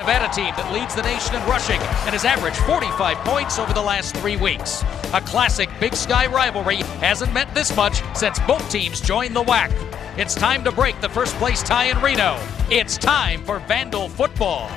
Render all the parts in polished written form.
Nevada team that leads the nation in rushing and has averaged 45 points over the last 3 weeks. A classic Big Sky rivalry hasn't meant this much since both teams joined the WAC. It's time to break the first place tie in Reno. It's time for Vandal football.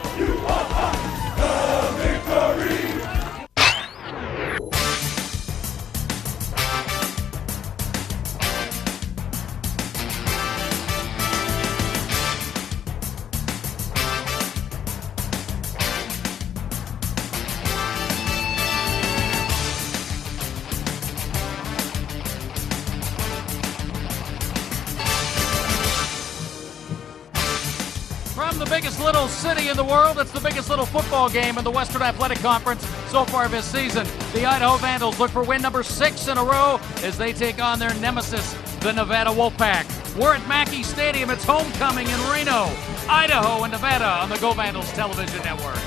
From the biggest little city in the world, it's the biggest little football game in the Western Athletic Conference so far this season. The Idaho Vandals look for win number 6 in a row as they take on their nemesis, the Nevada Wolfpack. We're at Mackay Stadium. It's homecoming in Reno, Idaho, and Nevada on the Go Vandals television network.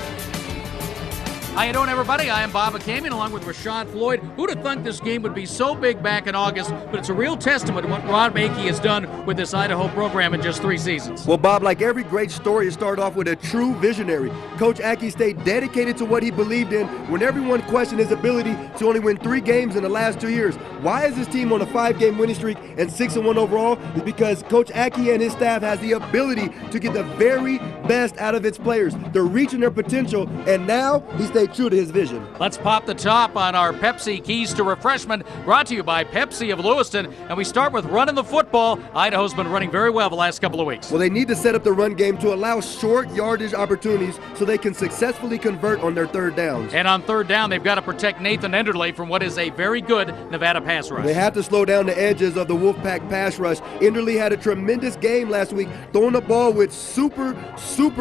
How you doing, everybody? I am Bob Mackay, along with Rashad Floyd. Who'd have thunk this game would be so big back in August, but it's a real testament to what Rod Mackay has done with this Idaho program in just 3 seasons. Well, Bob, like every great story, it started off with a true visionary. Coach Mackay stayed dedicated to what he believed in when everyone questioned his ability to only win 3 games in the last 2 years. Why is this team on a 5-game winning streak and 6-1 overall? Is because Coach Mackay and his staff has the ability to get the very best out of its players. They're reaching their potential, and now he stayed true to his vision. Let's pop the top on our Pepsi Keys to Refreshment, brought to you by Pepsi of Lewiston. And we start with running the football. Idaho's been running very well the last couple of weeks. Well, they need to set up the run game to allow short yardage opportunities so they can successfully convert on their 3rd downs. And on 3rd down, they've got to protect Nathan Enderle from what is a very good Nevada pass rush. They have to slow down the edges of the Wolfpack pass rush. Enderle had a tremendous game last week, throwing the ball with super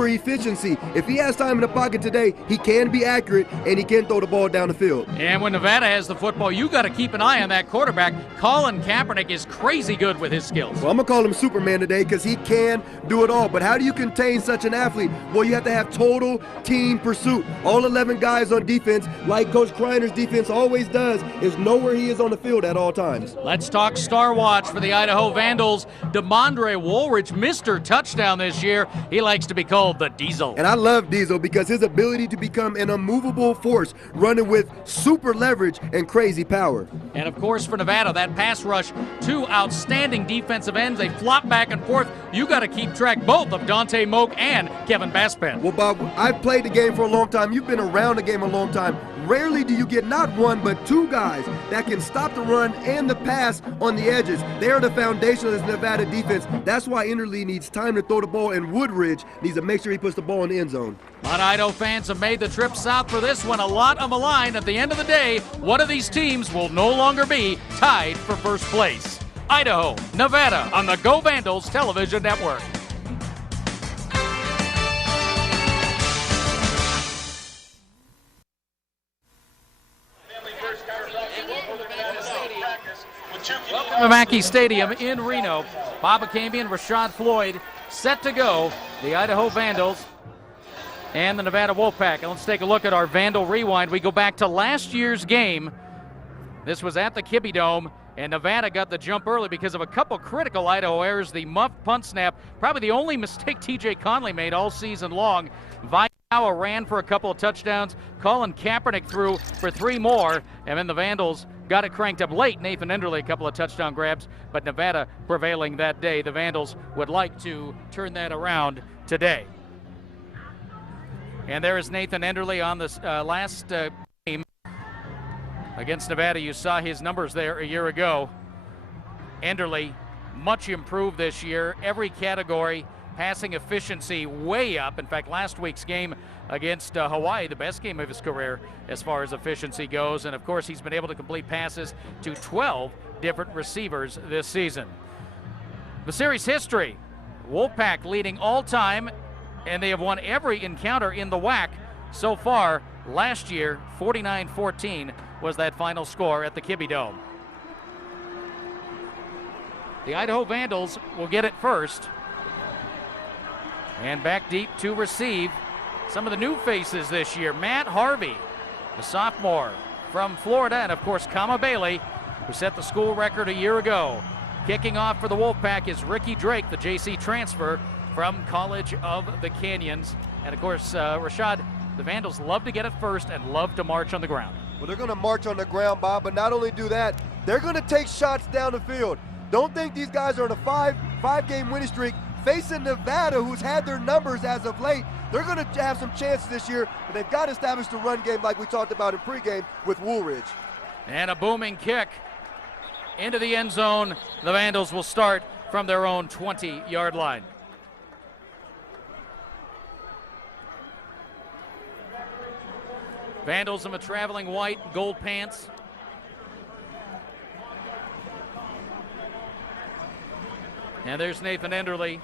efficiency. If he has time in the pocket today, he can be accurate and he can throw the ball down the field. And when Nevada has the football, you got to keep an eye on that quarterback. Colin Kaepernick is crazy good with his skills. Well, I'm going to call him Superman today because he can do it all. But how do you contain such an athlete? Well, you have to have total team pursuit. All 11 guys on defense, like Coach Kreiner's defense always does, is know where he is on the field at all times. Let's talk Star Watch for the Idaho Vandals. DeMondre Woolridge, Mr. Touchdown this year. He likes to be called the Diesel. And I love Diesel because his ability to become an immovable force, running with super leverage and crazy power. And of course for Nevada, that pass rush, 2 outstanding defensive ends. They flop back and forth. You got to keep track both of Dante Moak and Kevin Baspin. Well, Bob, I've played the game for a long time. You've been around the game a long time. Rarely do you get not 1 but 2 guys that can stop the run and the pass on the edges. They are the foundation of this Nevada defense. That's why Enderle needs time to throw the ball, and Woodridge needs to make sure he puts the ball in the end zone. A lot of Idaho fans have made the trip south for this one. A lot on the line. At the end of the day, one of these teams will no longer be tied for first place. Idaho, Nevada on the Go Vandals television network. Welcome to Mackay Stadium in Reno. Bob Mackay and Rashad Floyd set to go. The Idaho Vandals and the Nevada Wolfpack. And let's take a look at our Vandal Rewind. We go back to last year's game. This was at the Kibbe Dome, and Nevada got the jump early because of a couple critical Idaho errors. The muffed punt snap, probably the only mistake TJ Conley made all season long. Vaiawa ran for a couple of touchdowns. Colin Kaepernick threw for 3 more, and then the Vandals got it cranked up late. Nathan Enderle, a couple of touchdown grabs, but Nevada prevailing that day. The Vandals would like to turn that around today. And there is Nathan Enderle on this last game against Nevada. You saw his numbers there a year ago. Enderle, much improved this year. Every category, passing efficiency way up. In fact, last week's game against Hawaii, the best game of his career as far as efficiency goes. And of course, he's been able to complete passes to 12 different receivers this season. The series history, Wolfpack leading all time, and they have won every encounter in the WAC so far. Last year, 49-14 was that final score at the Kibbe Dome. The Idaho Vandals will get it first. And back deep to receive some of the new faces this year. Matt Harvey, the sophomore from Florida, and of course Kama Bailey, who set the school record a year ago. Kicking off for the Wolfpack is Ricky Drake, the JC transfer from College of the Canyons. And of course, Rashad, the Vandals love to get it first and love to march on the ground. Well, they're going to march on the ground, Bob, but not only do that, they're going to take shots down the field. Don't think these guys are on a five-game winning streak facing Nevada, who's had their numbers as of late. They're going to have some chances this year, but they've got to establish the run game like we talked about in pregame with Woolridge. And a booming kick into the end zone. The Vandals will start from their own 20-yard line. Vandals in the traveling white, gold pants. And there's Nathan Enderle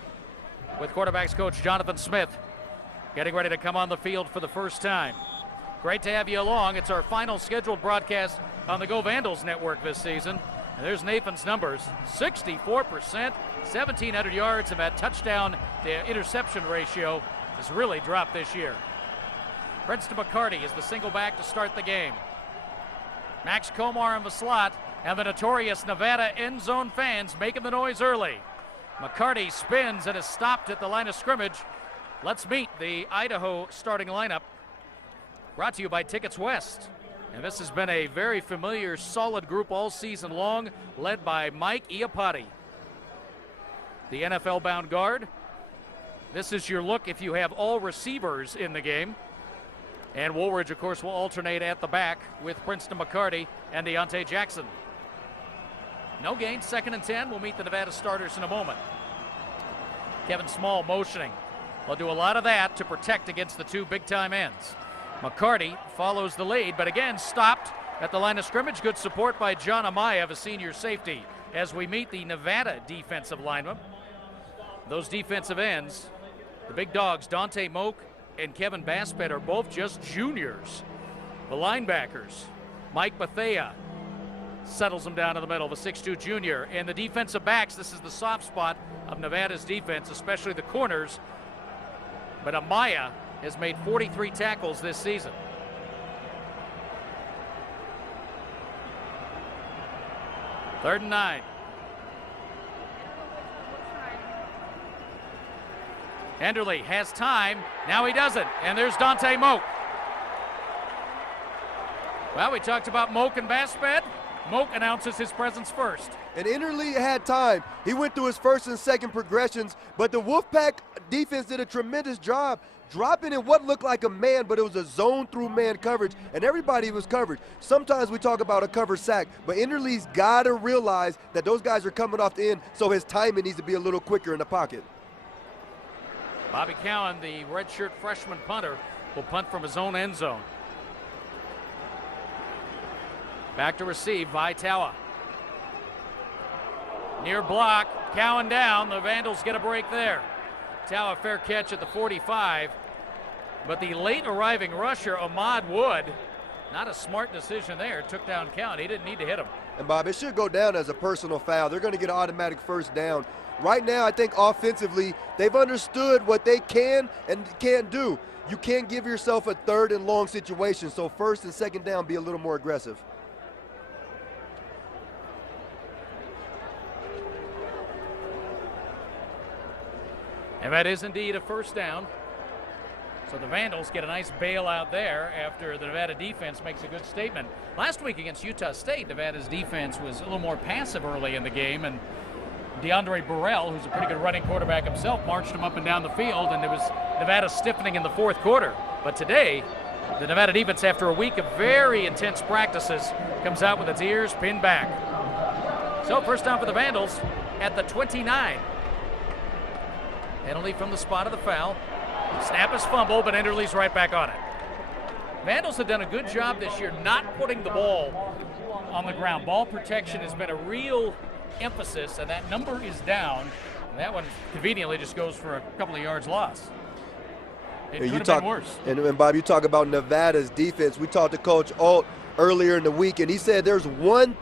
with quarterbacks coach Jonathan Smith getting ready to come on the field for the first time. Great to have you along. It's our final scheduled broadcast on the Go Vandals network this season. And there's Nathan's numbers, 64%, 1,700 yards, and that touchdown to interception ratio has really dropped this year. Princeton McCarty is the single back to start the game. Max Comar in the slot, and the notorious Nevada end zone fans making the noise early. McCarty spins and is stopped at the line of scrimmage. Let's meet the Idaho starting lineup, brought to you by Tickets West. And this has been a very familiar, solid group all season long, led by Mike Iapati, the NFL-bound guard. This is your look if you have all receivers in the game. And Woolridge, of course, will alternate at the back with Princeton McCarty and Deontay Jackson. No gain, 2nd and 10. We'll meet the Nevada starters in a moment. Kevin Small motioning. They'll do a lot of that to protect against the two big-time ends. McCarty follows the lead, but again stopped at the line of scrimmage. Good support by John Amaya, a senior safety, as we meet the Nevada defensive linemen. Those defensive ends, the big dogs, Dante Moak and Kevin Baspet, are both just juniors. The linebackers, Mike Bethea settles them down in the middle, the 6'2 junior. And the defensive backs, this is the soft spot of Nevada's defense, especially the corners. But Amaya has made 43 tackles this season. Third and 9. Enderle has time. Now he doesn't. And there's Dante Moak. Well, we talked about Moak and Baspet. Moak announces his presence first. And Enderle had time. He went through his first and second progressions, but the Wolfpack defense did a tremendous job dropping in what looked like a man, but it was a zone through man coverage, and everybody was covered. Sometimes we talk about a cover sack, but Enderle's got to realize that those guys are coming off the end, so his timing needs to be a little quicker in the pocket. Bobby Cowan, the redshirt freshman punter, will punt from his own end zone. Back to receive, Vitawa. Near block, Cowan down. The Vandals get a break there. Tawa fair catch at the 45. But the late arriving rusher, Ahmad Wood, not a smart decision there. Took down Cowan. He didn't need to hit him. And Bob, it should go down as a personal foul. They're going to get an automatic first down. Right now, I think offensively, they've understood what they can and can't do. You can't give yourself a 3rd and long situation, so 1st and 2nd down, be a little more aggressive. And that is indeed a first down. So the Vandals get a nice bailout there after the Nevada defense makes a good statement. Last week against Utah State, Nevada's defense was a little more passive early in the game, and DeAndre Burrell, who's a pretty good running quarterback himself, marched him up and down the field, and it was Nevada stiffening in the 4th quarter. But today, the Nevada defense, after a week of very intense practices, comes out with its ears pinned back. So first down for the Vandals at the 29. Penalty from the spot of the foul. Snap is fumble, but Enderle's right back on it. Vandals have done a good job this year not putting the ball on the ground. Ball protection has been a real emphasis, and that number is down. And that one conveniently just goes for a couple of yards loss. It could have been worse. And Bob, you talk about Nevada's defense. We talked to Coach Alt earlier in the week, and he said there's one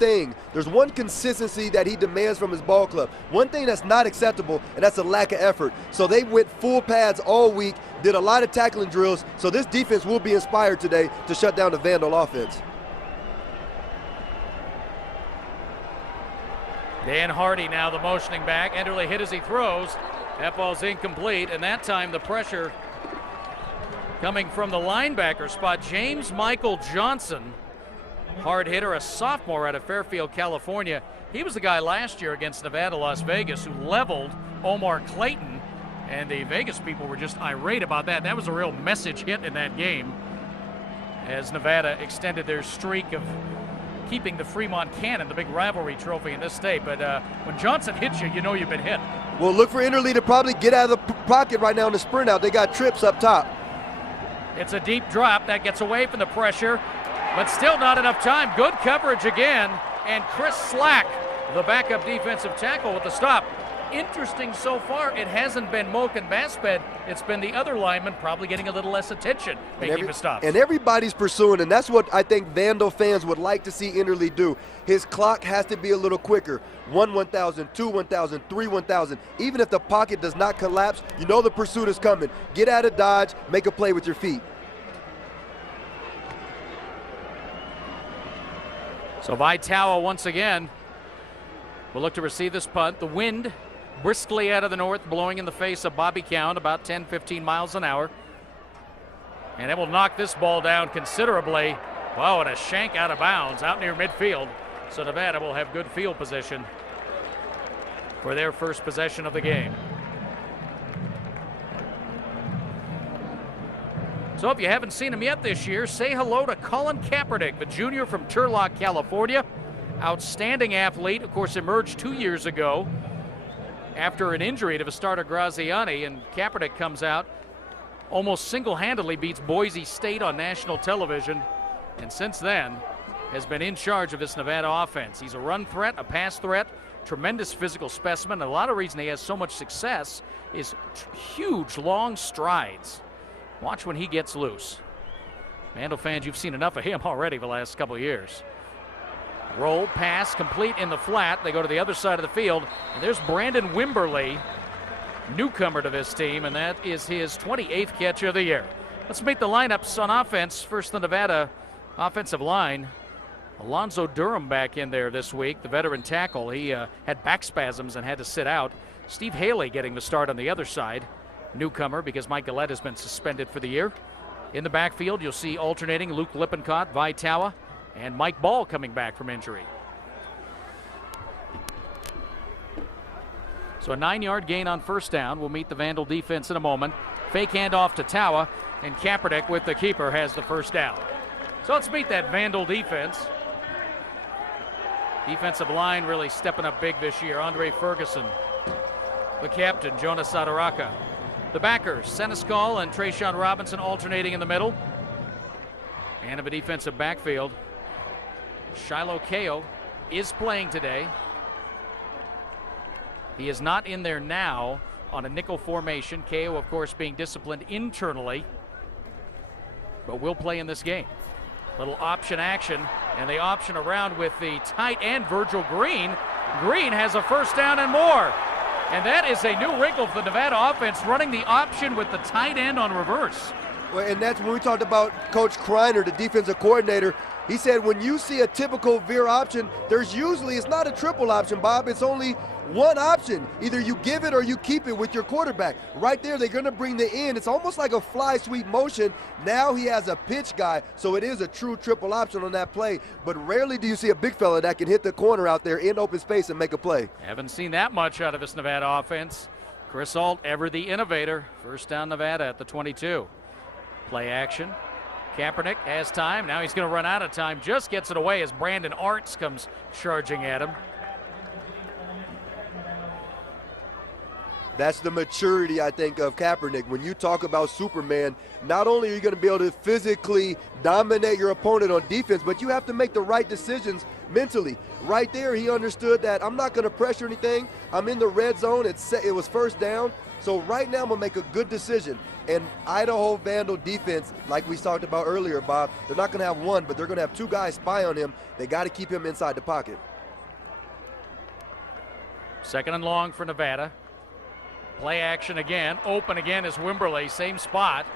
consistency that he demands from his ball club. One thing that's not acceptable, and that's a lack of effort. So they went full pads all week, did a lot of tackling drills, so this defense will be inspired today to shut down the Vandal offense. Dan Hardy now the motioning back. Enderle hit as he throws. That ball's incomplete, and that time the pressure Coming from the linebacker spot, James Michael Johnson, hard hitter, a sophomore out of Fairfield, California. He was the guy last year against Nevada, Las Vegas, who leveled Omar Clayton, and the Vegas people were just irate about that. That was a real message hit in that game as Nevada extended their streak of keeping the Fremont Cannon, the big rivalry trophy in this state. But when Johnson hits you, you know you've been hit. Well, look for Interlee to probably get out of the pocket right now in the sprint out. They got trips up top. It's a deep drop that gets away from the pressure, but still not enough time. Good coverage again, and Chris Slack, the backup defensive tackle, with the stop. Interesting so far, it hasn't been Moken Basped. It's been the other lineman probably getting a little less attention, making the stop. And everybody's pursuing, and that's what I think Vandal fans would like to see Interlee do. His clock has to be a little quicker. 1,000, 2,000, 3,000. Even if the pocket does not collapse, you know the pursuit is coming. Get out of dodge, make a play with your feet. So Vitawa once again will look to receive this punt. The wind briskly out of the north, blowing in the face of Bobby Count, about 10, 15 miles an hour. And it will knock this ball down considerably. Wow, and a shank out of bounds, out near midfield. So Nevada will have good field position for their first possession of the game. So if you haven't seen him yet this year, say hello to Colin Kaepernick, the junior from Turlock, California. Outstanding athlete, of course, emerged 2 years ago after an injury to Vistardo Graziani, and Kaepernick comes out, almost single-handedly beats Boise State on national television, and since then has been in charge of this Nevada offense. He's a run threat, a pass threat, tremendous physical specimen, and a lot of reason he has so much success is huge, long strides. Watch when he gets loose. Vandal fans, you've seen enough of him already the last couple of years. Roll, pass, complete in the flat. They go to the other side of the field. And there's Brandon Wimberly, newcomer to this team, and that is his 28th catch of the year. Let's meet the lineups on offense. First, the Nevada offensive line. Alonzo Durham back in there this week, the veteran tackle. He had back spasms and had to sit out. Steve Haley getting the start on the other side. Newcomer because Mike Gillette has been suspended for the year. In the backfield, you'll see alternating Luke Lippincott, Vitawa, and Mike Ball coming back from injury. So a 9-yard gain on first down. We'll meet the Vandal defense in a moment. Fake handoff to Tawa, and Kaepernick with the keeper has the first down. So let's meet that Vandal defense. Defensive line really stepping up big this year. Andre Ferguson, the captain, Jonas Sadaraka. The backers, Seneschal and Trayshawn Robinson alternating in the middle. And of a defensive backfield, Shiloh Kao is playing today. He is not in there now on a nickel formation. Kao, of course, being disciplined internally, but will play in this game. Little option action, and they option around with the tight end, Virgil Green. Green has a first down and more. And that is a new wrinkle for the Nevada offense, running the option with the tight end on reverse. Well, and that's when we talked about Coach Kreiner, the defensive coordinator. He said when you see a typical veer option, it's not a triple option, Bob. It's only one option. Either you give it or you keep it with your quarterback. Right there, they're going to bring the end. It's almost like a fly sweep motion. Now he has a pitch guy, so it is a true triple option on that play. But rarely do you see a big fella that can hit the corner out there in open space and make a play. Haven't seen that much out of this Nevada offense. Chris Ault, ever the innovator. First down Nevada at the 22. Play action. Kaepernick has time. Now he's going to run out of time. Just gets it away as Brandon Arts comes charging at him. That's the maturity, I think, of Kaepernick. When you talk about Superman, not only are you going to be able to physically dominate your opponent on defense, but you have to make the right decisions mentally. Right there, he understood that I'm not going to pressure anything. I'm in the red zone. It was first down. So right now, I'm going to make a good decision. And Idaho Vandal defense, like we talked about earlier, Bob, they're not going to have one, but they're going to have two guys spy on him. They got to keep him inside the pocket. Second and long for Nevada. Play action again. Open again is Wimberly. Same spot.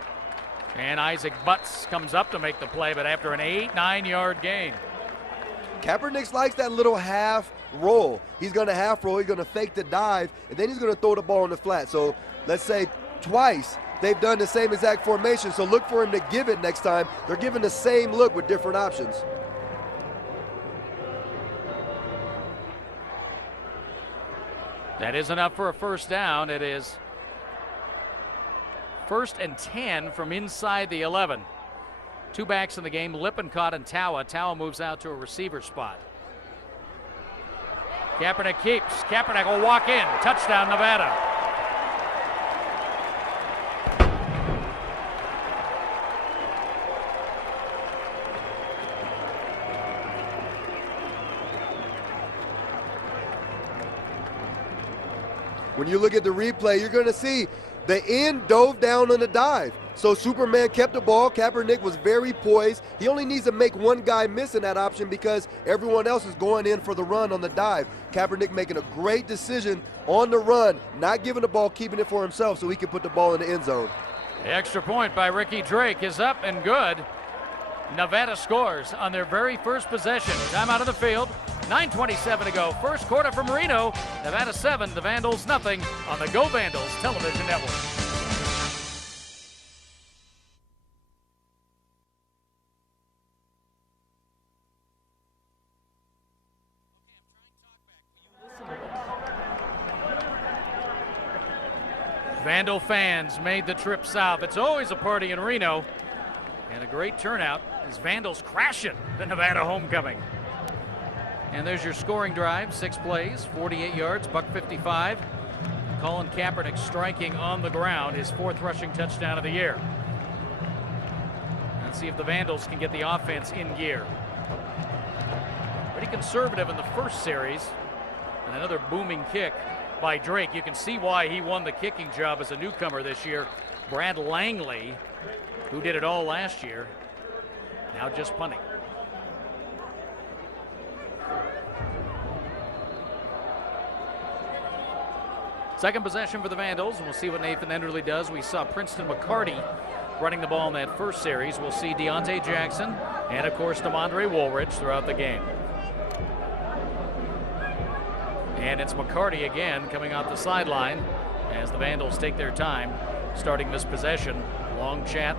And Isaac Butts comes up to make the play, but after an 8-9-yard gain. Kaepernick likes that little half roll. He's going to half roll. He's going to fake the dive, and then he's going to throw the ball in the flat. So let's say twice they've done the same exact formation, so look for him to give it next time. They're giving the same look with different options. That is enough for a first down. It is 1st and 10 from inside the 11. Two backs in the game, Lippincott and Tawa. Tawa moves out to a receiver spot. Kaepernick keeps. Kaepernick will walk in. Touchdown, Nevada. When you look at the replay, you're going to see the end dove down on the dive. So Superman kept the ball. Kaepernick was very poised. He only needs to make one guy miss in that option because everyone else is going in for the run on the dive. Kaepernick making a great decision on the run, not giving the ball, keeping it for himself so he can put the ball in the end zone. The extra point by Ricky Drake is up and good. Nevada scores on their very first possession. Time out of the field. 9:27 to go. First quarter from Reno. Nevada 7, the Vandals nothing on the Go Vandals television network. Vandal fans made the trip south. It's always a party in Reno. And a great turnout as Vandals crashing the Nevada homecoming. And there's your scoring drive, 6 plays, 48 yards, $155. Colin Kaepernick striking on the ground, his 4th rushing touchdown of the year. Let's see if the Vandals can get the offense in gear. Pretty conservative in the first series. And another booming kick by Drake. You can see why he won the kicking job as a newcomer this year. Brad Langley, who did it all last year, now just punting. Second possession for the Vandals, and we'll see what Nathan Enderle does. We saw Princeton McCarty running the ball in that first series. We'll see Deontay Jackson and, of course, DeMondre Woolridge throughout the game. And it's McCarty again coming off the sideline as the Vandals take their time starting this possession. Long chat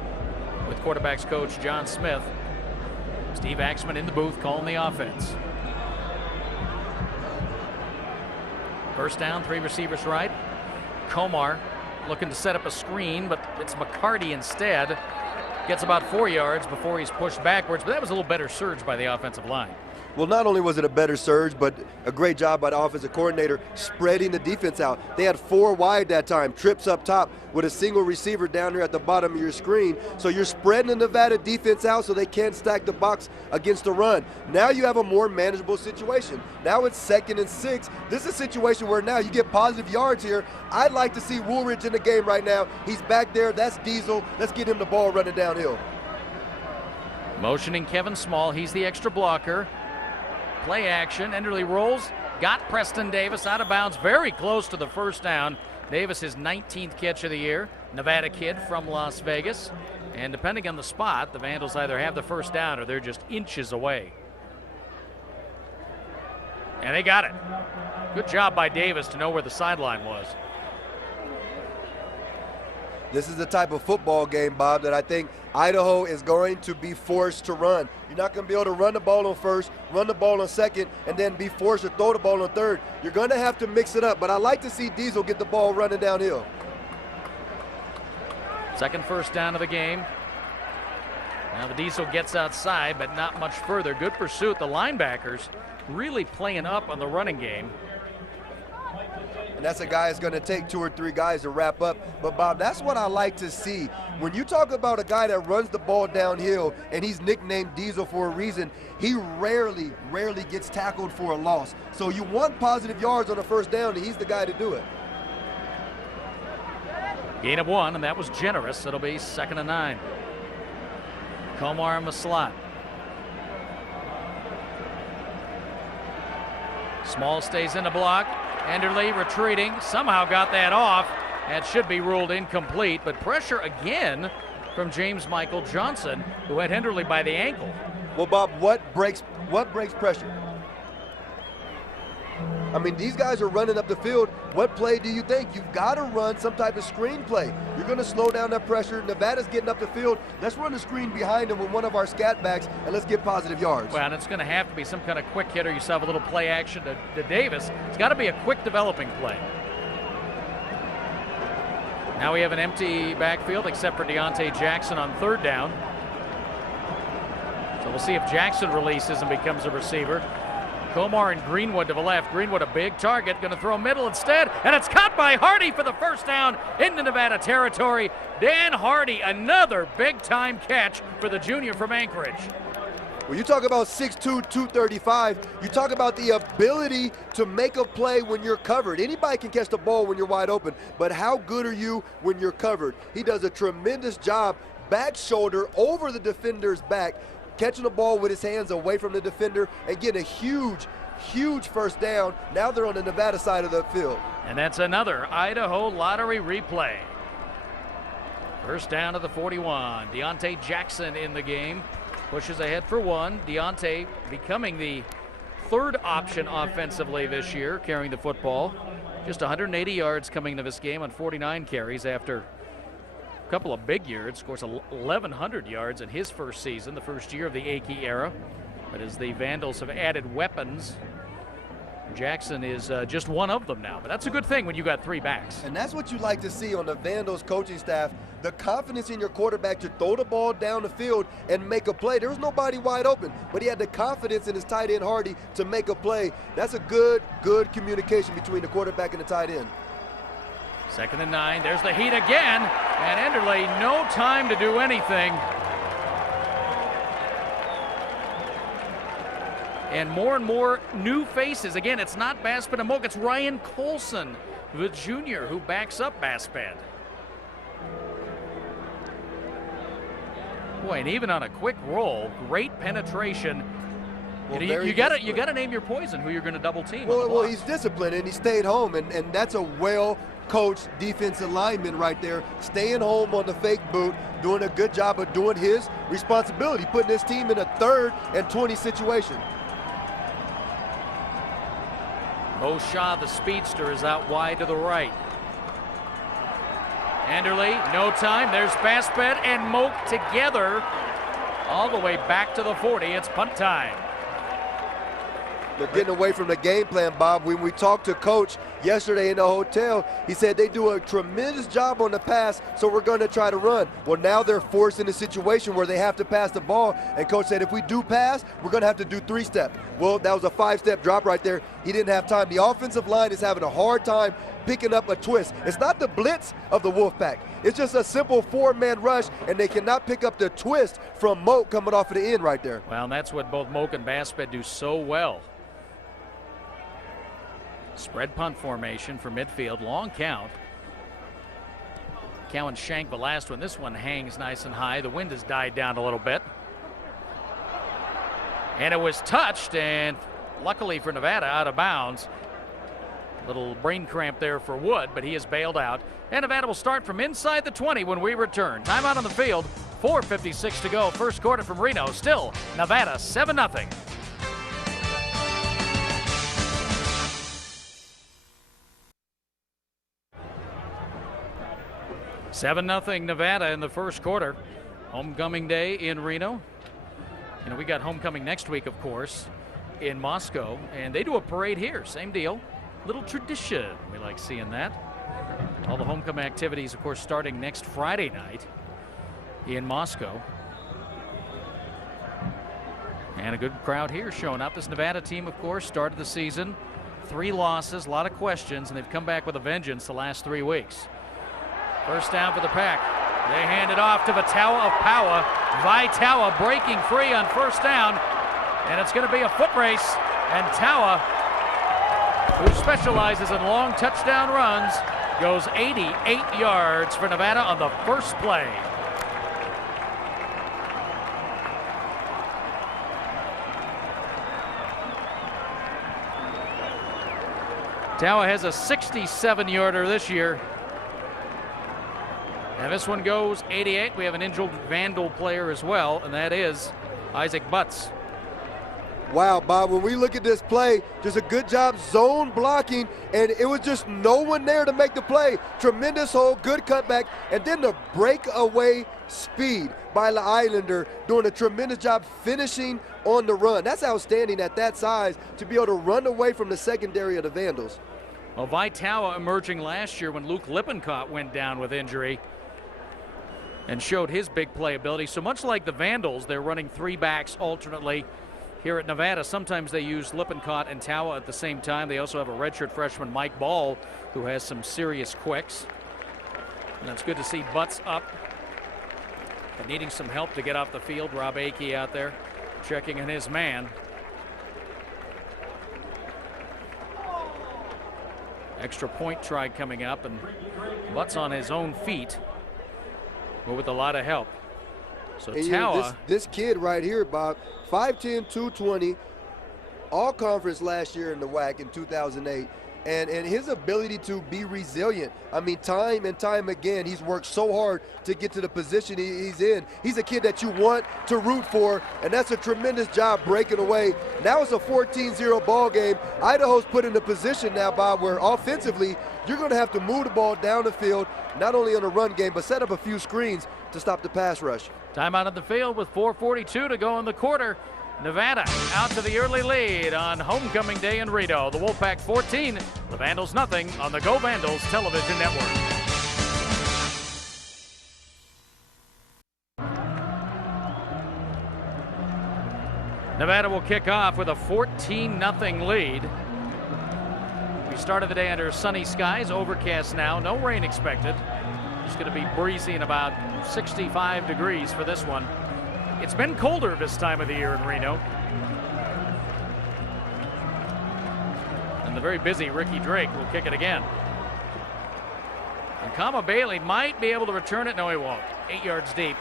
with quarterbacks coach John Smith. Steve Axman in the booth calling the offense. First down, 3 receivers right. Komar looking to set up a screen, but it's McCarty instead. Gets about 4 yards before he's pushed backwards, but that was a little better surge by the offensive line. Well, not only was it a better surge, but a great job by the offensive coordinator spreading the defense out. They had 4 wide that time, trips up top with a single receiver down here at the bottom of your screen. So you're spreading the Nevada defense out so they can't stack the box against the run. Now you have a more manageable situation. Now it's 2nd and 6. This is a situation where now you get positive yards here. I'd like to see Woolridge in the game right now. He's back there. That's Diesel. Let's get him the ball running downhill. Motioning Kevin Small. He's the extra blocker. Play action. Enderle rolls. Got Preston Davis out of bounds. Very close to the first down. Davis, his 19th catch of the year. Nevada kid from Las Vegas. And depending on the spot, the Vandals either have the first down or they're just inches away. And they got it. Good job by Davis to know where the sideline was. This is the type of football game, Bob, that I think Idaho is going to be forced to run. You're not going to be able to run the ball on first, run the ball on second, and then be forced to throw the ball on third. You're going to have to mix it up, but I like to see Diesel get the ball running downhill. Second first down of the game. Now the Diesel gets outside, but not much further. Good pursuit. The linebackers really playing up on the running game. And that's a guy that's going to take 2 or 3 guys to wrap up. But, Bob, that's what I like to see. When you talk about a guy that runs the ball downhill, and he's nicknamed Diesel for a reason, he rarely gets tackled for a loss. So you want positive yards on a first down, and he's the guy to do it. Gain of 1, and that was generous. It'll be 2nd and 9. Komar in the slot. Small stays in the block. Enderle retreating, somehow got that off. That should be ruled incomplete, but pressure again from James Michael Johnson, who had Enderle by the ankle. Well, Bob, what breaks pressure? I mean, these guys are running up the field. What play do you think? You've got to run some type of screen play. You're going to slow down that pressure. Nevada's getting up the field. Let's run a screen behind them with one of our scat backs, and let's get positive yards. Well, and it's going to have to be some kind of quick hitter. You saw a little play action to Davis. It's got to be a quick developing play. Now we have an empty backfield except for Deontay Jackson on third down. So we'll see if Jackson releases and becomes a receiver. Comar and Greenwood to the left. Greenwood a big target, going to throw middle instead, and it's caught by Hardy for the first down into Nevada territory. Dan Hardy, another big-time catch for the junior from Anchorage. When you talk about 6'2", 235, you talk about the ability to make a play when you're covered. Anybody can catch the ball when you're wide open, but how good are you when you're covered? He does a tremendous job, back shoulder over the defender's back, catching the ball with his hands away from the defender and getting a huge first down. Now they're on the Nevada side of the field. And that's another Idaho lottery replay. First down to the 41. Deontay Jackson in the game. Pushes ahead for one. Deontay becoming the third option offensively this year, carrying the football. Just 180 yards coming to this game on 49 carries after a couple of big years. Scores 1,100 yards in his first season, the first year of the Akey era. But as the Vandals have added weapons, Jackson is just one of them now. But that's a good thing when you got three backs. And that's what you like to see on the Vandals coaching staff, the confidence in your quarterback to throw the ball down the field and make a play. There was nobody wide open, but he had the confidence in his tight end Hardy to make a play. That's a good communication between the quarterback and the tight end. 2nd and 9. There's the heat again, and Enderle no time to do anything. And more new faces. Again, it's not Baspet and Moak, it's Ryan Colson, the junior, who backs up Baspet. Boy, and even on a quick roll, great penetration. Well, you got to name your poison, who you're going to double team. Well, he's disciplined and he stayed home, and that's a well-coached defensive lineman right there, staying home on the fake boot, doing a good job of doing his responsibility, putting his team in a 3rd and 20 situation. Mo Shaw, the speedster, is out wide to the right. Enderle, no time. There's Baspet and Moak together all the way back to the 40. It's punt time. They're getting away from the game plan, Bob. When we talked to Coach yesterday in the hotel, he said they do a tremendous job on the pass, so we're going to try to run. Well, now they're forced in a situation where they have to pass the ball, and Coach said if we do pass, we're going to have to do 3-step. Well, that was a 5-step drop right there. He didn't have time. The offensive line is having a hard time picking up a twist. It's not the blitz of the Wolfpack. It's just a simple 4-man rush, and they cannot pick up the twist from Moak coming off of the end right there. Well, and that's what both Moak and Baspet do so well. Spread punt formation for midfield, long count. Cowan shanked the last one. This one hangs nice and high. The wind has died down a little bit. And it was touched, and luckily for Nevada, out of bounds. Little brain cramp there for Wood, but he is bailed out. And Nevada will start from inside the 20 when we return. Timeout on the field, 4:56 to go. First quarter from Reno. Still Nevada 7-0. 7-0 Nevada in the first quarter. Homecoming day in Reno. You know, we got homecoming next week, of course, in Moscow, and they do a parade here. Same deal. Little tradition. We like seeing that. All the homecoming activities, of course, starting next Friday night in Moscow. And a good crowd here showing up. This Nevada team, of course, started the season 3 losses, a lot of questions, and they've come back with a vengeance the last 3 weeks. First down for the Pack. They hand it off to Vitawa of Powa. Vitawa breaking free on first down, and it's going to be a foot race. And Tawa, who specializes in long touchdown runs, goes 88 yards for Nevada on the first play. Tawa has a 67-yarder this year. And this one goes 88. We have an injured Vandal player as well, and that is Isaac Butts. Wow, Bob, when we look at this play, just a good job zone blocking, and it was just no one there to make the play. Tremendous hold, good cutback, and then the breakaway speed by the Islander doing a tremendous job finishing on the run. That's outstanding at that size to be able to run away from the secondary of the Vandals. Well, Vitawa emerging last year when Luke Lippincott went down with injury and showed his big playability. So much like the Vandals, they're running 3 backs alternately. Here at Nevada, sometimes they use Lippincott and Tawa at the same time. They also have a redshirt freshman, Mike Ball, who has some serious quicks. And it's good to see Butts up, but needing some help to get off the field. Rob Akey out there checking in his man. Extra point try coming up, and Butts on his own feet, but with a lot of help. So and Tawa, this kid right here, Bob, 5'10", 220, all conference last year in the WAC in 2008, and his ability to be resilient. I mean, time and time again, he's worked so hard to get to the position he's in. He's a kid that you want to root for, and that's a tremendous job breaking away. Now it's a 14-0 ball game. Idaho's put in a position now, Bob, where offensively, you're going to have to move the ball down the field, not only on the run game, but set up a few screens to stop the pass rush. timeout on the field with 4:42 to go in the quarter. Nevada out to the early lead on homecoming day in Reno. The Wolfpack 14, the Vandals nothing on the Go Vandals television network. Nevada will kick off with a 14-0 lead. We started the day under sunny skies, overcast now, no rain expected. It's going to be breezy and about 65 degrees for this one. It's been colder this time of the year in Reno. And the very busy Ricky Drake will kick it again. And Kama Bailey might be able to return it. No, he won't. 8 yards deep.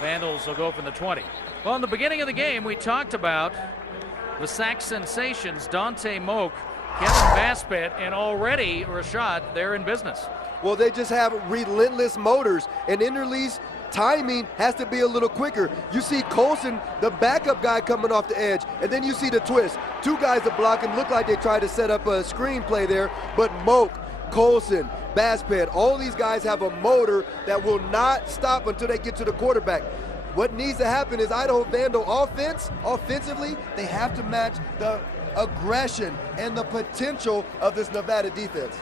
Vandals will go from the 20. Well, in the beginning of the game, we talked about the sack sensations, Dante Moak, Kevin Baspet, and already Rashad, they're in business. Well, they just have relentless motors, and Interlee's timing has to be a little quicker. You see Colson, the backup guy, coming off the edge, and then you see the twist. 2 guys that block him, look like they tried to set up a screenplay there, but Moak, Colson, Baspet, all these guys have a motor that will not stop until they get to the quarterback. What needs to happen is Idaho Vandal offensively, they have to match the aggression and the potential of this Nevada defense.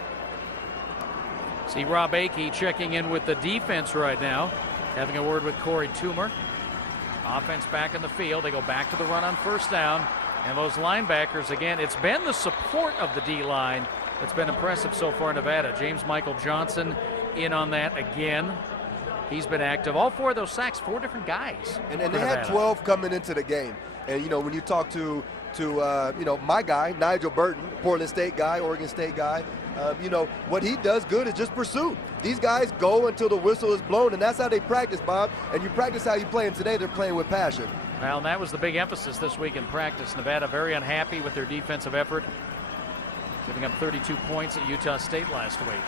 See Rob Akey checking in with the defense right now, having a word with Corey Toomer. Offense back in the field. They go back to the run on first down. And those linebackers, again, it's been the support of the D-line that's been impressive so far in Nevada. James Michael Johnson in on that again. He's been active. All 4 of those sacks, 4 different guys. And they had 12 coming into the game. And, you know, when you talk to my guy, Nigel Burton, Portland State guy, Oregon State guy, what he does good is just pursue. These guys go until the whistle is blown, and that's how they practice, Bob. And you practice how you play, and today they're playing with passion. Well, and that was the big emphasis this week in practice. Nevada very unhappy with their defensive effort, giving up 32 points at Utah State last week.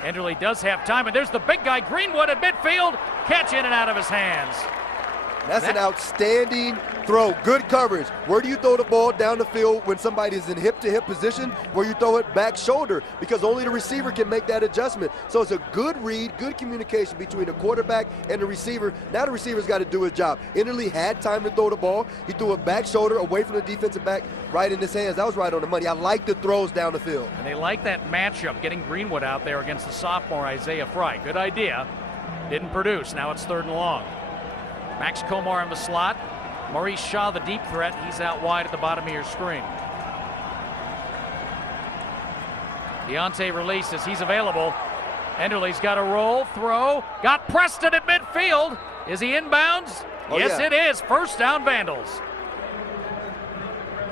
Enderle does have time, and there's the big guy, Greenwood at midfield. Catch in and out of his hands. That's an outstanding throw. Good coverage. Where do you throw the ball down the field when somebody is in hip-to-hip position? Where you throw it back shoulder, because only the receiver can make that adjustment. So it's a good read, good communication between the quarterback and the receiver. Now the receiver's got to do his job. Enderle had time to throw the ball. He threw it back shoulder away from the defensive back, right in his hands. That was right on the money. I like the throws down the field. And they like that matchup, getting Greenwood out there against the sophomore Isaiah Fry. Good idea. Didn't produce. Now it's 3rd and long. Max Komar in the slot. Maurice Shaw, the deep threat. He's out wide at the bottom of your screen. Deontay releases. He's available. Enderle's got a roll, throw. Got Preston at midfield. Is he inbounds? Oh, yes, yeah. It is. First down, Vandals.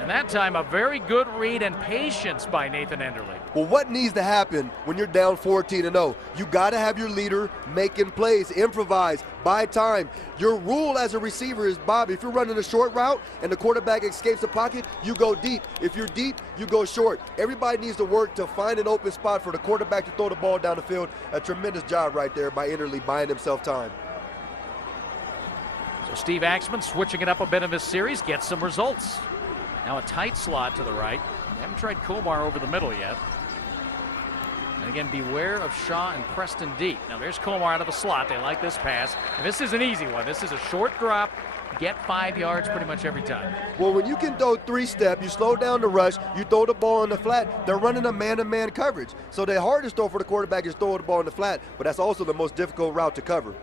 And that time, a very good read and patience by Nathan Enderle. Well, what needs to happen when you're down 14-0? You got to have your leader making plays, improvise, buy time. Your rule as a receiver is, Bob, if you're running a short route and the quarterback escapes the pocket, you go deep. If you're deep, you go short. Everybody needs to work to find an open spot for the quarterback to throw the ball down the field. A tremendous job right there by Enderle buying himself time. So Steve Axman switching it up a bit in this series, gets some results. Now a tight slot to the right. They haven't tried Komar over the middle yet. And again, beware of Shaw and Preston deep. Now there's Komar out of the slot. They like this pass. And this is an easy one. This is a short drop. Get 5 yards pretty much every time. Well, when you can throw 3-step, you slow down the rush, you throw the ball in the flat, they're running a man-to-man coverage. So the hardest throw for the quarterback is throwing the ball in the flat, but that's also the most difficult route to cover.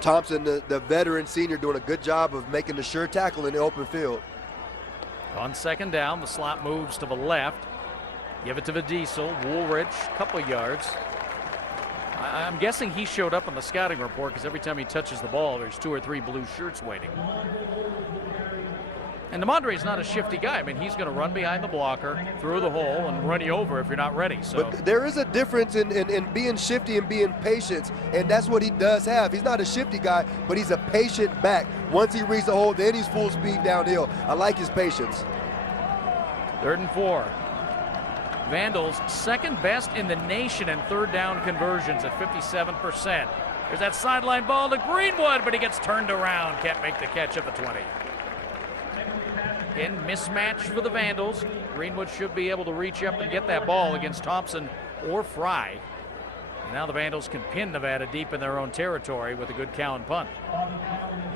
Thompson, the veteran senior, doing a good job of making the sure tackle in the open field. On second down, the slot moves to the left. Give it to the Diesel. Woolridge, couple yards. I'm guessing he showed up on the scouting report because every time he touches the ball, there's 2 or 3 blue shirts waiting. And DeMondre's not a shifty guy. I mean, he's going to run behind the blocker, through the hole, and run you over if you're not ready. So. But there is a difference in being shifty and being patient, and that's what he does have. He's not a shifty guy, but he's a patient back. Once he reaches the hole, then he's full speed downhill. I like his patience. 3rd and 4. Vandals second best in the nation in third down conversions at 57%. There's that sideline ball to Greenwood, but he gets turned around. Can't make the catch at the 20. In mismatch for the Vandals. Greenwood should be able to reach up and get that ball against Thompson or Fry. And now the Vandals can pin Nevada deep in their own territory with a good Cowan punt.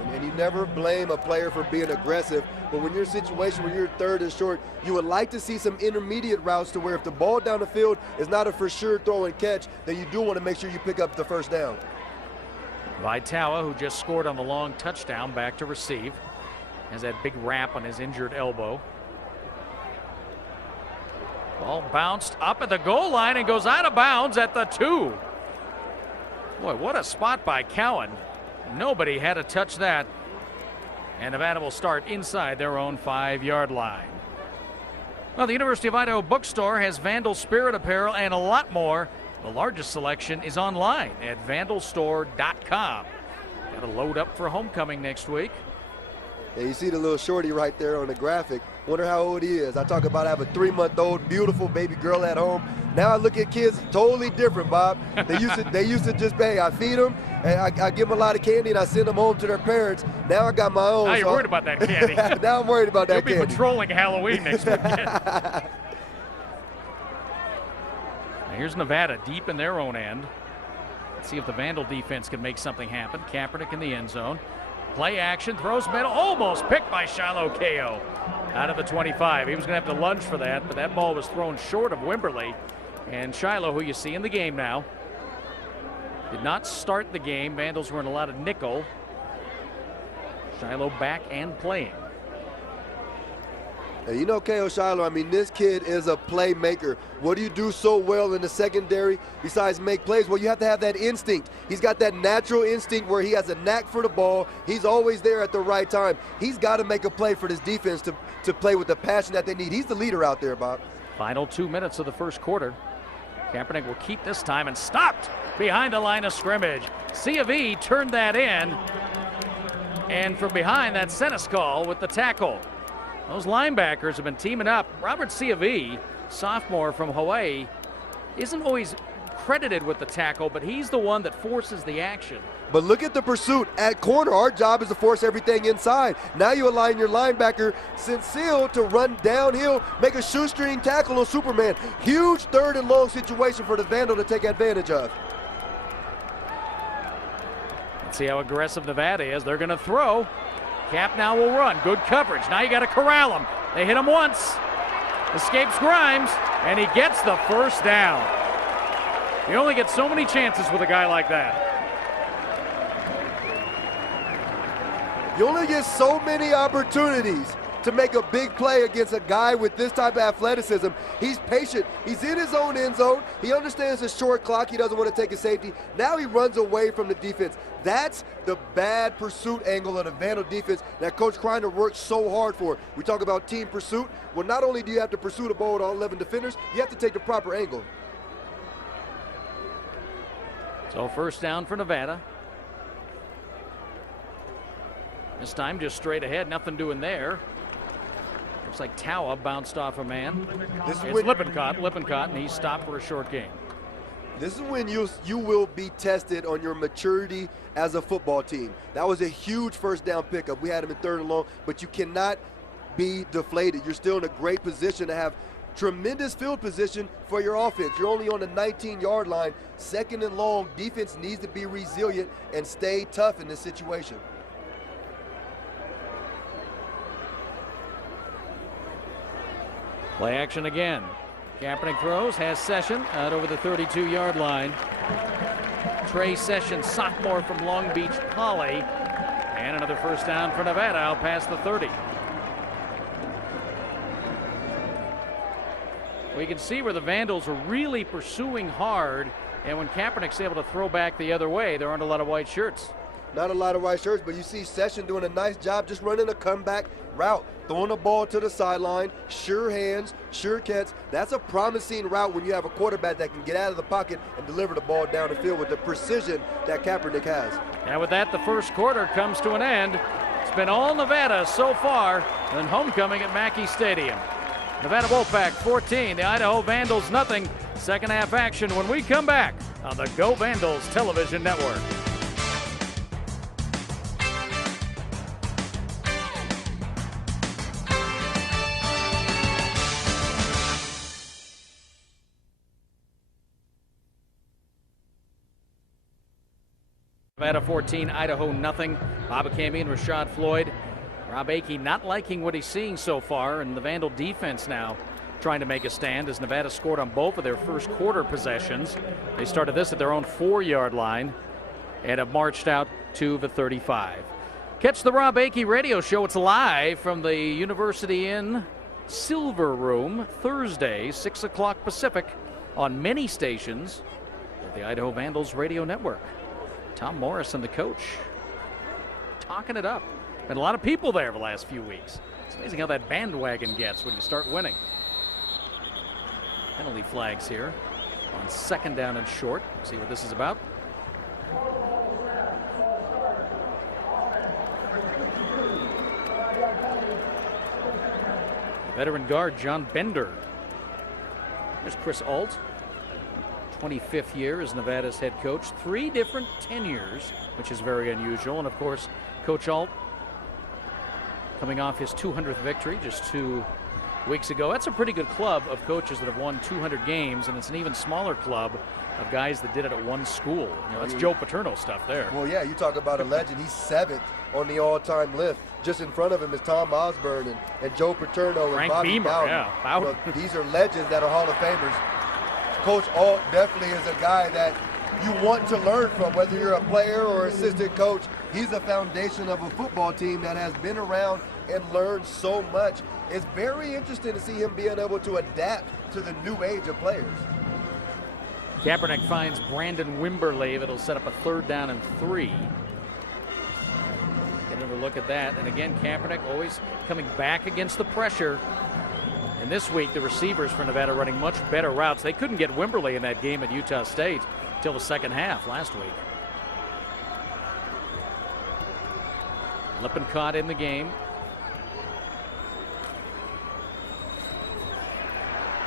And you never blame a player for being aggressive, but when you're in a situation where you're 3rd and short, you would like to see some intermediate routes to where if the ball down the field is not a for sure throw and catch, then you do want to make sure you pick up the first down. Vitawa, who just scored on the long touchdown, back to receive. Has that big wrap on his injured elbow. Ball bounced up at the goal line and goes out of bounds at the 2. Boy, what a spot by Cowan. Nobody had to touch that. And Nevada will start inside their own 5-yard line. Well, the University of Idaho bookstore has Vandal Spirit apparel and a lot more. The largest selection is online at vandalstore.com. Got to load up for homecoming next week. Yeah, you see the little shorty right there on the graphic. Wonder how old he is. I talk about I have a 3-month-old beautiful baby girl at home. Now I look at kids totally different, Bob. They used to just pay. I feed them, and I give them a lot of candy, and I send them home to their parents. Now I got my own. Now you're worried about that candy. Now I'm worried about that candy. You'll be patrolling Halloween next weekend. Now here's Nevada deep in their own end. Let's see if the Vandal defense can make something happen. Kaepernick in the end zone. Play action, throws middle, almost picked by Shiloh Ko out of the 25. He was going to have to lunge for that, but that ball was thrown short of Wimberly. And Shiloh, who you see in the game now, did not start the game. Vandals were in a lot of nickel. Shiloh back and playing. And you know, Ko Shiloh, I mean, this kid is a playmaker. What do you do so well in the secondary besides make plays? Well, you have to have that instinct. He's got that natural instinct where he has a knack for the ball. He's always there at the right time. He's got to make a play for this defense to play with the passion that they need. He's the leader out there, Bob. Final 2 minutes of the first quarter. Kaepernick will keep this time and stopped behind the line of scrimmage. C of E turned that in. And from behind, that Seneschal with the tackle. Those linebackers have been teaming up. Robert C of E, sophomore from Hawaii, isn't always credited with the tackle, but he's the one that forces the action. But look at the pursuit. At corner, our job is to force everything inside. Now you align your linebacker, Cecile, to run downhill, make a shoestring tackle on Superman. Huge 3rd and long situation for the Vandal to take advantage of. Let's see how aggressive Nevada is. They're going to throw. Cap now will run. Good coverage. Now you got to corral him. They hit him once. Escapes Grimes, and he gets the first down. You only get so many chances with a guy like that. You only get so many opportunities to make a big play against a guy with this type of athleticism. He's patient. He's in his own end zone. He understands the short clock. He doesn't want to take a safety. Now he runs away from the defense. That's the bad pursuit angle of the Vandal defense that Coach Kreiner works so hard for. We talk about team pursuit. Well, not only do you have to pursue the ball with all 11 defenders, you have to take the proper angle. So first down for Nevada. This time just straight ahead, nothing doing there. Looks like Tawa bounced off a man. It's Lippincott, and he's stopped for a short gain. This is when you will be tested on your maturity as a football team. That was a huge first down pickup. We had him in 3rd and long, but you cannot be deflated. You're still in a great position to have tremendous field position for your offense. You're only on the 19-yard line, 2nd and long. Defense needs to be resilient and stay tough in this situation. Play action again. Kaepernick throws, has Session out over the 32-yard line. Trey Session, sophomore from Long Beach Poly. And another first down for Nevada out past the 30. We can see where the Vandals are really pursuing hard, and when Kaepernick's able to throw back the other way, there aren't a lot of white shirts. Not a lot of white shirts, but you see Session doing a nice job just running a comeback route, throwing the ball to the sideline, sure hands, sure catch. That's a promising route when you have a quarterback that can get out of the pocket and deliver the ball down the field with the precision that Kaepernick has. And with that, the first quarter comes to an end. It's been all Nevada so far, and homecoming at Mackay Stadium. Nevada Wolfpack 14, the Idaho Vandals nothing. Second half action when we come back on the Go Vandals television network. Nevada 14, Idaho nothing. Bob Acambi and Rashad Floyd. Rob Akey not liking what he's seeing so far, and the Vandal defense now trying to make a stand as Nevada scored on both of their first quarter possessions. They started this at their own 4-yard line and have marched out to the 35. Catch the Rob Akey radio show. It's live from the University Inn Silver Room Thursday, 6 o'clock Pacific on many stations of the Idaho Vandals radio network. Tom Morrison, the coach, talking it up. Been a lot of people there the last few weeks. It's amazing how that bandwagon gets when you start winning. Penalty flags here on 2nd down and short. See what this is about. Veteran guard John Bender. There's Chris Alt. 25th year as Nevada's head coach. 3 different tenures, which is very unusual. And of course, Coach Alt coming off his 200th victory just 2 weeks ago. That's a pretty good club of coaches that have won 200 games, and it's an even smaller club of guys that did it at one school. You know, that's Joe Paterno stuff there. Well, yeah, you talk about a legend. He's 7th on the all-time list. Just in front of him is Tom Osborne and Joe Paterno and Frank Bobby Beamer, Bowden. yeah. You know, these are legends that are Hall of Famers. Coach Alt definitely is a guy that you want to learn from, whether you're a player or assistant coach. He's a foundation of a football team that has been around and learned so much. It's very interesting to see him being able to adapt to the new age of players. Kaepernick finds Brandon Wimberly. It'll set up a 3rd down and 3. Get another look at that. And again, Kaepernick always coming back against the pressure. And this week, the receivers for Nevada running much better routes. They couldn't get Wimberly in that game at Utah State until the second half last week. Lippincott in the game.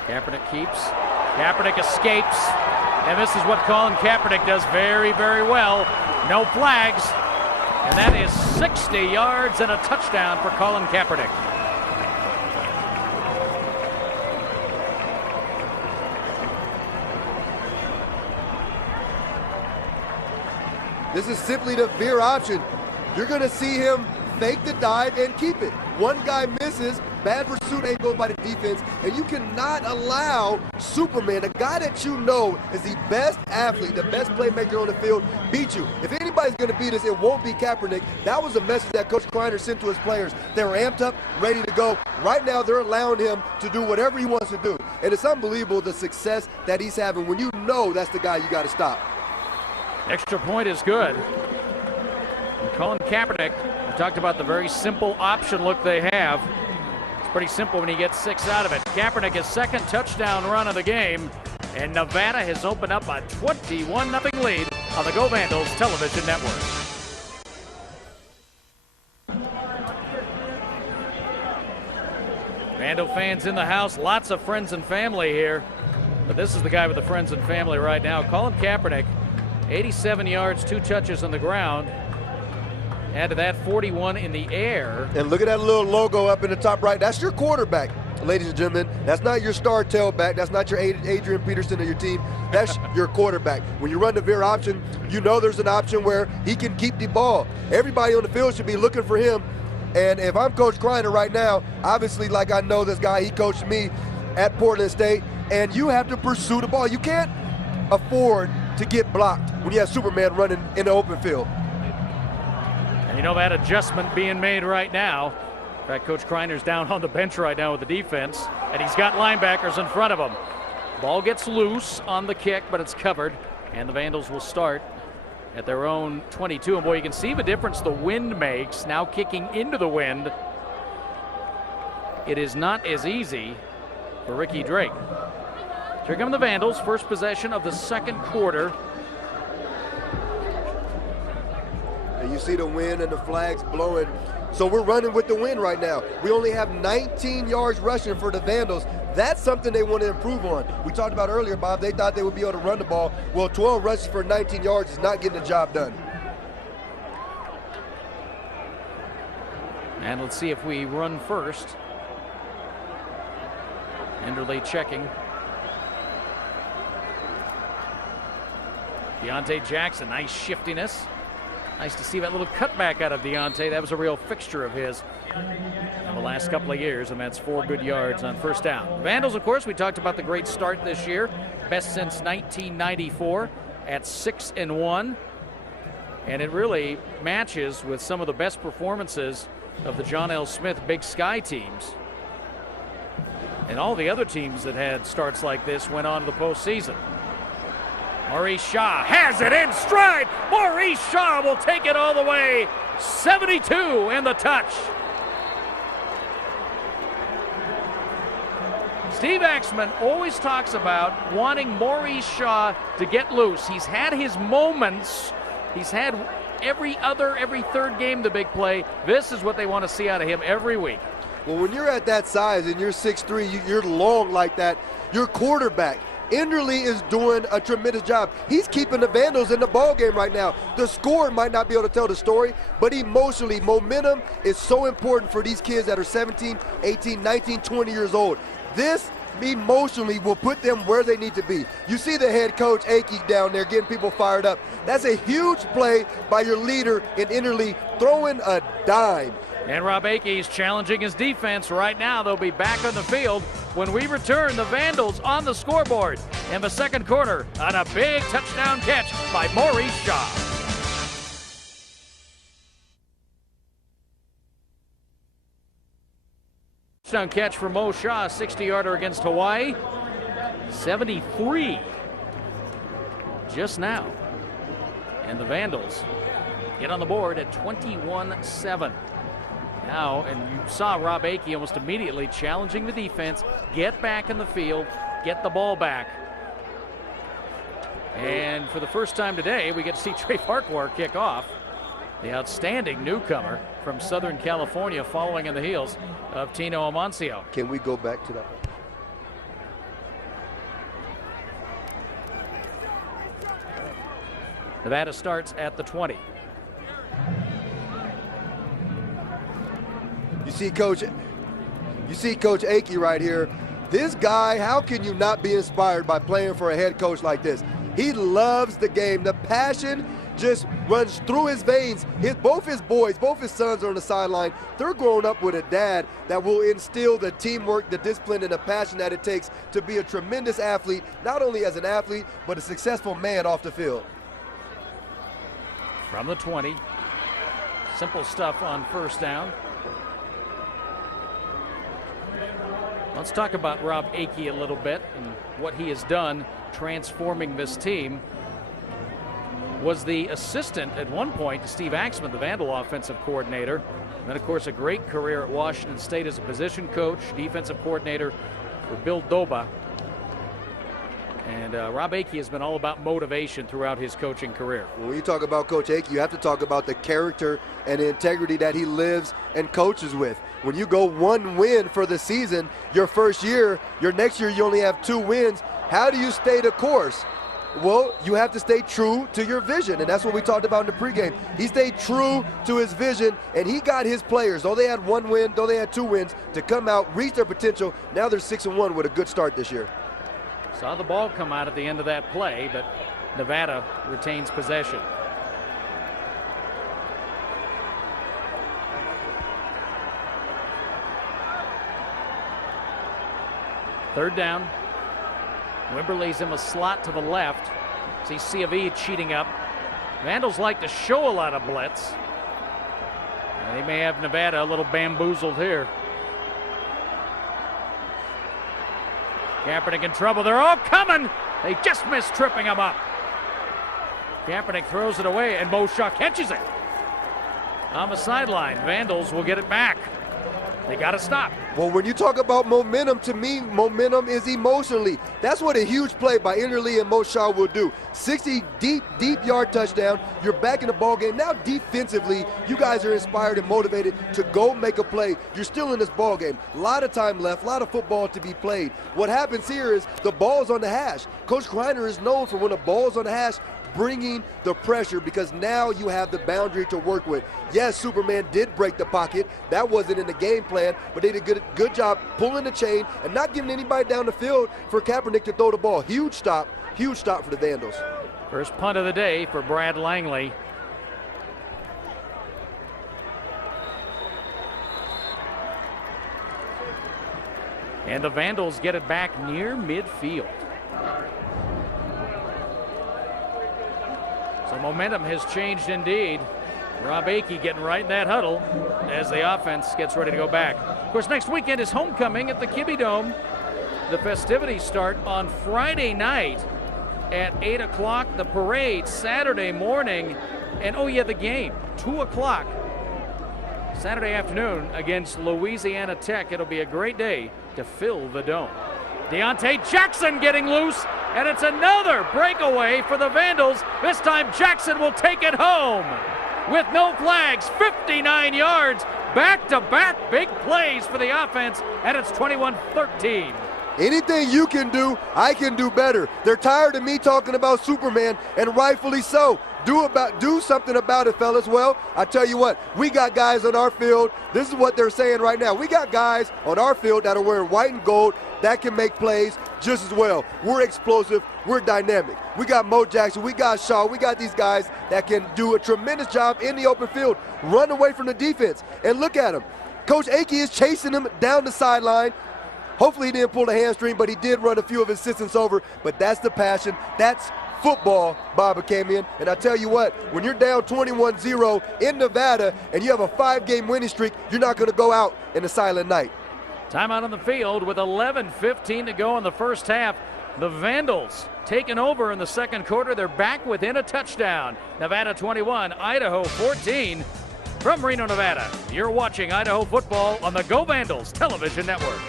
Kaepernick keeps. Kaepernick escapes. And this is what Colin Kaepernick does very, very well. No flags. And that is 60 yards and a touchdown for Colin Kaepernick. This is simply the veer option. You're going to see him fake the dive and keep it. One guy misses, bad pursuit angle by the defense, and you cannot allow Superman, a guy that you know is the best athlete, the best playmaker on the field, beat you. If anybody's going to beat us, it won't be Kaepernick. That was a message that Coach Kreiner sent to his players. They were amped up, ready to go. Right now, they're allowing him to do whatever he wants to do. And it's unbelievable the success that he's having when you know that's the guy you got to stop. Extra point is good. And Colin Kaepernick, we talked about the very simple option look they have. It's pretty simple when you get 6 out of it. Kaepernick, his 2nd touchdown run of the game, and Nevada has opened up a 21-0 lead on the Go Vandals television network. Vandal fans in the house, lots of friends and family here. But this is the guy with the friends and family right now. Colin Kaepernick, 87 yards, 2 touches on the ground. Add to that 41 in the air. And look at that little logo up in the top right. That's your quarterback, ladies and gentlemen. That's not your star tailback. That's not your Adrian Peterson of your team. That's your quarterback. When you run the veer option, you know there's an option where he can keep the ball. Everybody on the field should be looking for him. And if I'm Coach Kreiner right now, obviously, like I know this guy, he coached me at Portland State, and you have to pursue the ball. You can't afford to get blocked when you have Superman running in the open field. And you know that adjustment being made right now. In fact, Coach Kreiner's down on the bench right now with the defense, and he's got linebackers in front of him. Ball gets loose on the kick, but it's covered, and the Vandals will start at their own 22. And boy, you can see the difference the wind makes now kicking into the wind. It is not as easy for Ricky Drake. Here come the Vandals, first possession of the second quarter. And you see the wind and the flags blowing. So we're running with the wind right now. We only have 19 yards rushing for the Vandals. That's something they want to improve on. We talked about earlier, Bob, they thought they would be able to run the ball. Well, 12 rushes for 19 yards is not getting the job done. And let's see if we run first. Enderle checking. Deontay Jackson, nice shiftiness. Nice to see that little cutback out of Deontay. That was a real fixture of his in the last couple of years, and that's 4 good yards on first down. Vandals, of course, we talked about the great start this year. Best since 1994 at 6-1. And it really matches with some of the best performances of the John L. Smith Big Sky teams. And all the other teams that had starts like this went on to the postseason. Maurice Shaw has it in stride. Maurice Shaw will take it all the way. 72 in the touch. Steve Axman always talks about wanting Maurice Shaw to get loose. He's had his moments. He's had every third game the big play. This is what they want to see out of him every week. Well, when you're at that size and you're 6'3", you're long like that, your quarterback, Enderle, is doing a tremendous job. He's keeping the Vandals in the ball game right now. The score might not be able to tell the story, but emotionally, momentum is so important for these kids that are 17, 18, 19, 20 years old. This emotionally will put them where they need to be. You see the head coach, Akey, down there getting people fired up. That's a huge play by your leader in Enderle, throwing a dime. And Rob Akey is challenging his defense right now. They'll be back on the field when we return. The Vandals on the scoreboard in the second quarter on a big touchdown catch by Maurice Shaw. Touchdown catch for Mo Shaw, 60-yarder against Hawaii. 73 just now. And the Vandals get on the board at 21-7. Now, and you saw Rob Akey almost immediately challenging the defense, get back in the field, get the ball back. And for the first time today, we get to see Trey Farquhar kick off, the outstanding newcomer from Southern California, following in the heels of Tino Amancio. Can we go back to that? Nevada starts at the 20. You see Coach Akey right here. This guy, how can you not be inspired by playing for a head coach like this? He loves the game. The passion just runs through his veins. Both his boys, both his sons are on the sideline. They're growing up with a dad that will instill the teamwork, the discipline, and the passion that it takes to be a tremendous athlete, not only as an athlete, but a successful man off the field. From the 20, simple stuff on first down. Let's talk about Rob Akey a little bit and what he has done transforming this team. Was the assistant at one point to Steve Axman, the Vandal offensive coordinator. And then, of course, a great career at Washington State as a position coach, defensive coordinator for Bill Doba. And Rob Akey has been all about motivation throughout his coaching career. When you talk about Coach Akey, you have to talk about the character and the integrity that he lives and coaches with. When you go 1 win for the season, your first year, your next year you only have 2 wins. How do you stay the course? Well, you have to stay true to your vision, and that's what we talked about in the pregame. He stayed true to his vision, and he got his players, though they had 1 win, though they had 2 wins, to come out, reach their potential. Now they're 6-1 with a good start this year. Saw the ball come out at the end of that play, but Nevada retains possession. Third down. Wimber lays him a slot to the left. See C of E cheating up. Vandals like to show a lot of blitz. They may have Nevada a little bamboozled here. Kaepernick in trouble. They're all coming. They just missed tripping him up. Kaepernick throws it away, and Moshaw catches it. On the sideline, Vandals will get it back. They got to stop. Well, when you talk about momentum, to me, momentum is emotionally. That's what a huge play by Enderly and Moshaw will do. 60 deep yard touchdown. You're back in the ball game. Now defensively, you guys are inspired and motivated to go make a play. You're still in this ball game. A lot of time left, a lot of football to be played. What happens here is the ball's on the hash. Coach Kreiner is known for when the ball's on the hash, bringing the pressure, because now you have the boundary to work with. Yes, Superman did break the pocket. That wasn't in the game plan, but they did a good job pulling the chain and not giving anybody down the field for Kaepernick to throw the ball. Huge stop for the Vandals. First punt of the day for Brad Langley. And the Vandals get it back near midfield. So momentum has changed indeed. Rob Akey getting right in that huddle as the offense gets ready to go back. Of course, next weekend is homecoming at the Kibbe Dome. The festivities start on Friday night at 8 o'clock. The parade Saturday morning. And oh yeah, the game, 2 o'clock Saturday afternoon against Louisiana Tech. It'll be a great day to fill the dome. Deontay Jackson getting loose, and it's another breakaway for the Vandals. This time Jackson will take it home with no flags, 59 yards, back-to-back big plays for the offense, and it's 21-13. Anything you can do, I can do better. They're tired of me talking about Superman, and rightfully so. Do something about it, fellas. Well, I tell you what, we got guys on our field. This is what they're saying right now. We got guys on our field that are wearing white and gold that can make plays just as well. We're explosive. We're dynamic. We got Mo Jackson. We got Shaw. We got these guys that can do a tremendous job in the open field, run away from the defense. And look at him. Coach Akey is chasing him down the sideline. Hopefully he didn't pull the hamstring, but he did run a few of his assistants over. But that's the passion. That's football, Bob Akamian. And I tell you what, when you're down 21-0 in Nevada and you have a 5-game winning streak, you're not going to go out in a silent night. Timeout on the field with 11:15 to go in the first half. The Vandals taking over in the second quarter. They're back within a touchdown. Nevada 21, Idaho 14. From Reno, Nevada, you're watching Idaho football on the Go Vandals television network.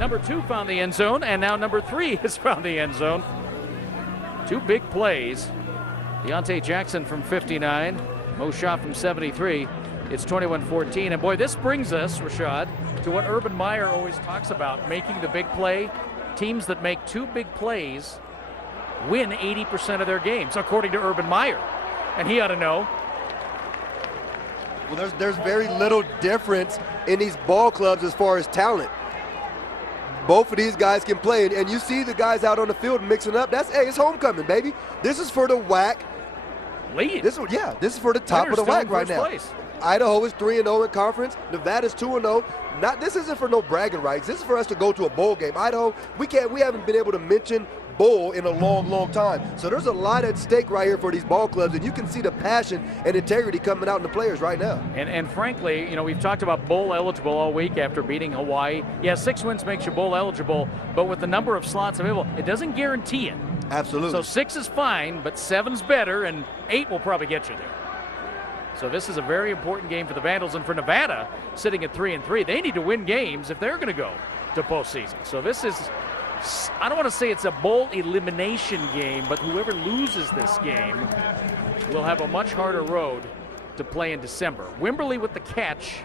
Number 2 found the end zone, and now number 3 has found the end zone. 2 big plays. Deontay Jackson from 59, Moshaw from 73. It's 21-14. And boy, this brings us, Rashad, to what Urban Meyer always talks about, making the big play. Teams that make 2 big plays win 80% of their games, according to Urban Meyer. And he ought to know. Well, there's very little difference in these ball clubs as far as talent. Both of these guys can play, and you see the guys out on the field mixing up. Hey, it's homecoming, baby. This is for the WAC lead. This is for the top of the WAC right now. Place. Idaho is 3-0 in conference. Nevada's 2-0. This isn't for no bragging rights. This is for us to go to a bowl game. Idaho, we haven't been able to mention bowl in a long time. So there's a lot at stake right here for these ball clubs, and you can see the passion and integrity coming out in the players right now. And frankly, we've talked about bowl eligible all week after beating Hawaii. Yeah, 6 wins makes you bowl eligible, but with the number of slots available, it doesn't guarantee it. Absolutely. So 6 is fine, but 7's better, and 8 will probably get you there. So this is a very important game for the Vandals, and for Nevada, sitting at 3-3, they need to win games if they're going to go to postseason. So this is, I don't want to say it's a bowl elimination game, but whoever loses this game will have a much harder road to play in December. Wimberley with the catch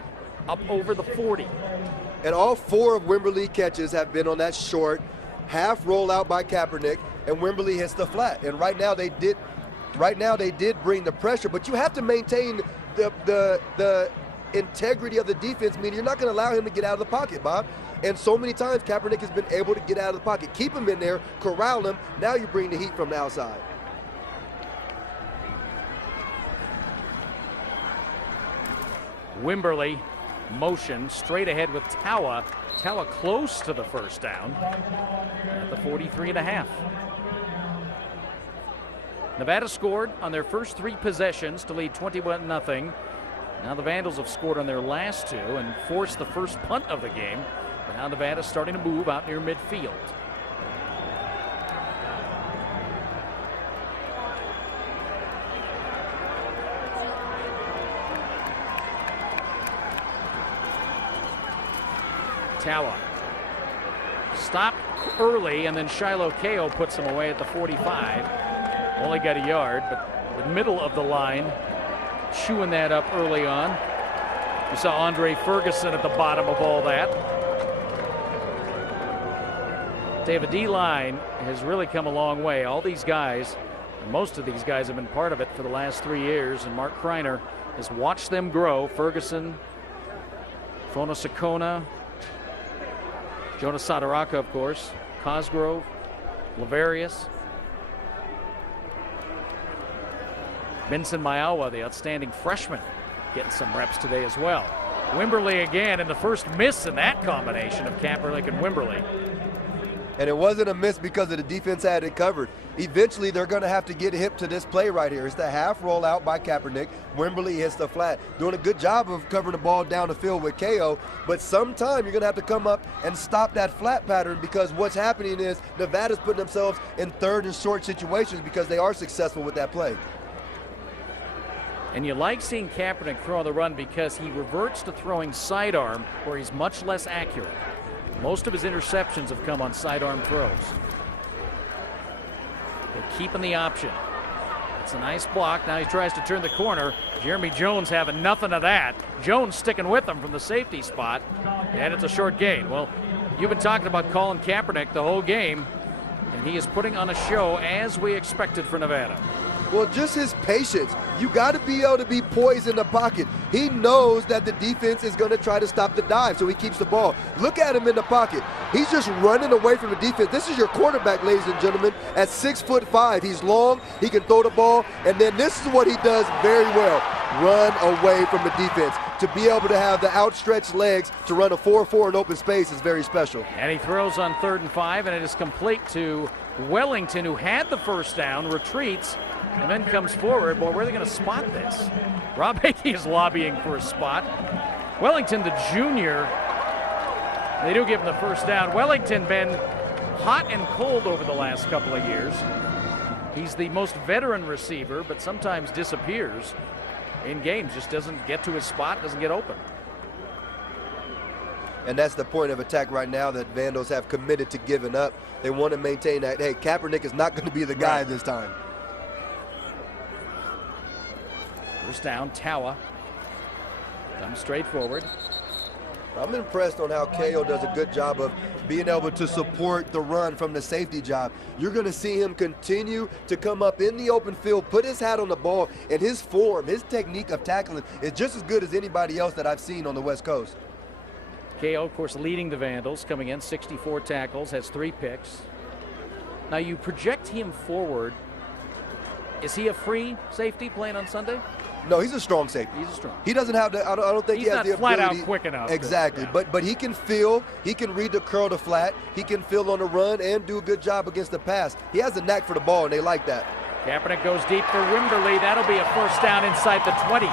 up over the 40. And all 4 of Wimberley catches have been on that short half rollout by Kaepernick, and Wimberley hits the flat. And right now they did bring the pressure, but you have to maintain the integrity of the defense, meaning you're not going to allow him to get out of the pocket, Bob. And so many times Kaepernick has been able to get out of the pocket. Keep him in there, corral him. Now you bring the heat from the outside. Wimberley motion straight ahead with Tawa. Tawa close to the first down at the 43.5. Nevada scored on their first 3 possessions to lead 21-0. Now the Vandals have scored on their last 2 and forced the first punt of the game. But now Nevada's starting to move out near midfield. Tawa stopped early, and then Shiloh Ko puts him away at the 45. Only got a yard, but the middle of the line chewing that up early on. You saw Andre Ferguson at the bottom of all that. David D-line has really come a long way. All these guys, and most of these guys have been part of it for the last 3 years, and Mark Kreiner has watched them grow. Ferguson, Fonosakona, Jonas Sadaraka, of course, Cosgrove, Laverius, Vincent Mayawa, the outstanding freshman, getting some reps today as well. Wimberley again, and the first miss in that combination of Kaepernick and Wimberley. And it wasn't a miss because of the defense had it covered. Eventually, they're going to have to get hip to this play right here. It's the half rollout by Kaepernick. Wimberley hits the flat. Doing a good job of covering the ball down the field with Ko. But sometime you're going to have to come up and stop that flat pattern, because what's happening is Nevada's putting themselves in third and short situations because they are successful with that play. And you like seeing Kaepernick throw on the run because he reverts to throwing sidearm, where he's much less accurate. Most of his interceptions have come on sidearm throws. They're keeping the option. It's a nice block. Now he tries to turn the corner. Jeremy Jones having nothing of that. Jones sticking with him from the safety spot, and it's a short gain. Well, you've been talking about Colin Kaepernick the whole game, and he is putting on a show as we expected for Nevada. Well, just his patience. You got to be able to be poised in the pocket. He knows that the defense is going to try to stop the dive, so he keeps the ball. Look at him in the pocket. He's just running away from the defense. This is your quarterback, ladies and gentlemen, at 6'5". He's long, he can throw the ball, and then this is what he does very well. Run away from the defense. To be able to have the outstretched legs to run a 4-4 in open space is very special. And he throws on 3rd and 5, and it is complete to Wellington, who had the first down, retreats, and then comes forward. Boy, where are they going to spot this? Rob Hickey is lobbying for a spot. Wellington, the junior, they do give him the first down. Wellington been hot and cold over the last couple of years. He's the most veteran receiver, but sometimes disappears in games, just doesn't get to his spot, doesn't get open. And that's the point of attack right now that Vandals have committed to giving up. They want to maintain that, hey, Kaepernick is not going to be the guy this time. First down, Tawa. Comes straight forward. I'm impressed on how Ko does a good job of being able to support the run from the safety job. You're going to see him continue to come up in the open field, put his hat on the ball, and his form, his technique of tackling is just as good as anybody else that I've seen on the West Coast. Ko, of course, leading the Vandals, coming in 64 tackles, has 3 picks. Now you project him forward. Is he a free safety playing on Sunday? No, he's a strong safety. He's a strong. He doesn't have the. I don't think he has the ability. He's not flat out quick enough. Exactly, but he can feel. He can read the curl to flat. He can feel on the run and do a good job against the pass. He has a knack for the ball, and they like that. Kaepernick goes deep for Wimberley. That'll be a first down inside the 20.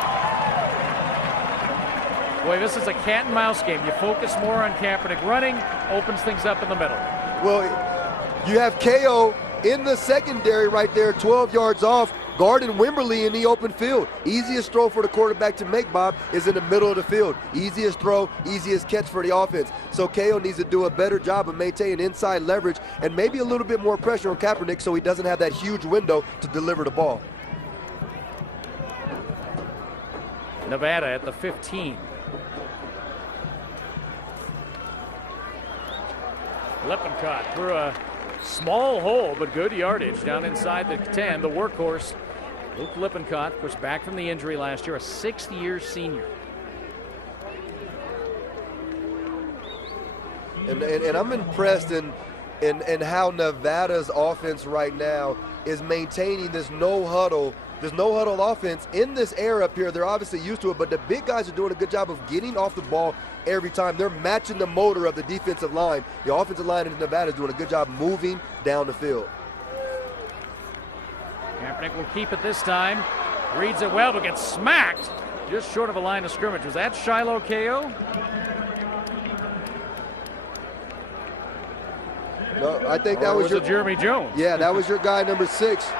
Boy, this is a cat and mouse game. You focus more on Kaepernick running, opens things up in the middle. Well, you have Ko in the secondary right there, 12 yards off, guarding Wimberly in the open field. Easiest throw for the quarterback to make, Bob, is in the middle of the field. Easiest throw, easiest catch for the offense. So Ko needs to do a better job of maintaining inside leverage and maybe a little bit more pressure on Kaepernick so he doesn't have that huge window to deliver the ball. Nevada at the 15. Lippincott through a small hole, but good yardage down inside the 10. The workhorse, Luke Lippincott, was back from the injury last year, a 6th-year senior. And I'm impressed in how Nevada's offense right now is maintaining this no huddle offense in this era up here. They're obviously used to it, but the big guys are doing a good job of getting off the ball every time. They're matching the motor of the defensive line. The offensive line in Nevada is doing a good job moving down the field. Kaepernick will keep it this time. Reads it well, but gets smacked just short of a line of scrimmage. Was that Shiloh Ko? No, I think that was your Jeremy Jones. Yeah, that was your guy, number 6.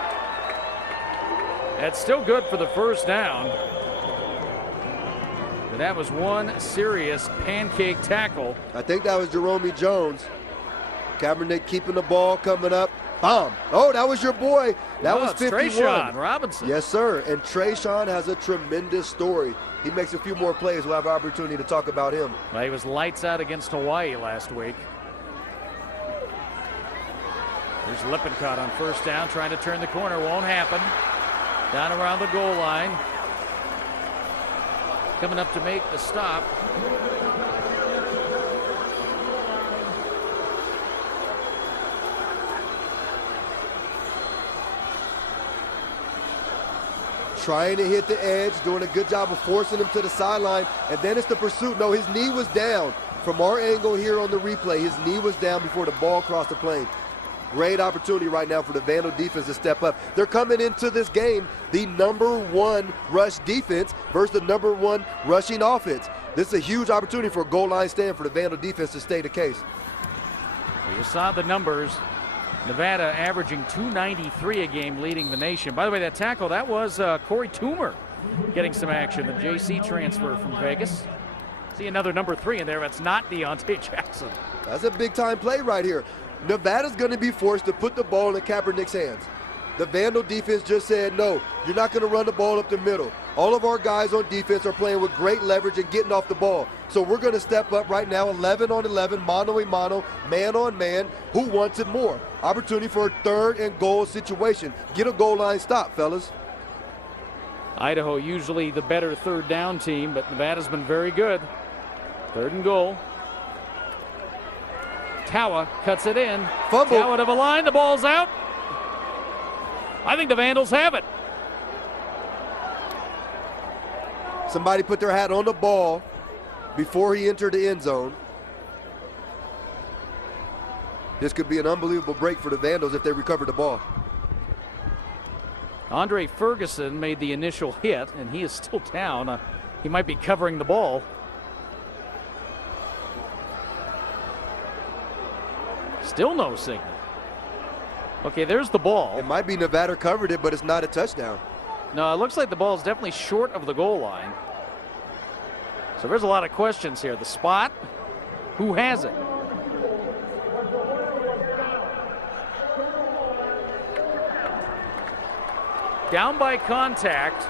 That's still good for the first down. But that was one serious pancake tackle. I think that was Jeremy Jones. Kaepernick keeping the ball, coming up. Bomb. Oh, that was your boy. That was 51. Trayshawn Robinson. Yes, sir. And Trayshawn has a tremendous story. He makes a few more plays. We'll have an opportunity to talk about him. Well, he was lights out against Hawaii last week. There's Lippincott on first down, trying to turn the corner. Won't happen. Down around the goal line. Coming up to make the stop. Trying to hit the edge, doing a good job of forcing him to the sideline, and then it's the pursuit. No, his knee was down. From our angle here on the replay, his knee was down before the ball crossed the plane. Great opportunity right now for the Vandal defense to step up. They're coming into this game the #1 rush defense versus the #1 rushing offense. This is a huge opportunity for a goal line stand for the Vandal defense to stay the case. You saw the numbers. Nevada averaging 293 a game, leading the nation. By the way, that tackle, that was Corey Toomer getting some action, the JC transfer from Vegas. See another number 3 in there. That's not Deontay Jackson. That's a big-time play right here. Nevada's going to be forced to put the ball in Kaepernick's hands. The Vandal defense just said, no, you're not going to run the ball up the middle. All of our guys on defense are playing with great leverage and getting off the ball. So we're going to step up right now, 11 on 11, mano a mano, man on man. Who wants it more? Opportunity for a 3rd and goal situation. Get a goal line stop, fellas. Idaho usually the better 3rd down team, but Nevada's been very good. 3rd and goal. Tawa cuts it in. Fumble. Tawa to the line. The ball's out. I think the Vandals have it. Somebody put their hat on the ball before he entered the end zone. This could be an unbelievable break for the Vandals if they recover the ball. Andre Ferguson made the initial hit, and he is still down. He might be covering the ball. Still no signal. Okay, there's the ball. It might be Nevada covered it, but it's not a touchdown. No, it looks like the ball is definitely short of the goal line. So there's a lot of questions here. The spot, who has it? Down by contact,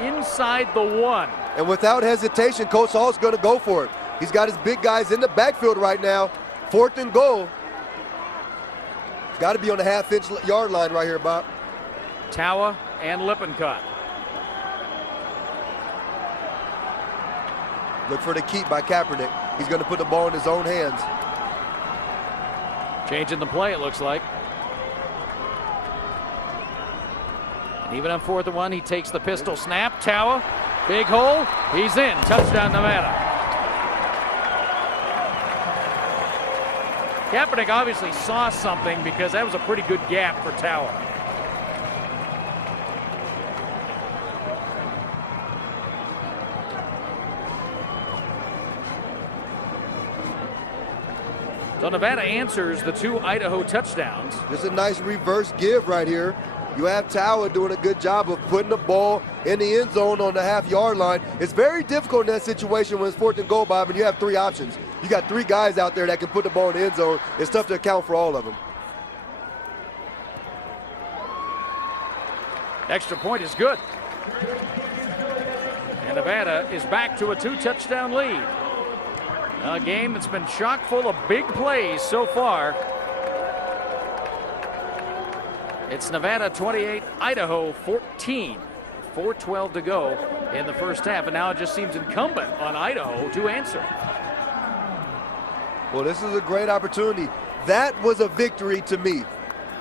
inside the 1. And without hesitation, Coach Hall's going to go for it. He's got his big guys in the backfield right now. 4th and goal. Got to be on the half-inch yard line right here, Bob. Tawa and Lippincott. Look for the keep by Kaepernick. He's going to put the ball in his own hands. Changing the play, it looks like. And even on 4th and 1, he takes the pistol snap. Tawa, big hole. He's in. Touchdown, Nevada. Kaepernick obviously saw something because that was a pretty good gap for Tawa. So Nevada answers the 2 Idaho touchdowns. This is a nice reverse give right here. You have Tower doing a good job of putting the ball in the end zone on the half-yard line. It's very difficult in that situation when it's 4th and goal, Bob, and you have 3 options. You got 3 guys out there that can put the ball in the end zone. It's tough to account for all of them. Extra point is good. And Nevada is back to a 2-touchdown lead. A game that's been chock full of big plays so far. It's Nevada 28, Idaho 14. 4:12 to go in the first half, and now it just seems incumbent on Idaho to answer. Well, this is a great opportunity. That was a victory to me.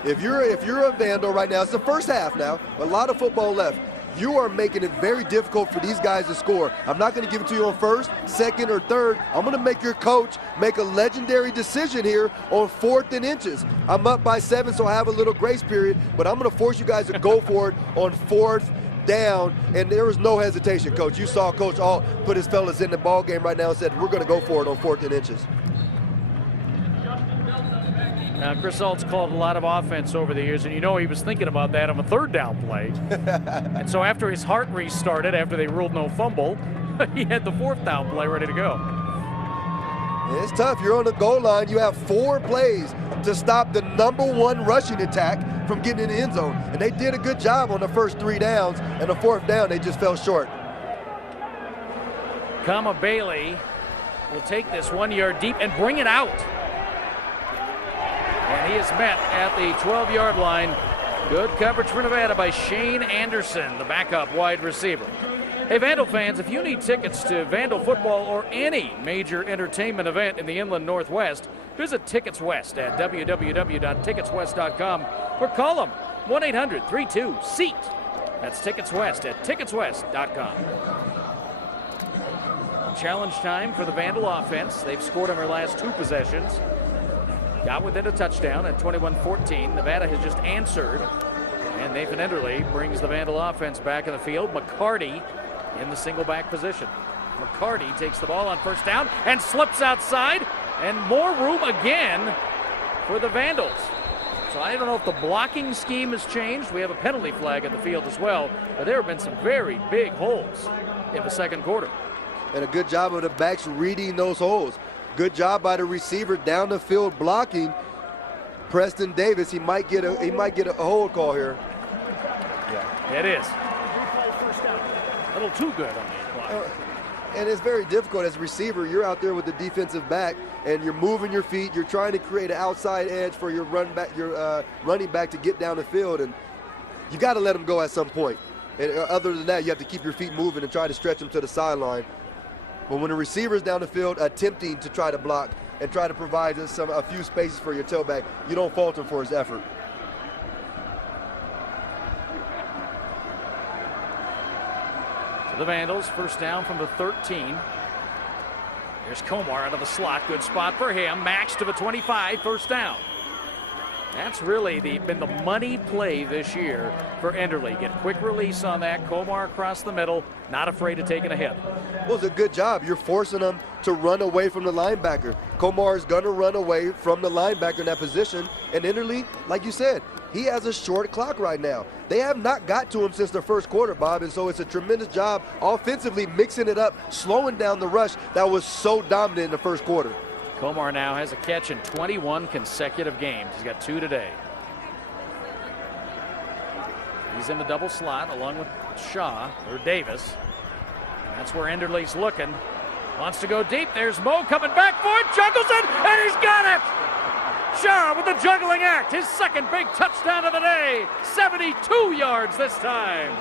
If you're a Vandal right now, it's the first half now, a lot of football left. You are making it very difficult for these guys to score. I'm not going to give it to you on 1st, 2nd, or 3rd. I'm going to make your coach make a legendary decision here on 4th and inches. I'm up by 7, so I have a little grace period, but I'm going to force you guys to go for it on 4th down, and there was no hesitation, Coach. You saw Coach Alt put his fellas in the ball game right now and said, we're going to go for it on 4th and inches. Now, Chris Alt's called a lot of offense over the years, and you know he was thinking about that on a 3rd down play. And so after his heart restarted, after they ruled no fumble, he had the 4th down play ready to go. It's tough. You're on the goal line. You have 4 plays to stop the #1 rushing attack from getting in the end zone. And they did a good job on the first 3 downs, and the 4th down, they just fell short. Kama Bailey will take this 1 yard deep and bring it out. And he is met at the 12-yard line. Good coverage for Nevada by Shane Anderson, the backup wide receiver. Hey, Vandal fans, if you need tickets to Vandal football or any major entertainment event in the Inland Northwest, visit Tickets West at www.ticketswest.com or call them 1-800-32-SEAT. That's Tickets West at ticketswest.com. Challenge time for the Vandal offense. They've scored on their last 2 possessions. Got within a touchdown at 21-14. Nevada has just answered, and Nathan Enderle brings the Vandal offense back in the field. McCarty in the single back position. McCarty takes the ball on 1st down and slips outside, and more room again for the Vandals. So I don't know if the blocking scheme has changed. We have a penalty flag at the field as well, but there have been some very big holes in the 2nd quarter. And a good job of the backs reading those holes. Good job by the receiver down the field blocking. Preston Davis, he might get a hold call here. Yeah, it is. A little too good on the clock. And it's very difficult as a receiver. You're out there with the defensive back, and you're moving your feet. You're trying to create an outside edge for your running back to get down the field, and you got to let him go at some point. And other than that, you have to keep your feet moving and try to stretch them to the sideline. But when the receiver's down the field attempting to try to block and try to provide a few spaces for your tailback, you don't fault him for his effort. So the Vandals, 1st down from the 13. There's Komar out of the slot. Good spot for him. Max to the 25, 1st down. That's really been the money play this year for Enderle. Get quick release on that. Komar across the middle, not afraid of taking a hit. Well, it's a good job. You're forcing them to run away from the linebacker. Komar is going to run away from the linebacker in that position. And Enderle, like you said, he has a short clock right now. They have not got to him since the 1st quarter, Bob, and so it's a tremendous job offensively mixing it up, slowing down the rush that was so dominant in the 1st quarter. Komar now has a catch in 21 consecutive games. He's got 2 today. He's in the double slot along with Davis. That's where Enderle's looking. Wants to go deep. There's Mo coming back for it. Juggles it, and he's got it! Shaw with the juggling act. His 2nd big touchdown of the day. 72 yards this time.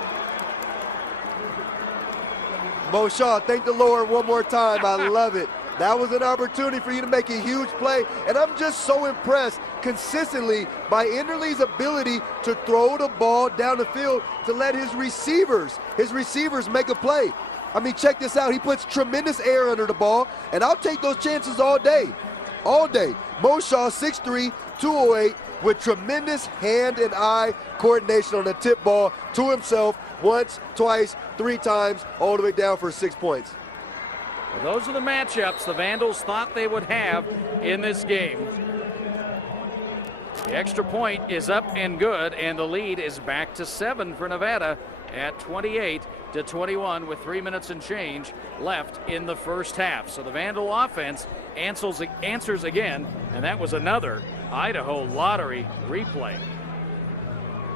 Mo Shaw, thank the Lord one more time. I love it. That was an opportunity for you to make a huge play, and I'm just so impressed consistently by Enderle's ability to throw the ball down the field to let his receivers make a play. I mean, check this out. He puts tremendous air under the ball, and I'll take those chances all day. All day. Mo Shaw, 6'3", 208, with tremendous hand and eye coordination on the tip ball to himself once, twice, 3 times, all the way down for 6 points. Well, those are the matchups the Vandals thought they would have in this game. The extra point is up and good, and the lead is back to 7 for Nevada at 28-21 with 3 minutes and change left in the first half. So the Vandal offense answers again, and that was another Idaho lottery replay.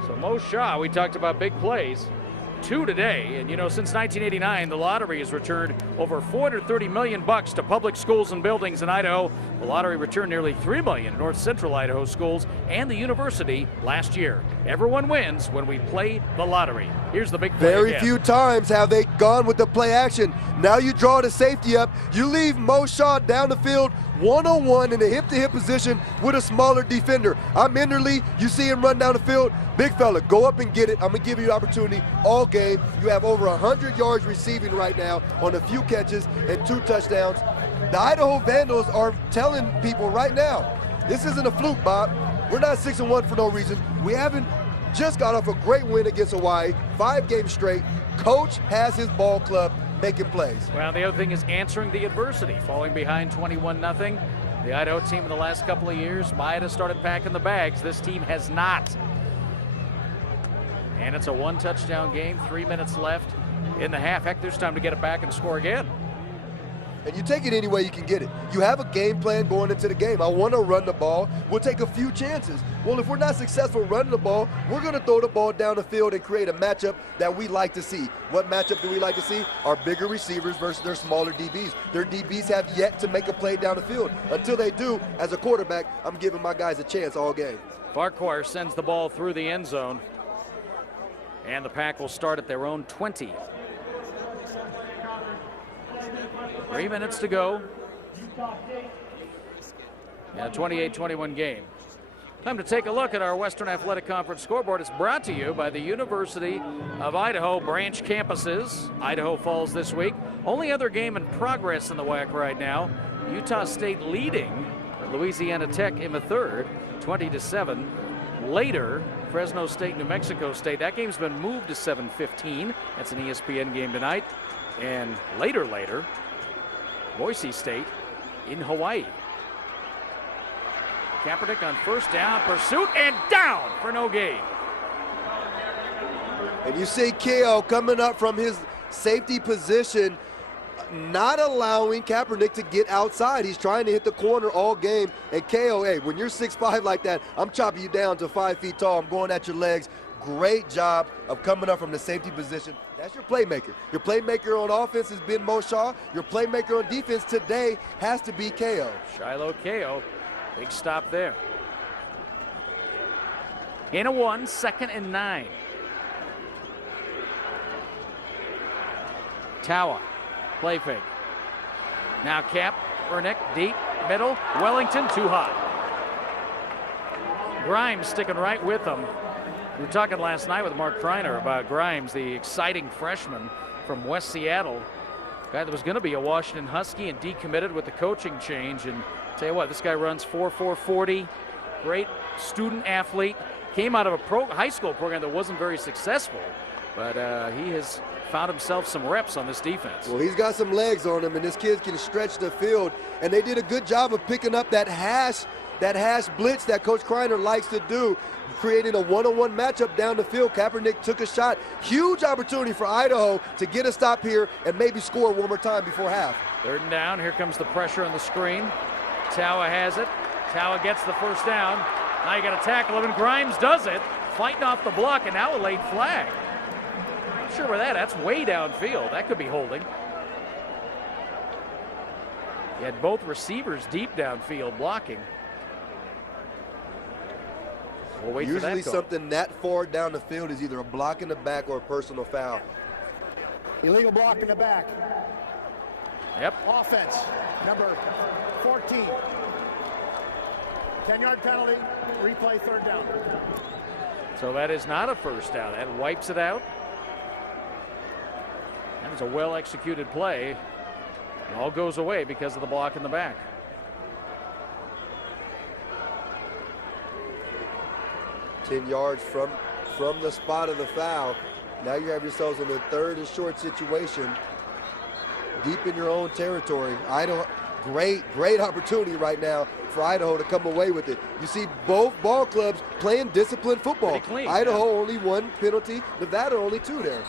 So Mo Shaw, we talked about big plays. 2 today, and you know, since 1989, the lottery has returned over $430 million to public schools and buildings in Idaho. The lottery returned nearly $3 million in North Central Idaho schools and the university last year. Everyone wins when we play the lottery. Here's the big play Very again. few times have they gone with the play action. Now you draw the safety up. You leave Mo Shaw down the field one-on-one in a hip-to-hip position with a smaller defender. I'm Enderly. You see him run down the field. Big fella, go up and get it. I'm going to give you the opportunity all game. You have over 100 yards receiving right now on a few catches and 2 touchdowns. The Idaho Vandals are telling people right now, this isn't a fluke, Bob. We're not 6-1 for no reason. We haven't just got off a great win against Hawaii, 5 games straight. Coach has his ball club making plays. Well, the other thing is answering the adversity, falling behind 21-0. The Idaho team in the last couple of years might have started packing the bags. This team has not. And it's a 1-touchdown game, 3 minutes left in the half. Heck, there's time to get it back and score again. And you take it any way you can get it. You have a game plan going into the game. I want to run the ball. We'll take a few chances. Well, if we're not successful running the ball, we're going to throw the ball down the field and create a matchup that we like to see. What matchup do we like to see? Our bigger receivers versus their smaller DBs. Their DBs have yet to make a play down the field. Until they do, as a quarterback, I'm giving my guys a chance all game. Farquhar sends the ball through the end zone. And the Pack will start at their own 20. 3 minutes to go. Yeah, 28-21 game. Time to take a look at our Western Athletic Conference scoreboard. It's brought to you by the University of Idaho branch campuses. Idaho Falls this week. Only other game in progress in the WAC right now. Utah State leading Louisiana Tech in the third, 20-7. Later, Fresno State, New Mexico State. That game's been moved to 7:15. That's an ESPN game tonight. And later, Boise State in Hawaii. Kaepernick on first down, pursuit, and down for no gain. And you see Ko coming up from his safety position, not allowing Kaepernick to get outside. He's trying to hit the corner all game. And Ko, hey, when you're 6'5" like that, I'm chopping you down to 5 feet tall. I'm going at your legs. Great job of coming up from the safety position. That's your playmaker. Your playmaker on offense has been Mo Shaw. Your playmaker on defense today has to be Ko. Shiloh Ko, big stop there. In a 1, 2nd and 9. Tawa, play fake. Now Kaepernick, deep, middle, Wellington, too hot. Grimes sticking right with them. We were talking last night with Mark Kreiner about Grimes, the exciting freshman from West Seattle. Guy that was going to be a Washington Husky and decommitted with the coaching change. And tell you what, this guy runs 4.40. Great student athlete. Came out of a high school program that wasn't very successful. But he has found himself some reps on this defense. Well, he's got some legs on him, and this kid can stretch the field. And they did a good job of picking up that hash blitz that Coach Kreiner likes to do, creating a one-on-one matchup down the field. Kaepernick took a shot. Huge opportunity for Idaho to get a stop here and maybe score one more time before half. 3rd and down. Here comes the pressure on the screen. Tawa has it. Tawa gets the first down. Now you got to tackle him, and Grimes does it, fighting off the block, and now a late flag. Not sure where that's way downfield. That could be holding. He had both receivers deep downfield blocking. We'll wait for that Usually something that far down the field is either a block in the back or a personal foul. Illegal block in the back. Yep. Offense, number 14. 10-yard penalty, replay 3rd down. So that is not a first down. That wipes it out. That was a well-executed play. It all goes away because of the block in the back. 10 yards from the spot of the foul. Now you have yourselves in a 3rd and short situation, deep in your own territory. Great opportunity right now for Idaho to come away with it. You see both ball clubs playing disciplined football. Clean, Idaho only 1 penalty, Nevada only 2 there.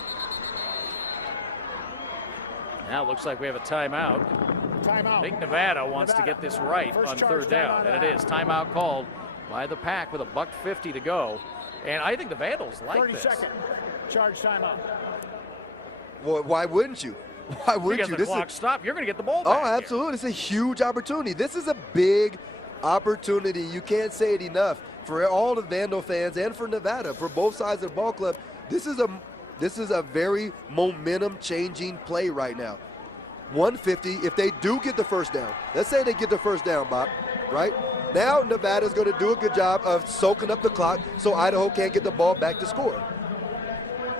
Now it looks like we have a timeout. I think Nevada wants to get this right on third down, and it is. Timeout called by the Pack with $1:50 to go. And I think the Vandals like this. 30-second charge timeout. Well, why wouldn't you? Why wouldn't you? Because the clock stopped. You're going to get the ball back. Oh, absolutely. It's a huge opportunity. This is a big opportunity. You can't say it enough. For all the Vandal fans and for Nevada, for both sides of the ball club, this is a very momentum-changing play right now. 150, if they do get the first down. Let's say they get the first down, Bob, right? Now Nevada's going to do a good job of soaking up the clock so Idaho can't get the ball back to score.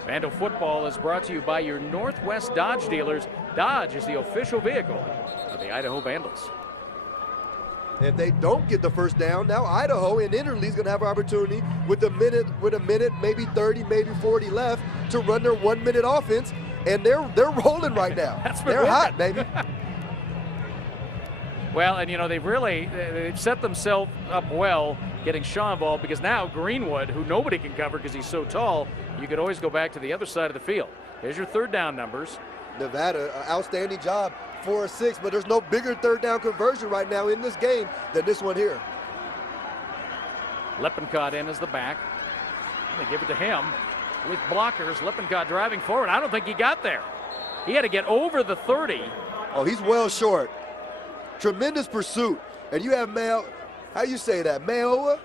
Vandal football is brought to you by your Northwest Dodge dealers. Dodge is the official vehicle of the Idaho Vandals. If they don't get the first down, now Idaho in Interleague is going to have an opportunity with a minute, maybe 30, maybe 40 left to run their 1-minute offense, and they're rolling right now. They're hot, baby. Well, and you know, they've set themselves up well getting Shaw involved, because now Greenwood, who nobody can cover because he's so tall, you could always go back to the other side of the field. There's your third down numbers. Nevada, outstanding job, 4 or 6, but there's no bigger third down conversion right now in this game than this one here. Lippincott in as the back. They give it to him with blockers. Lippincott driving forward. I don't think he got there. He had to get over the 30. Oh, he's well short. Tremendous pursuit. And you have how you say that? Mayowa?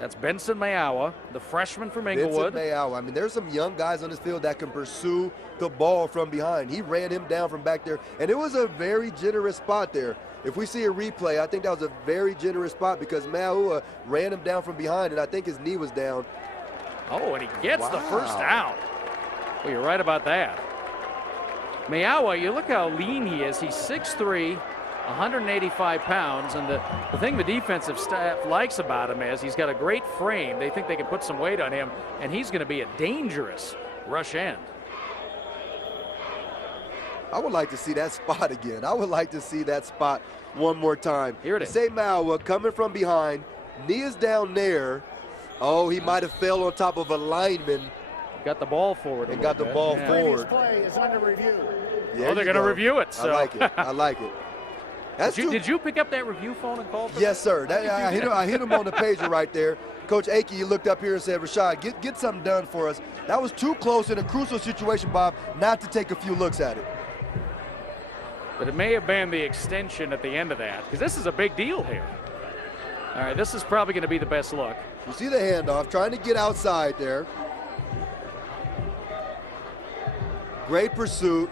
That's Benson Mayowa, the freshman from Inglewood. Benson Mayowa. I mean, there's some young guys on this field that can pursue the ball from behind. He ran him down from back there, and it was a very generous spot there. If we see a replay, I think that was a very generous spot because Mayowa ran him down from behind, and I think his knee was down. Oh, and he gets the first down. Well, you're right about that. Mayowa, you look how lean he is. He's 6'3", 185 pounds, and the thing the defensive staff likes about him is he's got a great frame. They think they can put some weight on him, and he's going to be a dangerous rush end. I would like to see that spot again. I would like to see that spot one more time. Here it is. Say Mayowa coming from behind, knee is down there. Oh, he might have fell on top of a lineman. Got the ball forward. And got the ball forward. Play is under review. They're going to review it. So. I like it. I like it. Did you pick up that review phone and call? Yes, sir. I hit him on the pager right there. Coach Akey, you looked up here and said, Rashad, get something done for us. That was too close in a crucial situation, Bob, not to take a few looks at it. But it may have been the extension at the end of that, because this is a big deal here. All right, this is probably going to be the best look. You see the handoff, trying to get outside there. Great pursuit.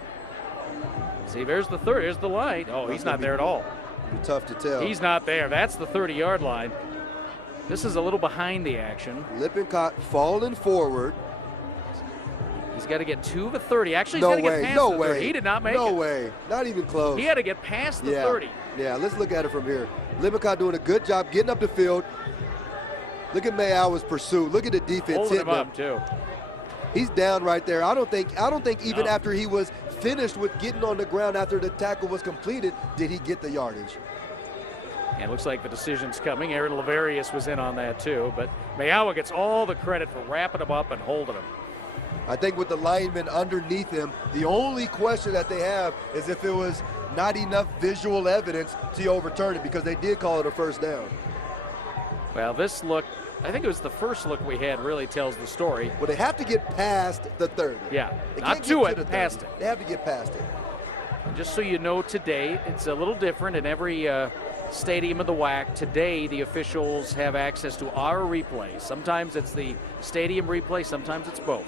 See, there's the third. There's the light. Oh, he's not there at all. Tough to tell. He's not there. That's the 30-yard line. This is a little behind the action. Lippincott falling forward. He's got to get to the 30. Actually, he's got to get past the 30. He did not make it. No way. Not even close. He had to get past the 30. Yeah, let's look at it from here. Lippincott doing a good job getting up the field. Look at Mayowa's pursuit. Look at the defense holding hitting him up, too. He's down right there. I don't think even after he was finished with getting on the ground after the tackle was completed, did he get the yardage. And it looks like the decision's coming. Aaron Laverius was in on that too, but Mayowa gets all the credit for wrapping him up and holding him. I think with the lineman underneath him, the only question that they have is if it was not enough visual evidence to overturn it, because they did call it a first down. Well, this look, I think it was the first look we had, really tells the story. Well, they have to get past the 30. Yeah, not to it, past it. They have to get past it. Just so you know, today, it's a little different in every stadium of the WAC. Today, the officials have access to our replay. Sometimes it's the stadium replay, sometimes it's both.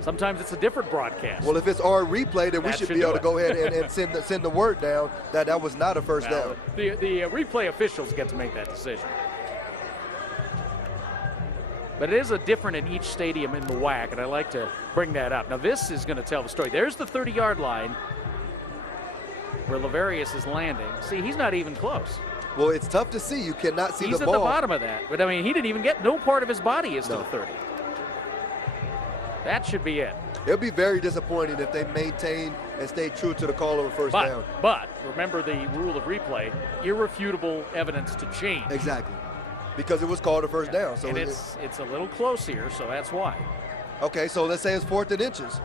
Sometimes it's a different broadcast. Well, if it's our replay, then we should be able to go ahead and send the word down that was not a first down. The replay officials get to make that decision. But it is a different in each stadium in the WAC, and I like to bring that up. Now, this is going to tell the story. There's the 30-yard line where Laverius is landing. See, he's not even close. Well, it's tough to see. You cannot see the ball. He's at the bottom of that. But, I mean, he didn't even get, no part of his body is to the 30. That should be it. It'll be very disappointing if they maintain and stay true to the call over first down. But remember the rule of replay, irrefutable evidence to change. Exactly. Because it was called a first down. So and it's a little close here, so that's why. Okay, so let's say it's 4th and inches.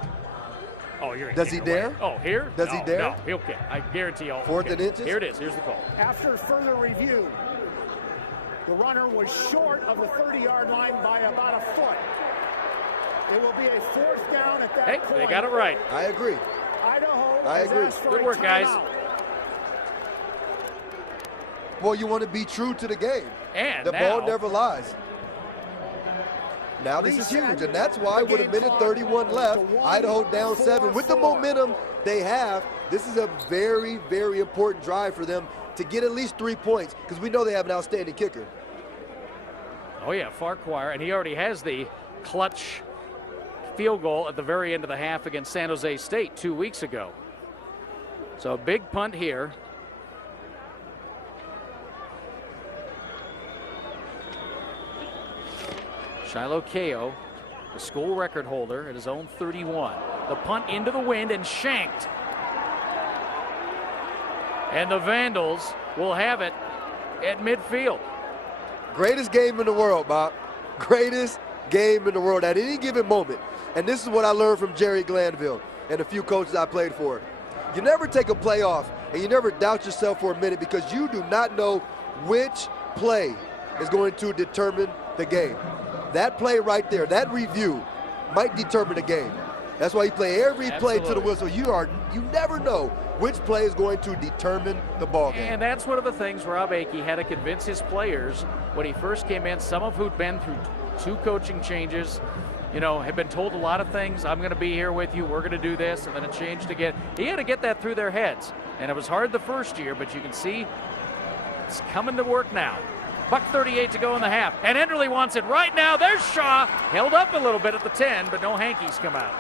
Oh, you're Does he dare? Oh, here? Does he dare? No, he'll kick. I guarantee I'll 4th and inches? Here it is. Here's the call. After further review, the runner was short of the 30-yard line by about a foot. It will be a 4th down at that point. They got it right. I agree. Idaho I has agree. asked for Good a work, guys. timeout. Well, you want to be true to the game. And the now, ball never lies. Now this is huge, and that's why with a minute 31 left, Idaho down 7. With the momentum they have, this is a very, very important drive for them to get at least 3 points, because we know they have an outstanding kicker. Oh, yeah, Farquhar, and he already has the clutch field goal at the very end of the half against San Jose State 2 weeks ago. So a big punt here. Shiloh Kao, the school record holder at his own 31. The punt into the wind and shanked. And the Vandals will have it at midfield. Greatest game in the world, Bob. Greatest game in the world at any given moment. And this is what I learned from Jerry Glanville and a few coaches I played for. You never take a play off and you never doubt yourself for a minute, because you do not know which play is going to determine the game. That play right there, that review, might determine the game. That's why you play every play to the whistle. You never know which play is going to determine the ball game. And that's one of the things Rob Akey had to convince his players when he first came in, some of who'd been through 2 coaching changes, you know, had been told a lot of things. I'm going to be here with you. We're going to do this. And then it changed again. He had to get that through their heads. And it was hard the first year, but you can see it's coming to work now. $1:38 to go in the half. And Enderle wants it right now. There's Shaw. Held up a little bit at the 10, but no hankies come out.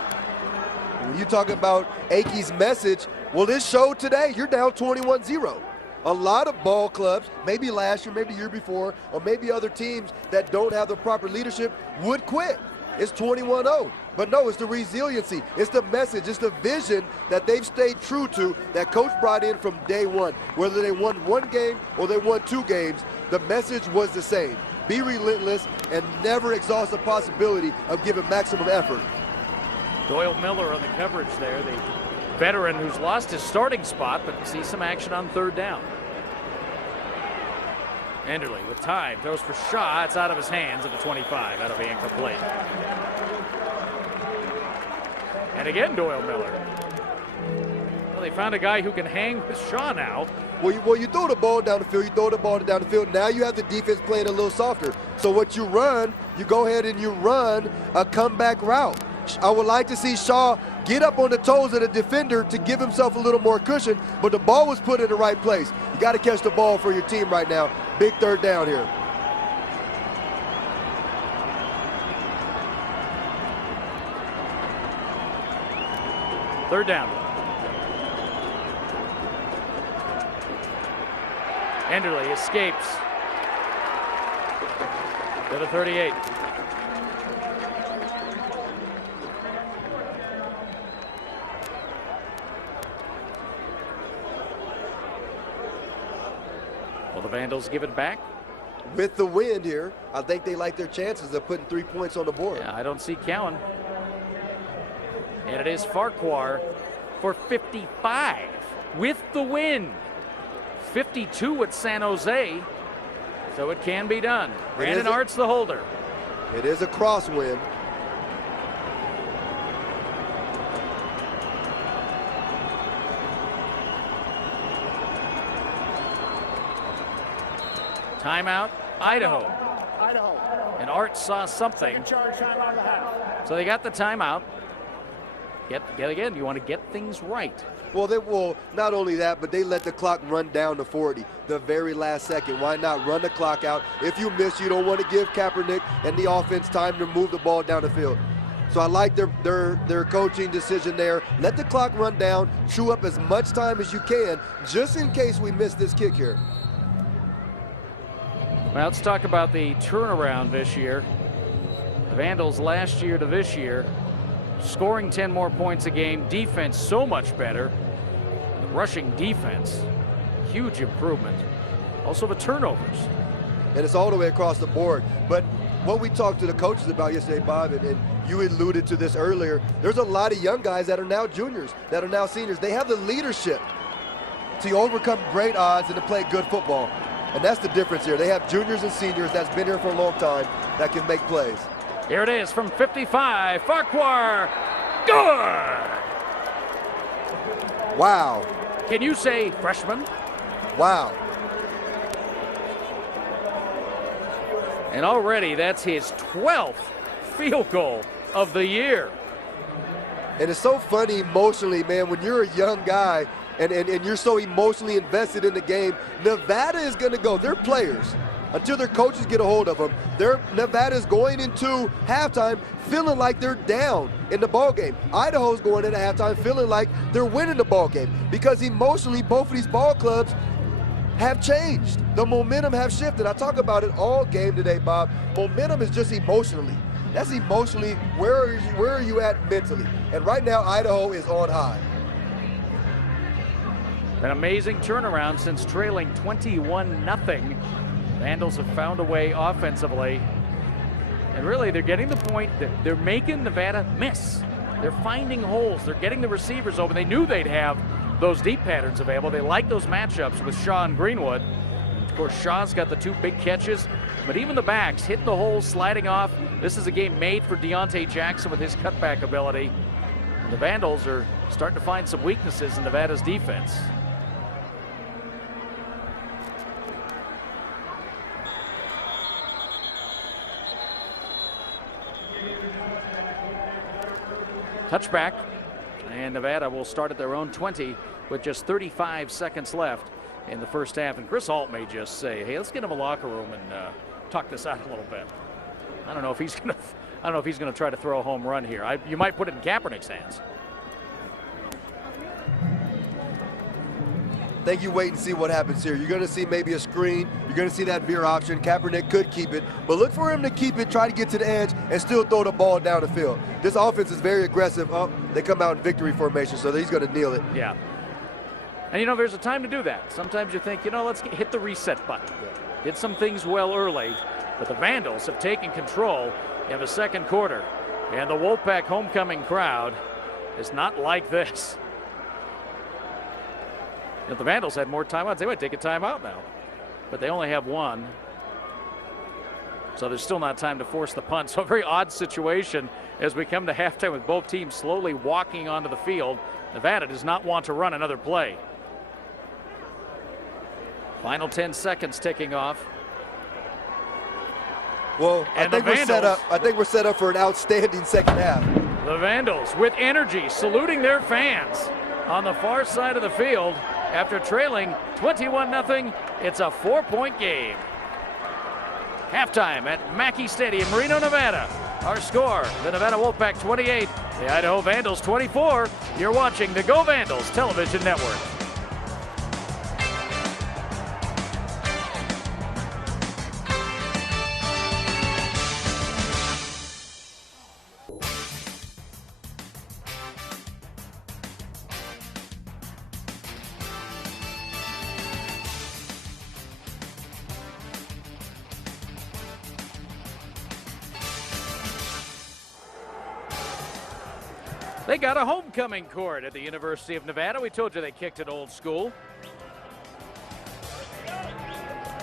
When you talk about Akey's message, well, this showed today. You're down 21-0. A lot of ball clubs, maybe last year, maybe the year before, or maybe other teams that don't have the proper leadership would quit. It's 21-0. But no, it's the resiliency. It's the message. It's the vision that they've stayed true to, that coach brought in from day one. Whether they won 1 game or they won 2 games, the message was the same. Be relentless and never exhaust the possibility of giving maximum effort. Doyle Miller on the coverage there, the veteran who's lost his starting spot, but sees some action on 3rd down. Enderle with time, throws for Shaw. It's out of his hands at the 25. That'll be incomplete. And again, Doyle Miller. Well, they found a guy who can hang with Shaw now. Well, you throw the ball down the field, you throw the ball down the field. Now you have the defense playing a little softer. So what you run, you go ahead and you run a comeback route. I would like to see Shaw get up on the toes of the defender to give himself a little more cushion, but the ball was put in the right place. You got to catch the ball for your team right now. Big 3rd down here. Third down. Enderle escapes to the 38. Will the Vandals give it back? With the wind here, I think they like their chances of putting 3 points on the board. Yeah, I don't see Cowan. And it is Farquhar for 55 with the win. 52 at San Jose, so it can be done. Brandon Art's the holder. It is a crosswind. Timeout, Idaho. Idaho. And Art saw something. Second charge timeout of the half. So they got the timeout. Get again, you want to get things right. Well, not only that, but they let the clock run down to 40, the very last second. Why not run the clock out? If you miss, you don't want to give Kaepernick and the offense time to move the ball down the field. So I like their coaching decision there. Let the clock run down, chew up as much time as you can, just in case we miss this kick here. Well, let's talk about the turnaround this year. The Vandals last year to this year, scoring 10 more points a game. Defense so much better. The rushing defense, huge improvement. Also the turnovers. And it's all the way across the board. But what we talked to the coaches about yesterday, Bob, and you alluded to this earlier, there's a lot of young guys that are now juniors, that are now seniors. They have the leadership to overcome great odds and to play good football. And that's the difference here. They have juniors and seniors that's been here for a long time that can make plays. Here it is from 55. Farquhar. Good. Wow. Can you say freshman? Wow. And already that's his 12th field goal of the year. And it's so funny emotionally, man, when you're a young guy and you're so emotionally invested in the game. Nevada is going to go. They're players. Until their coaches get a hold of them, Nevada's going into halftime feeling like they're down in the ball game. Idaho's going into halftime feeling like they're winning the ball game because emotionally both of these ball clubs have changed. The momentum have shifted. I talk about it all game today, Bob. Momentum is just emotionally. That's emotionally, where are you at mentally? And right now, Idaho is on high. An amazing turnaround since trailing 21-0. Vandals have found a way offensively. And really, they're getting the point that they're making Nevada miss. They're finding holes. They're getting the receivers open. They knew they'd have those deep patterns available. They like those matchups with Shaw and Greenwood. And of course, Shaw's got the 2 big catches, but even the backs hit the holes, sliding off. This is a game made for Deontay Jackson with his cutback ability. And the Vandals are starting to find some weaknesses in Nevada's defense. Touchback, and Nevada will start at their own 20 with just 35 seconds left in the first half. And Chris Alt may just say, "Hey, let's get him a locker room and talk this out a little bit." I don't know if he's gonna try to throw a home run here. You might put it in Kaepernick's hands. I think you wait and see what happens here. You're going to see maybe a screen. You're going to see that veer option. Kaepernick could keep it, but look for him to keep it, try to get to the edge, and still throw the ball down the field. This offense is very aggressive. Oh, they come out in victory formation, so he's going to kneel it. Yeah. And, there's a time to do that. Sometimes you think, let's hit the reset button. Did some things well early, but the Vandals have taken control in the second quarter. And the Wolfpack homecoming crowd is not like this. If the Vandals had more timeouts, they would take a timeout now. But they only have one. So there's still not time to force the punt. So a very odd situation as we come to halftime with both teams slowly walking onto the field. Nevada does not want to run another play. Final 10 seconds ticking off. Well, I think we're set up for an outstanding second half. The Vandals with energy, saluting their fans on the far side of the field. After trailing 21-0, it's a 4-point game. Halftime at Mackay Stadium, Reno, Nevada. Our score, the Nevada Wolfpack 28, the Idaho Vandals 24. You're watching the Go Vandals Television Network. They got a homecoming court at the University of Nevada. We told you they kicked it old school.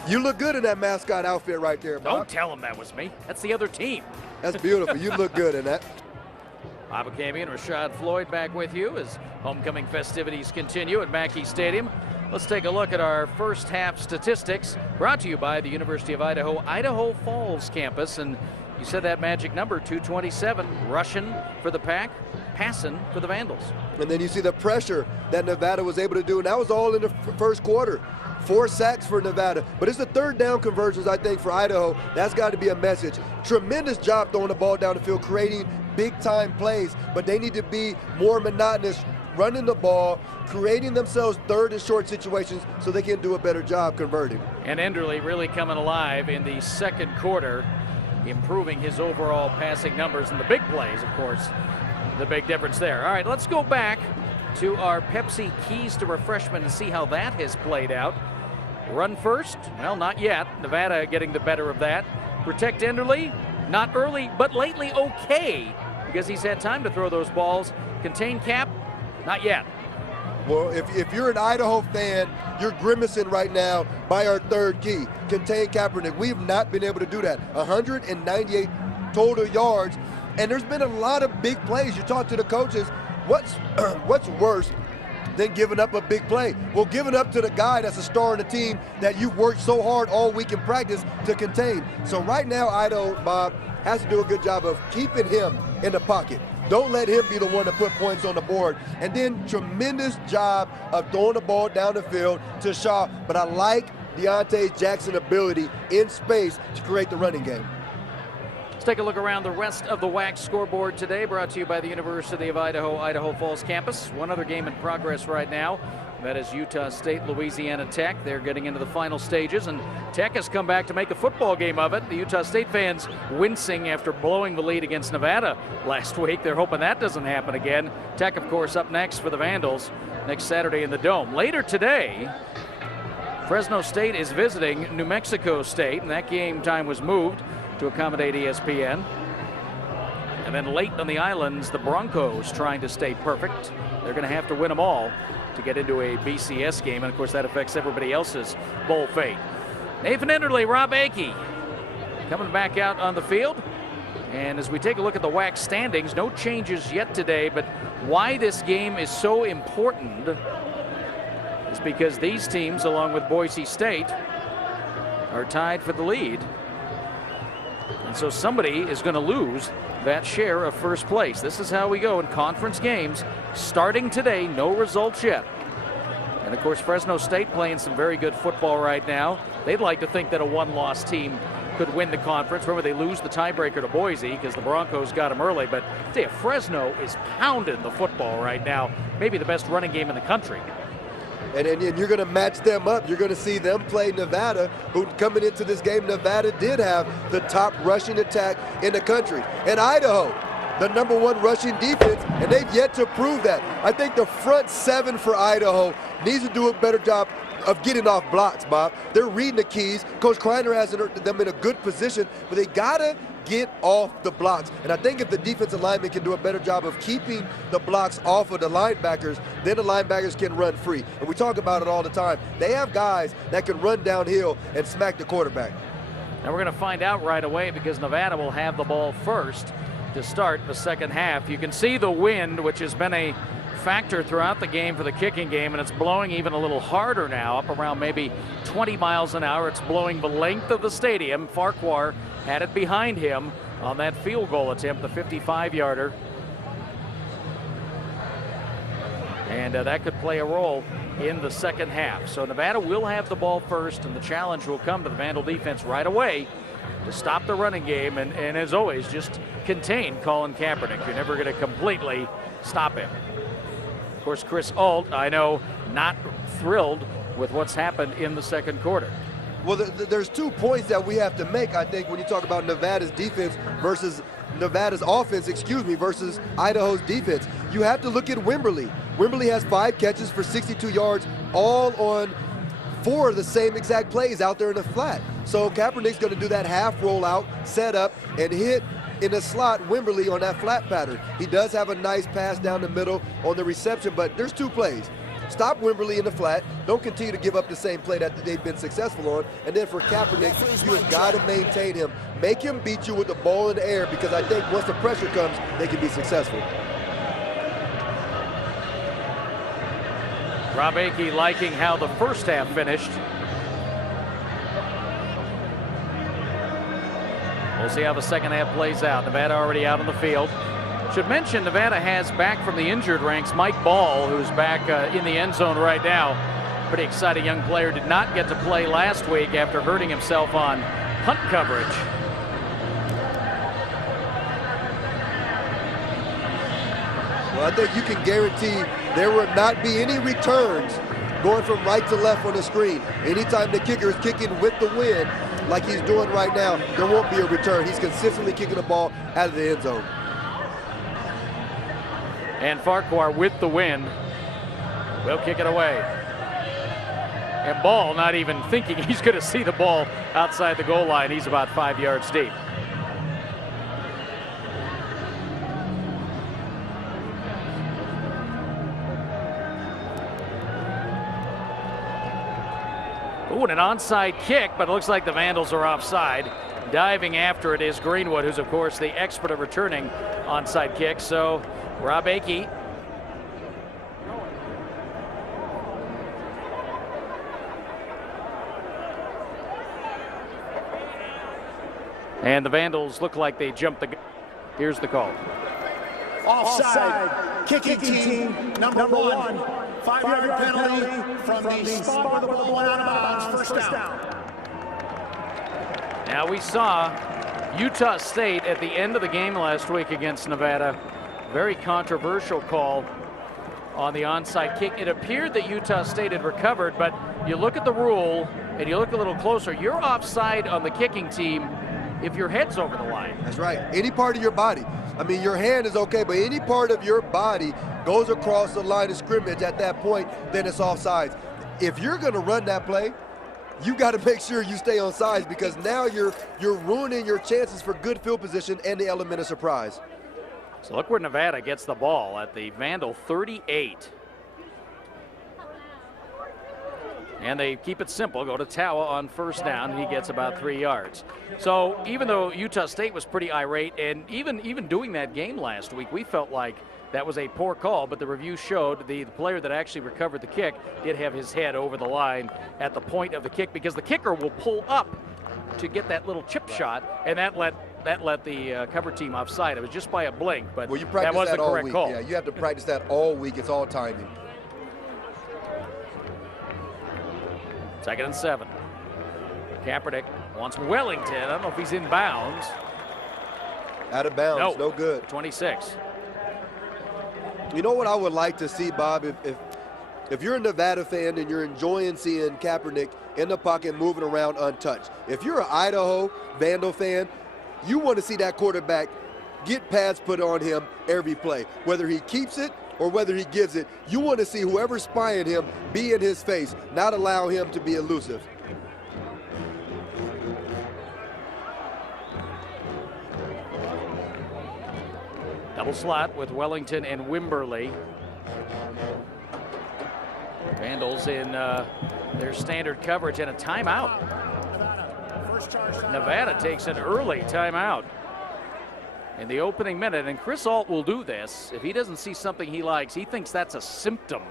You look good in that mascot outfit right there, Bob. Don't tell them that was me. That's the other team. That's beautiful. You look good in that. Bob Acamey and Rashad Floyd back with you as homecoming festivities continue at Mackay Stadium. Let's take a look at our first half statistics brought to you by the University of Idaho, Idaho Falls campus. And you said that magic number, 227, rushing for the Pack, passing for the Vandals. And then you see the pressure that Nevada was able to do, and that was all in the first quarter. 4 sacks for Nevada. But it's the third down conversions, I think, for Idaho. That's got to be a message. Tremendous job throwing the ball down the field, creating big-time plays, but they need to be more monotonous, running the ball, creating themselves third and short situations so they can do a better job converting. And Enderle really coming alive in the second quarter, improving his overall passing numbers and the big plays, of course. the big difference there. All right, let's go back to our Pepsi keys to refreshment and see how that has played out. Run first? Well, not yet. Nevada getting the better of that. Protect Enderly? Not early, but lately okay, because he's had time to throw those balls. Contain Cap? Not yet. Well, if you're an Idaho fan, you're grimacing right now by our third key, contain Kaepernick. We've not been able to do that. 198 total yards, and there's been a lot of big plays. You talk to the coaches, what's worse than giving up a big play? Well, giving up to the guy that's a star on the team that you've worked so hard all week in practice to contain. So right now, Idaho, Bob, has to do a good job of keeping him in the pocket. Don't let him be the one to put points on the board. And then tremendous job of throwing the ball down the field to Shaw. But I like Deontay Jackson's ability in space to create the running game. Let's take a look around the rest of the WAC scoreboard today, brought to you by the University of Idaho, Idaho Falls campus. One other game in progress right now. That is Utah State, Louisiana Tech. They're getting into the final stages, and Tech has come back to make a football game of it. The Utah State fans wincing after blowing the lead against Nevada last week. They're hoping that doesn't happen again. Tech, of course, up next for the Vandals next Saturday in the Dome. Later today, Fresno State is visiting New Mexico State, and that game time was moved to accommodate ESPN. And then late on the islands, the Broncos trying to stay perfect. They're going to have to win them all to get into a BCS game, and of course that affects everybody else's bowl fate. Nathan Enderly, Rob Akey coming back out on the field. And as we take a look at the WAC standings, no changes yet today, but why this game is so important is because these teams, along with Boise State, are tied for the lead. And so somebody is going to lose that share of first place. This is how we go in conference games starting today. No results yet. And of course, Fresno State playing some very good football right now. They'd like to think that a one-loss team could win the conference. Remember, they lose the tiebreaker to Boise because the Broncos got them early. But I tell you, Fresno is pounding the football right now. Maybe the best running game in the country. And you're going to match them up. You're going to see them play Nevada, who coming into this game, Nevada did have the top rushing attack in the country. And Idaho, the #1 rushing defense, and they've yet to prove that. I think the front seven for Idaho needs to do a better job of getting off blocks, Bob. They're reading the keys. Coach Kreiner has them in a good position, but they got to get off the blocks. And I think if the defensive lineman can do a better job of keeping the blocks off of the linebackers, then the linebackers can run free. And we talk about it all the time. They have guys that can run downhill and smack the quarterback. And we're going to find out right away because Nevada will have the ball first to start the second half. You can see the wind, which has been a factor throughout the game for the kicking game, and it's blowing even a little harder now, up around maybe 20 miles an hour. It's blowing the length of the stadium. Farquhar had it behind him on that field goal attempt, the 55-yarder. And that could play a role in the second half. So Nevada will have the ball first, and the challenge will come to the Vandal defense right away to stop the running game and as always, just contain Colin Kaepernick. You're never going to completely stop him. Of course, Chris Ault, I know, not thrilled with what's happened in the second quarter. Well, there's 2 points that we have to make, I think, when you talk about Nevada's defense versus Nevada's offense, versus Idaho's defense. You have to look at Wimberly. Wimberly has 5 catches for 62 yards, all on 4 of the same exact plays out there in the flat. So Kaepernick's going to do that half rollout, set up, and hit in the slot Wimberly on that flat pattern. He does have a nice pass down the middle on the reception, but there's 2 plays. Stop Wimberly in the flat. Don't continue to give up the same play that they've been successful on. And then for Kaepernick, you have got to maintain him. Make him beat you with the ball in the air, because I think once the pressure comes, they can be successful. Rob Akey liking how the first half finished. We'll see how the second half plays out. Nevada already out on the field. Should mention Nevada has back from the injured ranks Mike Ball, who's back in the end zone right now. Pretty exciting young player. Did not get to play last week after hurting himself on punt coverage. Well, I think you can guarantee there will not be any returns going from right to left on the screen. Anytime the kicker is kicking with the wind, like he's doing right now, there won't be a return. He's consistently kicking the ball out of the end zone. And Farquhar with the win will kick it away. And Ball not even thinking he's going to see the ball outside the goal line. He's about 5 yards deep. Ooh, and an onside kick, but it looks like the Vandals are offside. Diving after it is Greenwood, who's, of course, the expert at returning onside kicks. So Rob Akey. And the Vandals look like they jumped the gun. Here's the call. Offside. Kicking team number one. 5-yard penalty from the spot where the ball went out of bounds. First down. Now we saw Utah State at the end of the game last week against Nevada. Very controversial call on the onside kick. It appeared that Utah State had recovered, but you look at the rule and you look a little closer. You're offside on the kicking team if your head's over the line. That's right. Any part of your body. I mean, your hand is okay, but any part of your body goes across the line of scrimmage at that point, then it's offsides. If you're going to run that play, you got to make sure you stay on sides, because now you're ruining your chances for good field position and the element of surprise. So look where Nevada gets the ball at the Vandal 38. And they keep it simple, go to Tawa on first down, and he gets about 3 yards. So even though Utah State was pretty irate, and even doing that game last week, we felt like that was a poor call, but the review showed the player that actually recovered the kick did have his head over the line at the point of the kick, because the kicker will pull up to get that little chip shot, and that let the cover team offside. It was just by a blink, but well, you practice that was the all correct week. call. Yeah, you have to practice that all week. It's all timing. 2nd and 7. Kaepernick wants Wellington. I don't know if he's in bounds. Out of bounds, no good. 26. You know what I would like to see, Bob, if you're a Nevada fan and you're enjoying seeing Kaepernick in the pocket moving around untouched. If you're an Idaho Vandal fan, you want to see that quarterback get pads put on him every play. Whether he keeps it or whether he gives it, you want to see whoever's spying him be in his face, not allow him to be elusive. Double slot with Wellington and Wimberly. Vandals in their standard coverage and a timeout. Nevada takes an early timeout in the opening minute, and Chris Ault will do this. If he doesn't see something he likes, he thinks that's a symptom,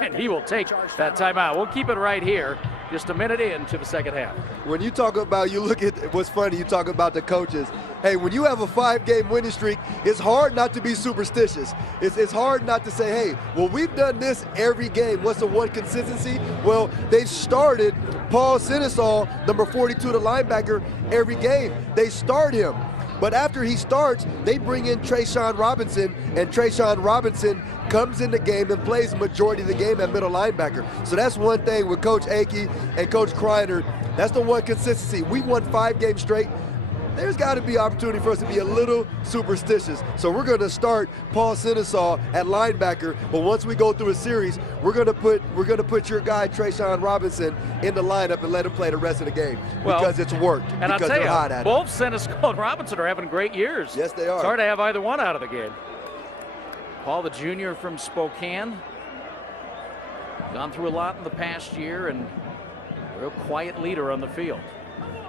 and he will take that timeout. We'll keep it right here, just a minute into the second half. When you talk about, you look at what's funny, you talk about the coaches. Hey, when you have a 5-game winning streak, it's hard not to be superstitious. It's hard not to say, hey, well, we've done this every game. What's the one consistency? Well, they've started Paul Sinisal, number 42, the linebacker, every game. They start him. But after he starts, they bring in Trayshawn Robinson, and Trayshawn Robinson comes in the game and plays the majority of the game at middle linebacker. So that's one thing with Coach Akey and Coach Kreiner. That's the one consistency. We won 5 games straight. There's got to be opportunity for us to be a little superstitious. So we're going to start Paul Sinisal at linebacker, but once we go through a series, we're going to put your guy Trayshawn Robinson in the lineup and let him play the rest of the game, because it's worked. And because they're hot at it. Both Sinisal and Robinson are having great years. Yes, they are. It's hard to have either one out of the game. Paul, the junior from Spokane, gone through a lot in the past year, and a real quiet leader on the field.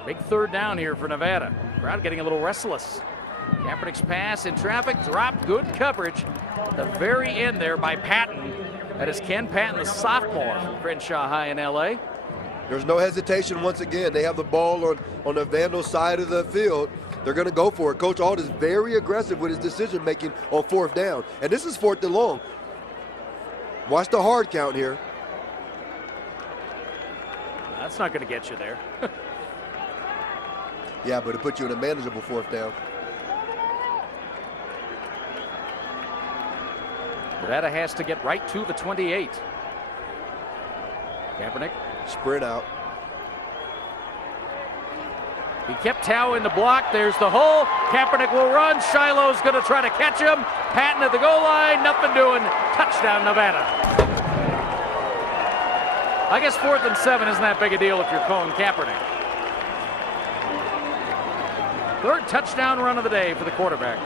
Big third down here for Nevada. Crowd getting a little restless. Kaepernick's pass in traffic, dropped, good coverage. At the very end there by Patton. That is Ken Patton, the sophomore from Crenshaw High in LA. There's no hesitation once again. They have the ball on the Vandal side of the field. They're going to go for it. Coach Ault is very aggressive with his decision making on 4th down. And this is 4th and long. Watch the hard count here. That's not going to get you there. Yeah, but it puts you in a manageable 4th down. Nevada has to get right to the 28. Kaepernick. Sprint out. He kept Tao in the block. There's the hole. Kaepernick will run. Shiloh's going to try to catch him. Patton at the goal line, nothing doing. Touchdown, Nevada. I guess 4th and 7 isn't that big a deal if you're calling Kaepernick. 3rd touchdown run of the day for the quarterback.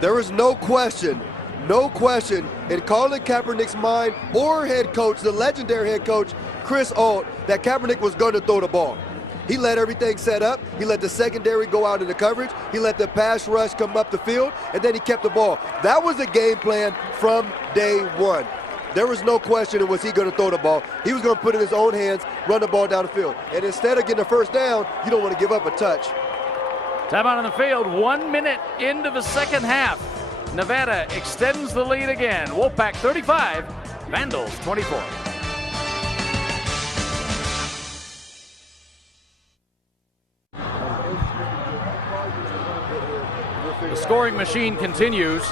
There was no question in Colin Kaepernick's mind or head coach, the legendary head coach, Chris Ault, that Kaepernick was going to throw the ball. He let everything set up. He let the secondary go out in the coverage. He let the pass rush come up the field, and then he kept the ball. That was the game plan from day one. There was no question was he going to throw the ball. He was going to put it in his own hands, run the ball down the field. And instead of getting a first down, you don't want to give up a touch. Timeout on the field, 1 minute into the second half. Nevada extends the lead again. Wolfpack 35, Vandals 24. The scoring machine continues.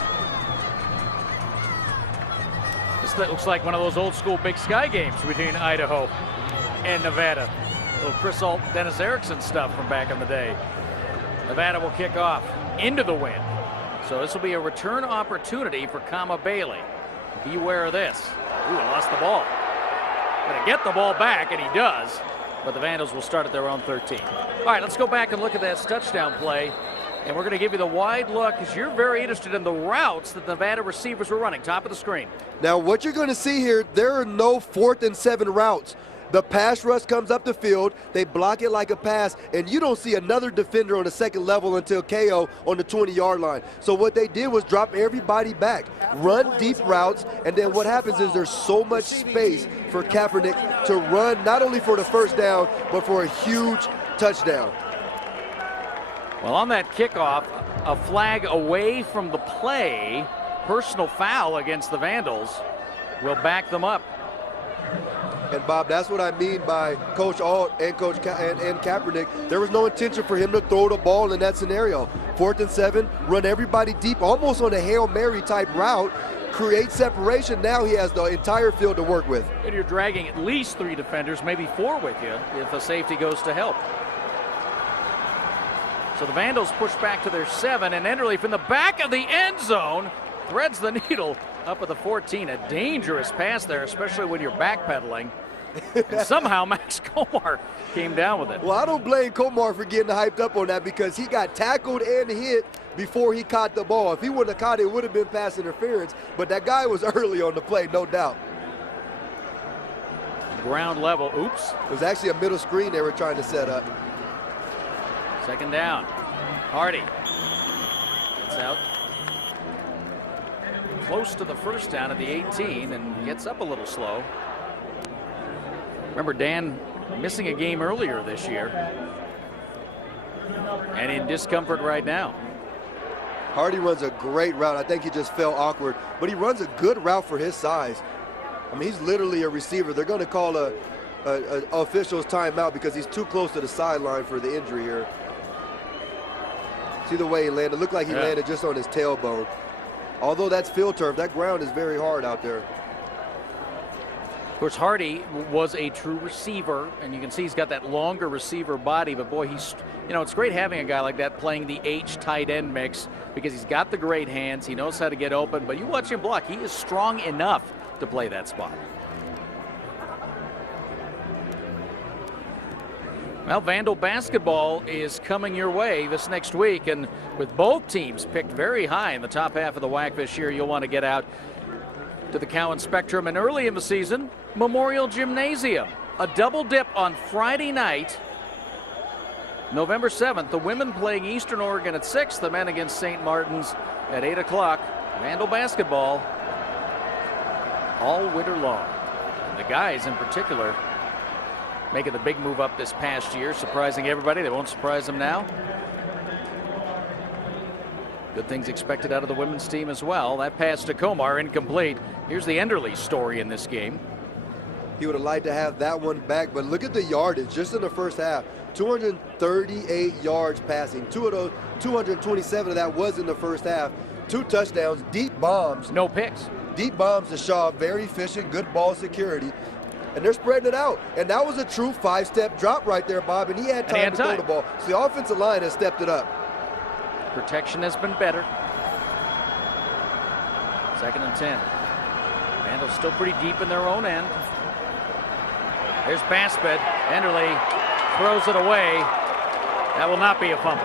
This looks like one of those old school Big Sky games between Idaho and Nevada. A little Chris Ault, Dennis Erickson stuff from back in the day. Nevada will kick off into the wind. So this will be a return opportunity for Kama Bailey. Beware of this. Ooh, lost the ball. Gonna get the ball back, and he does. But the Vandals will start at their own 13. All right, let's go back and look at that touchdown play. And we're going to give you the wide look because you're very interested in the routes that Nevada receivers were running. Top of the screen. Now, what you're going to see here, there are no 4th and 7 routes. The pass rush comes up the field, they block it like a pass, and you don't see another defender on the second level until KO on the 20-yard line. So what they did was drop everybody back, run deep routes, and then what happens is there's so much space for Kaepernick to run, not only for the first down, but for a huge touchdown. Well, on that kickoff, a flag away from the play, personal foul against the Vandals, will back them up. And Bob, that's what I mean by Coach Ault and Coach and Kaepernick. There was no intention for him to throw the ball in that scenario. 4th and 7, run everybody deep, almost on a Hail Mary type route, create separation. Now he has the entire field to work with. And you're dragging at least 3 defenders, maybe 4 with you if a safety goes to help. So the Vandals push back to their 7, and Enderle from the back of the end zone threads the needle up at the 14. A dangerous pass there, especially when you're backpedaling. And somehow Max Komar came down with it. Well, I don't blame Komar for getting hyped up on that because he got tackled and hit before he caught the ball. If he wouldn't have caught it, it would have been pass interference. But that guy was early on the play, no doubt. Ground level, oops. It was actually a middle screen they were trying to set up. Second down. Hardy gets out close to the first down at the 18 and gets up a little slow. Remember Dan missing a game earlier this year and in discomfort right now. Hardy runs a great route. I think he just fell awkward, but he runs a good route for his size. I mean, he's literally a receiver. They're going to call a official's timeout because he's too close to the sideline for the injury here. See the way he landed. It looked like he landed just on his tailbone. Although that's field turf, that ground is very hard out there. Of course, Hardy was a true receiver, and you can see he's got that longer receiver body, but boy, he's, you know, it's great having a guy like that playing the H tight end mix because he's got the great hands, he knows how to get open, but you watch him block, he is strong enough to play that spot. Well, Vandal basketball is coming your way this next week, and with both teams picked very high in the top half of the WAC this year, you'll want to get out to the Cowan Spectrum. And early in the season, Memorial Gymnasium, a double dip on Friday night, November 7th. The women playing Eastern Oregon at 6, the men against St. Martin's at 8 o'clock. Vandal basketball all winter long. And the guys in particular making the big move up this past year, surprising everybody. They won't surprise them now. Good things expected out of the women's team as well. That pass to Komar, incomplete. Here's the Enderle story in this game. He would have liked to have that one back, but look at the yardage just in the first half. 238 yards passing. 227 of that was in the first half. 2 touchdowns, deep bombs. No picks. Deep bombs to Shaw, very efficient, good ball security. and they're spreading it out. And that was a true 5-step drop right there, Bob, and he had time to throw the ball. So the offensive line has stepped it up. Protection has been better. 2nd and 10. Vandals still pretty deep in their own end. There's Baspet. Enderle throws it away. That will not be a fumble.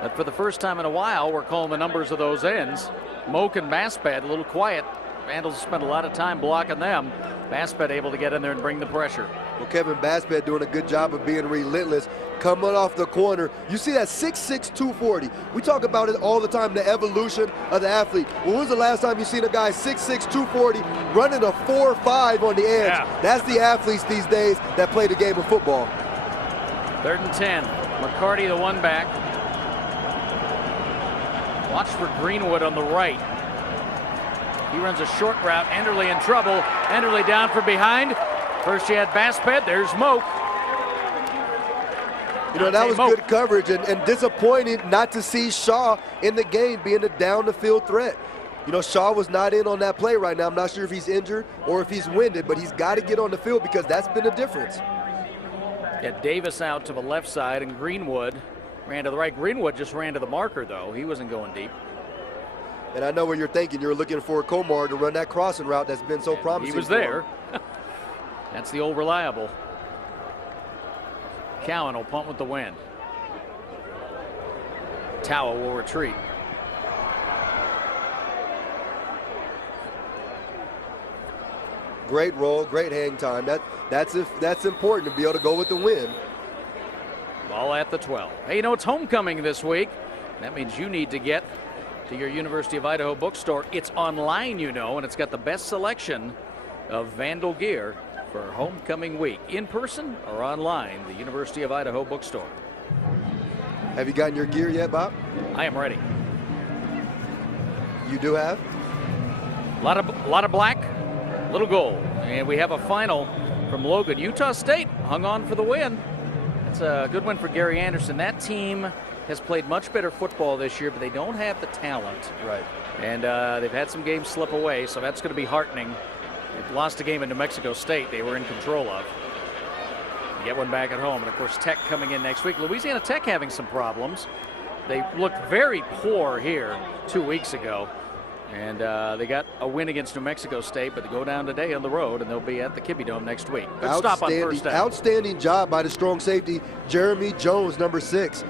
But for the first time in a while, we're calling the numbers of those ends. Moak and Baspet a little quiet. Vandals spent a lot of time blocking them. Baspet able to get in there and bring the pressure. Well, Kevin Baspet doing a good job of being relentless, coming off the corner. You see that 6'6", 240. We talk about it all the time, the evolution of the athlete. When was the last time you seen a guy 6'6", 240 running a 4.5 on the edge? Yeah. That's the athletes these days that play the game of football. 3rd and 10. McCarty, the one back. Watch for Greenwood on the right. He runs a short route. Enderle in trouble. Enderle down from behind. First you had Baspet. There's Moak. You know, that was good coverage and disappointing not to see Shaw in the game being a down-the-field threat. You know, Shaw was not in on that play right now. I'm not sure if he's injured or if he's winded, but he's got to get on the field because that's been the difference. Yeah, Davis out to the left side, and Greenwood ran to the right. Greenwood just ran to the marker, though. He wasn't going deep. And I know what you're thinking. You're looking for Komar to run that crossing route that's been so promising. He was there. That's the old reliable. Cowan will punt with the wind. Tawa will retreat. Great roll, great hang time. That's important to be able to go with the wind. Ball at the 12. Hey, you know, it's homecoming this week. That means you need to get to your University of Idaho bookstore. It's online, you know, and it's got the best selection of Vandal gear for homecoming week. In person or online, the University of Idaho bookstore. Have you gotten your gear yet, Bob? I am ready. You do have? A lot of black, little gold. And we have a final from Logan. Utah State hung on for the win. That's a good win for Gary Anderson. That team has played much better football this year, but they don't have the talent. Right. And they've had some games slip away, so that's going to be heartening. They've lost a game in New Mexico State they were in control of. You get one back at home. And, of course, Tech coming in next week. Louisiana Tech having some problems. They looked very poor here 2 weeks ago. And they got a win against New Mexico State, but they go down today on the road, and they'll be at the Kibbie Dome next week. Good stop on first down. Outstanding job by the strong safety, Jeremy Jones, number 6.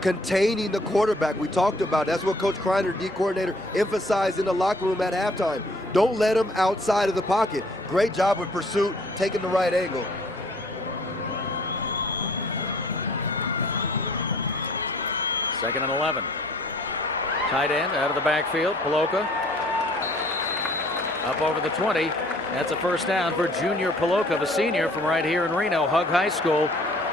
Containing the quarterback. We talked about that's what Coach Kreiner, D coordinator, emphasized in the locker room at halftime. Don't let him outside of the pocket. Great job with pursuit, taking the right angle. Second and 11. Tight end out of the backfield. Paloka up over the 20. That's a first down for Junior Paloka, the senior from right here in Reno, Hug High School.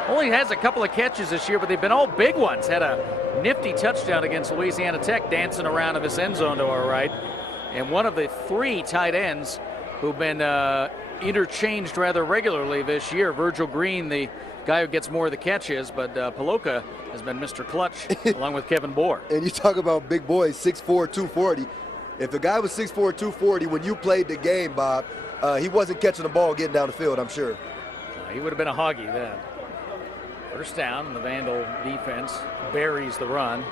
Only has a couple of catches this year, but they've been all big ones. Had a nifty touchdown against Louisiana Tech, dancing around in this end zone to our right. And one of the 3 tight ends who've been interchanged rather regularly this year. Virgil Green, the guy who gets more of the catches, but Paloka has been Mr. Clutch along with Kevin Bohr. And you talk about big boys, 6'4", 240. If the guy was 6'4", 240 when you played the game, Bob, he wasn't catching the ball getting down the field, I'm sure. He would have been a hoggy then. First down, and the Vandal defense buries the run.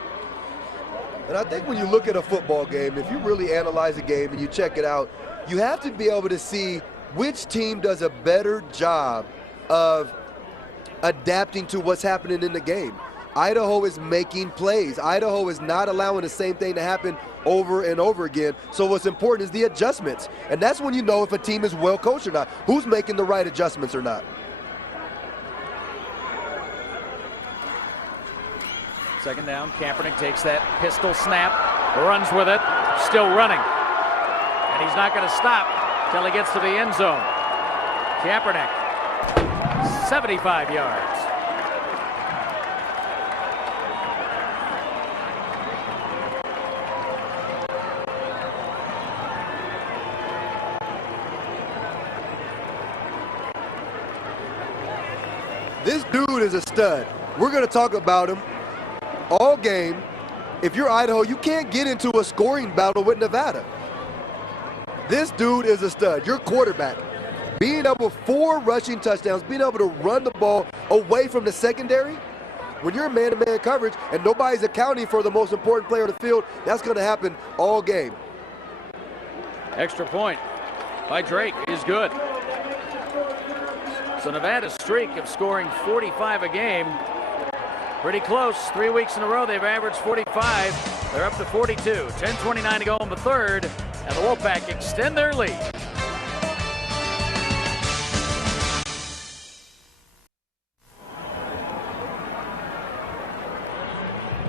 And I think when you look at a football game, if you really analyze a game and you check it out, you have to be able to see which team does a better job of adapting to what's happening in the game. Idaho is making plays. Idaho is not allowing the same thing to happen over and over again. So what's important is the adjustments. And that's when you know if a team is well coached or not. Who's making the right adjustments or not. Second down, Kaepernick takes that pistol snap, runs with it, still running. And he's not going to stop till he gets to the end zone. Kaepernick, 75 yards. This dude is a stud. We're going to talk about him all game. if you're Idaho, you can't get into a scoring battle with Nevada. This dude is a stud. Your quarterback, being able 4 rushing touchdowns, being able to run the ball away from the secondary. When you're in man-to-man coverage and nobody's accounting for the most important player on the field, that's going to happen all game. Extra point by Drake is good. So Nevada's streak of scoring 45 a game, pretty close. 3 weeks in a row they've averaged 45. They're up to 42. 10:29 to go in the third, and the Wolfpack extend their lead.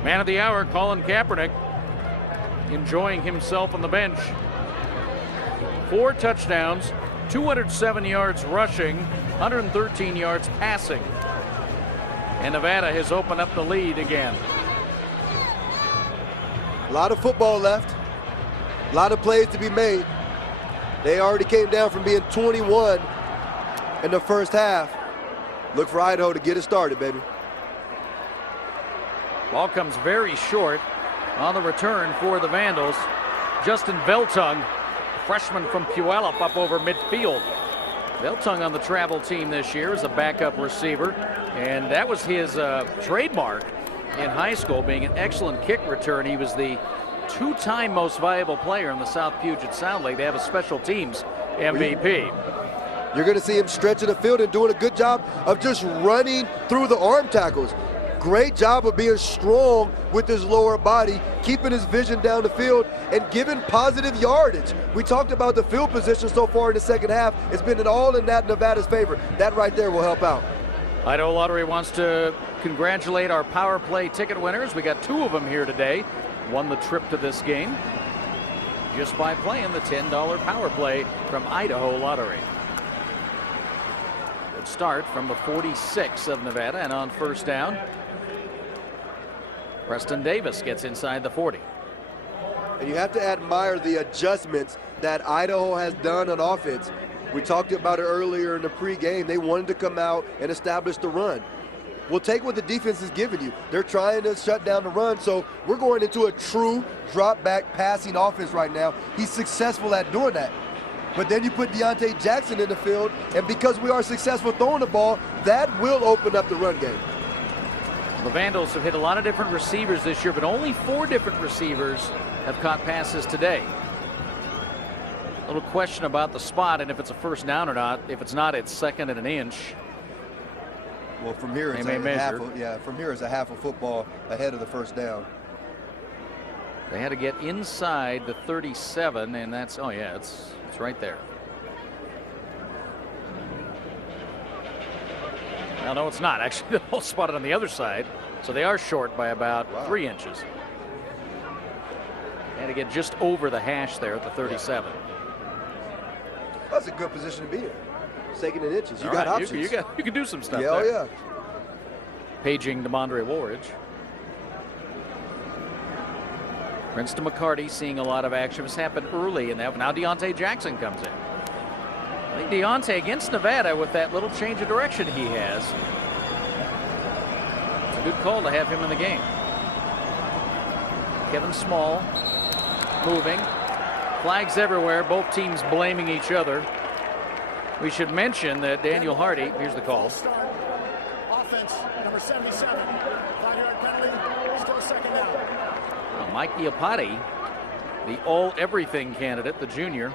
Man of the hour, Colin Kaepernick, enjoying himself on the bench. 4 touchdowns, 207 yards rushing, 113 yards passing. And Nevada has opened up the lead again. A lot of football left. A lot of plays to be made. They already came down from being 21 in the first half. Look for Idaho to get it started, baby. Ball comes very short on the return for the Vandals. Justin Veltung, freshman from Puyallup, up over midfield. Veltung on the travel team this year as a backup receiver, and that was his trademark in high school, being an excellent kick return. He was the 2-time most valuable player in the South Puget Sound League. They have a special teams MVP. You're going to see him stretching the field and doing a good job of just running through the arm tackles. Great job of being strong with his lower body, keeping his vision down the field, and giving positive yardage. We talked about the field position so far in the second half. It's been all in that Nevada's favor. That right there will help out. Idaho Lottery wants to congratulate our power play ticket winners. We got 2 of them here today. Won the trip to this game just by playing the $10 power play from Idaho Lottery. Good start from the 46 of Nevada, and on first down, Preston Davis gets inside the 40. And you have to admire the adjustments that Idaho has done on offense. We talked about it earlier in the pregame. They wanted to come out and establish the run. Well, take what the defense is giving you. They're trying to shut down the run, so we're going into a true drop-back passing offense right now. He's successful at doing that. But then you put Deontay Jackson in the field, and because we are successful throwing the ball, that will open up the run game. The Vandals have hit a lot of different receivers this year, but only 4 different receivers have caught passes today. A little question about the spot and if it's a first down or not. If it's not, it's second and an inch. Well, from here it's from here it's a half a football ahead of the first down. They had to get inside the 37, and that's it's right there. Well, no, it's not. Actually, they're all spotted on the other side, so they are short by about 3 inches. Had to get just over the hash there at the 37. That's a good position to be in. Second and inches. You got options. You can do some stuff. Yeah, there. Paging DeMondre Woolridge. Princeton McCarty seeing a lot of action. This happened early in that. Now Deontay Jackson comes in. I think Deontay against Nevada with that little change of direction he has. It's a good call to have him in the game. Kevin Small moving. Flags everywhere. Both teams blaming each other. We should mention that Daniel Hardy, here's the call. Offense, number 77. 5-yard penalty, still second down. Mike Iapati, the all-everything candidate, the junior.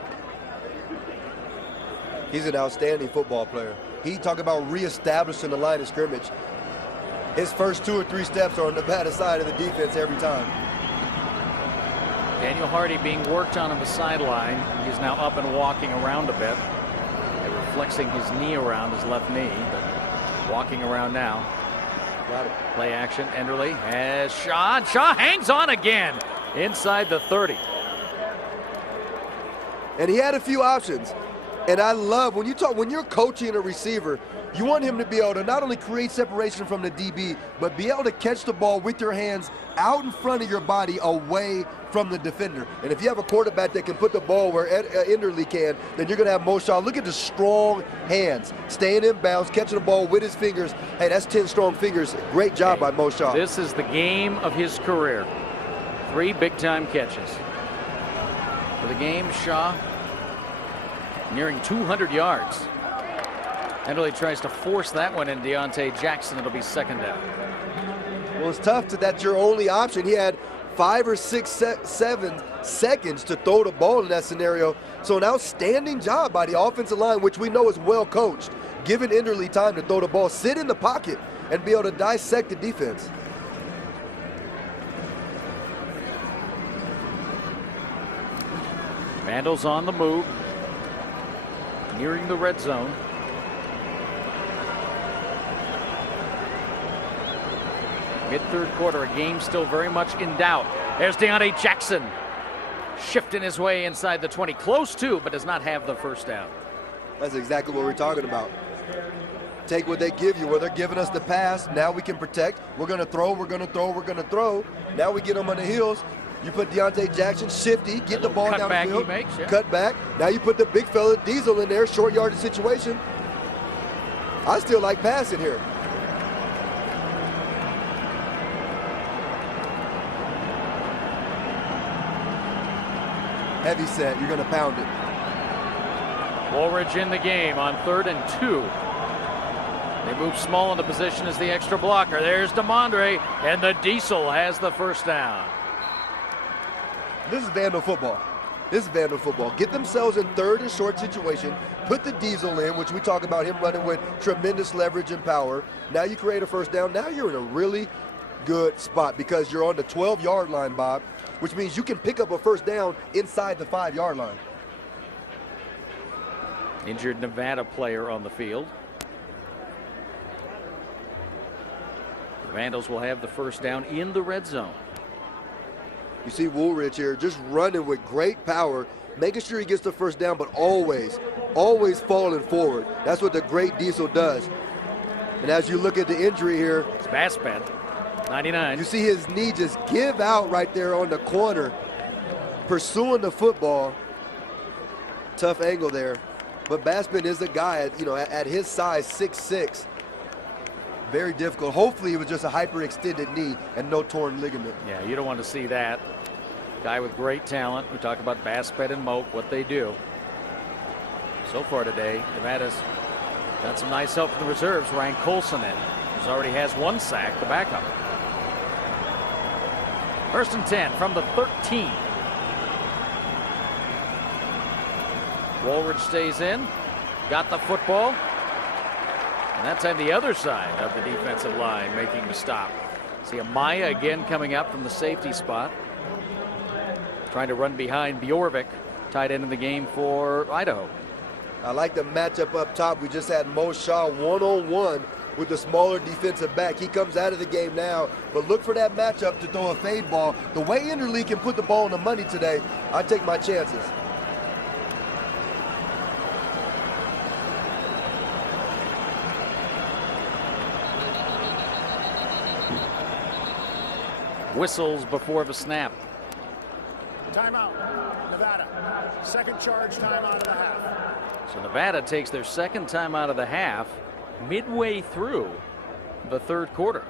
He's an outstanding football player. He talk about reestablishing the line of scrimmage. His first 2 or 3 steps are on the Nevada side of the defense every time. Daniel Hardy being worked on the sideline. He's now up and walking around a bit. They were flexing his knee around, his left knee, but walking around now. Got it. Play action. Enderle has Shaw. Shaw hangs on again inside the 30. And he had a few options. And I love when you're coaching a receiver, you want him to be able to not only create separation from the DB, but be able to catch the ball with your hands out in front of your body away from the defender. And if you have a quarterback that can put the ball where Enderle can, then you're going to have Mo Shaw. Look at the strong hands, staying in bounds, catching the ball with his fingers. Hey, that's 10 strong fingers. Great job by Mo Shaw. This is the game of his career. 3 big-time catches. For the game, Shaw nearing 200 yards. Enderle tries to force that one in Deontay Jackson. It'll be second down. Well, it's tough that's your only option. He had 5 or 6, 7 seconds to throw the ball in that scenario. So an outstanding job by the offensive line, which we know is well coached, giving Enderle time to throw the ball, sit in the pocket, and be able to dissect the defense. Vandals on the move, nearing the red zone. Mid-third quarter, a game still very much in doubt. There's Deontay Jackson shifting his way inside the 20. Close to, but does not have the first down. That's exactly what we're talking about. Take what they give you. Where they're giving us the pass, now we can protect. We're going to throw, we're going to throw, we're going to throw. Now we get them on the heels. You put Deontay Jackson, shifty, get the ball down the field. He makes, yeah. Cut back. Now you put the big fella, Diesel, in there, short yardage situation. I still like passing here. Heavy set, you're going to pound it. Woolridge in the game on 3rd and 2. They move small into position as the extra blocker. There's DeMondre, and the Diesel has the first down. This is Vandal football. This is Vandal football. Get themselves in 3rd and short situation, put the Diesel in, which we talk about him running with tremendous leverage and power. Now you create a first down. Now you're in a really good spot because you're on the 12-yard line, Bob, which means you can pick up a first down inside the 5-yard line. Injured Nevada player on the field. The Vandals will have the first down in the red zone. You see Woolridge here just running with great power, making sure he gets the first down, but always falling forward. That's what the great Diesel does. And as you look at the injury here, it's Baspet, 99. You see his knee just give out right there on the corner, pursuing the football. Tough angle there. But Baspet is a guy, at his size, 6'6". Very difficult. Hopefully it was just a hyperextended knee and no torn ligament. Yeah, you don't want to see that. Guy with great talent. We talk about Baspet and Moak, what they do. So far today, Nevada's got some nice help from the reserves. Ryan Colson in, who already has 1 sack, the backup. 1st and 10 from the 13. Woolridge stays in, got the football. And that time the other side of the defensive line making the stop. See Amaya again coming up from the safety spot. Trying to run behind Bjorvik, tight end in the game for Idaho. I like the matchup up top. We just had Mo Shaw one-on-one with the smaller defensive back. He comes out of the game now, but look for that matchup to throw a fade ball. The way Enderle can put the ball on the money today, I take my chances. Whistles before the snap. Timeout, Nevada. Second charge timeout of the half. So Nevada takes their second timeout of the half midway through the 3rd quarter.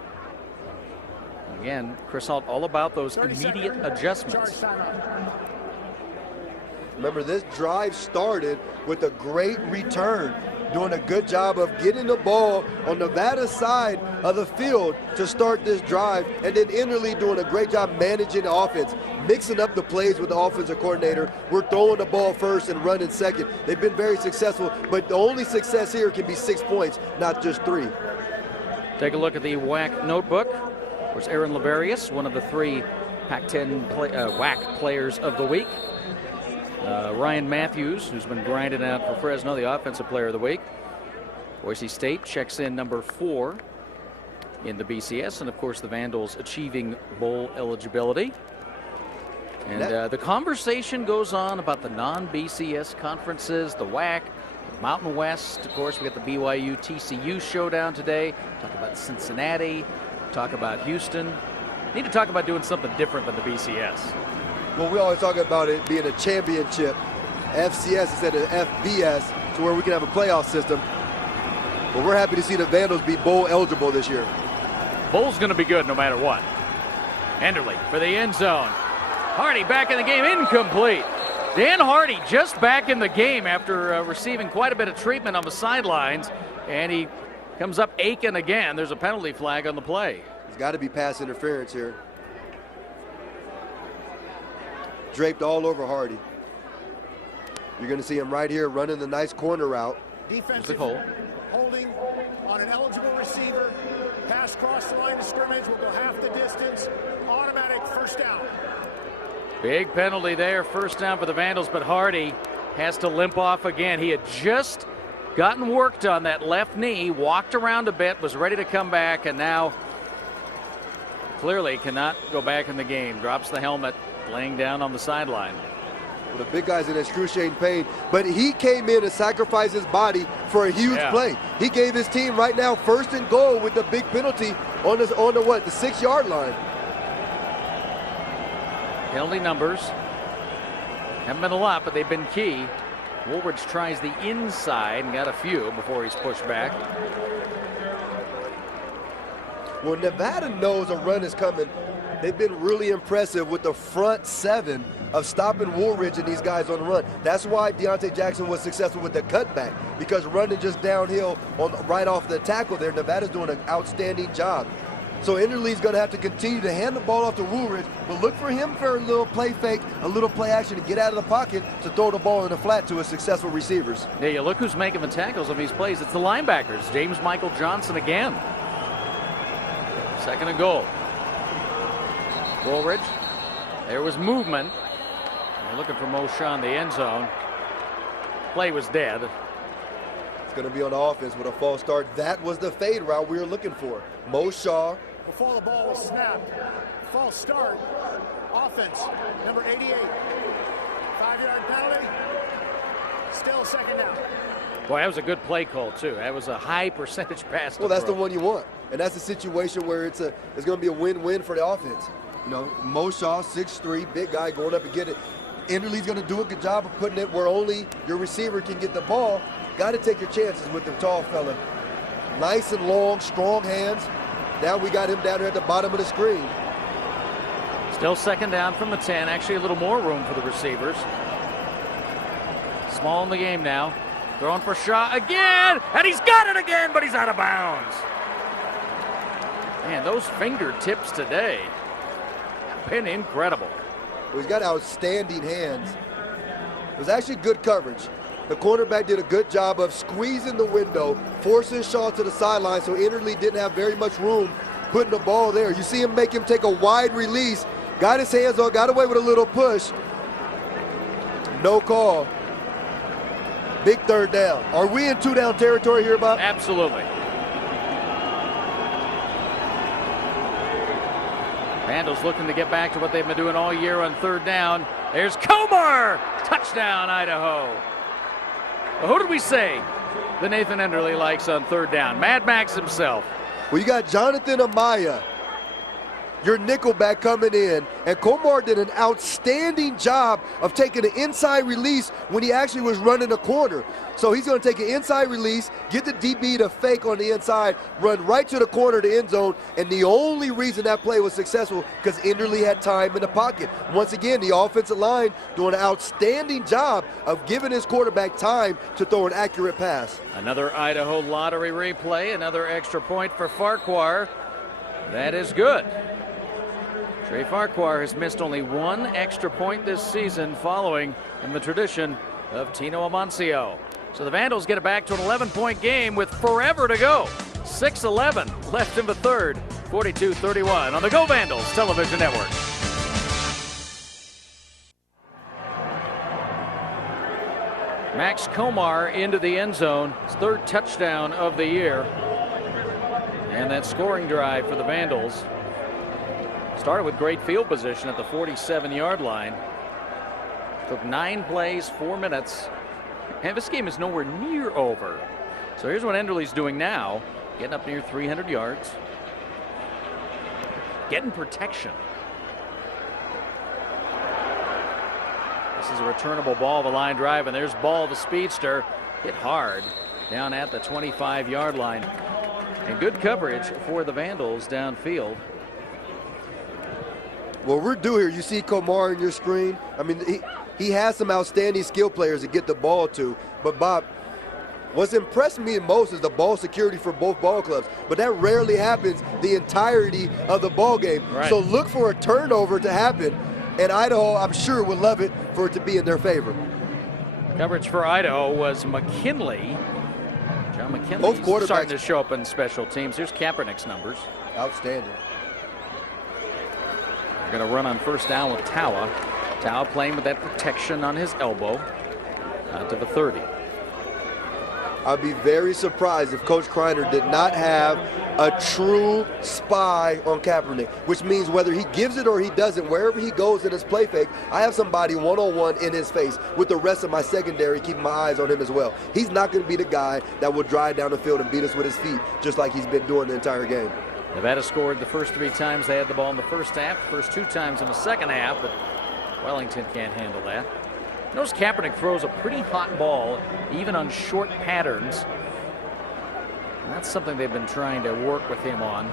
Again, Chris Holt all about those immediate adjustments. Remember, this drive started with a great return, doing a good job of getting the ball on Nevada's side of the field to start this drive, and then Enderle doing a great job managing the offense, mixing up the plays with the offensive coordinator. We're throwing the ball first and running second. They've been very successful, but the only success here can be 6 points, not just 3. Take a look at the WAC notebook. Of course, Aaron Laverius, one of the 3 Pac-10 WAC players of the week. Ryan Matthews, who's been grinding out for Fresno, the offensive player of the week. Boise State checks in number 4 in the BCS, and of course the Vandals achieving bowl eligibility. And the conversation goes on about the non-BCS conferences, the WAC, Mountain West. Of course, we got the BYU TCU showdown today. Talk about Cincinnati, talk about Houston. Need to talk about doing something different than the BCS. Well, we always talk about it being a championship, FCS instead of FBS, to where we can have a playoff system. But we're happy to see the Vandals be bowl eligible this year. Bowl's going to be good no matter what. Enderle for the end zone. Hardy back in the game, incomplete. Dan Hardy just back in the game after receiving quite a bit of treatment on the sidelines, and he comes up aching again. There's a penalty flag on the play. There's got to be pass interference here. Draped all over Hardy. You're going to see him right here running the nice corner route. Defensive holding on an eligible receiver. Pass across the line of scrimmage will go half the distance. Automatic first down. Big penalty there, first down for the Vandals, but Hardy has to limp off again. He had just gotten worked on that left knee, walked around a bit, was ready to come back, and now clearly cannot go back in the game. Drops the helmet, laying down on the sideline. Well, the big guy's in excruciating pain, but he came in and sacrificed his body for a huge play. He gave his team right now 1st and goal with the big penalty on the 6-yard line. Penalty numbers haven't been a lot, but they've been key. Woolridge tries the inside and got a few before he's pushed back. Well, Nevada knows a run is coming. They've been really impressive with the front 7 of stopping Woolridge and these guys on the run. That's why Deontay Jackson was successful with the cutback, because running just downhill right off the tackle there, Nevada's doing an outstanding job. So Enderle's going to have to continue to hand the ball off to Woolridge, but look for him for a little play fake, a little play action to get out of the pocket to throw the ball in the flat to his successful receivers. Yeah, you look who's making the tackles on these plays. It's the linebackers. James Michael Johnson again. 2nd and goal. Woolridge. There was movement. They're looking for Moshaw in the end zone. Play was dead. It's going to be on offense with a false start. That was the fade route we were looking for. Moshaw. Before the ball was snapped, false start, offense, number 88. 5-yard penalty, still 2nd down. Boy, that was a good play call, too. That was a high percentage pass. Well, that's the one you want. And that's a situation where it's going to be a win-win for the offense. You know, Moshaw, 6'3", big guy going up and get it. Enderle's going to do a good job of putting it where only your receiver can get the ball. Got to take your chances with the tall fella. Nice and long, strong hands. Now we got him down there at the bottom of the screen. Still 2nd down from the 10. Actually a little more room for the receivers. Small in the game now. Throwing for Shaw again, and he's got it again, but he's out of bounds. Man, those fingertips today have been incredible. Well, he's got outstanding hands. It was actually good coverage. The cornerback did a good job of squeezing the window, forcing Shaw to the sideline, so Enderle didn't have very much room putting the ball there. You see him make him take a wide release, got his hands on, got away with a little push. No call. Big 3rd down. Are we in 2-down territory here, Bob? Absolutely. Vandals looking to get back to what they've been doing all year on 3rd down. There's Komar! Touchdown, Idaho. Well, who did we say that Nathan Enderle likes on 3rd down? Mad Max himself. Well, you got Jonathan Amaya, your nickelback, coming in, and Komar did an outstanding job of taking an inside release when he actually was running a corner. So he's going to take an inside release, get the DB to fake on the inside, run right to the corner of the end zone, and the only reason that play was successful because Enderle had time in the pocket. Once again, the offensive line doing an outstanding job of giving his quarterback time to throw an accurate pass. Another Idaho lottery replay, another extra point for Farquhar. That is good. Trey Farquhar has missed only 1 extra point this season, following in the tradition of Tino Amancio. So the Vandals get it back to an 11-point game with forever to go. 6:11 left in the 3rd. 42-31 on the Go Vandals television network. Max Komar into the end zone. His 3rd touchdown of the year. And that scoring drive for the Vandals started with great field position at the 47-yard line. Took 9 plays, 4 minutes. And this game is nowhere near over. So here's what Enderle's doing now. Getting up near 300 yards. Getting protection. This is a returnable ball, the line drive, and there's Ball, the speedster. Hit hard down at the 25-yard line. And good coverage for the Vandals downfield. What we're doing here, you see Komar on your screen. I mean, he has some outstanding skill players to get the ball to. But, Bob, what's impressed me most is the ball security for both ball clubs. But that rarely happens the entirety of the ball game. Right. So look for a turnover to happen. And Idaho, I'm sure, would love it for it to be in their favor. Coverage for Idaho was McKinley. John Both McKinley quarterbacks starting to show up in special teams. Here's Kaepernick's numbers. Outstanding. They're going to run on first down with Tawa. Tawa playing with that protection on his elbow. Out to the 30. I'd be very surprised if Coach Kreiner did not have a true spy on Kaepernick, which means whether he gives it or he doesn't, wherever he goes in his play fake, I have somebody one-on-one in his face with the rest of my secondary keeping my eyes on him as well. He's not going to be the guy that will drive down the field and beat us with his feet, just like he's been doing the entire game. Nevada scored the first 3 times they had the ball in the first half, first 2 times in the second half, but Wellington can't handle that. Notice Kaepernick throws a pretty hot ball, even on short patterns. And that's something they've been trying to work with him on.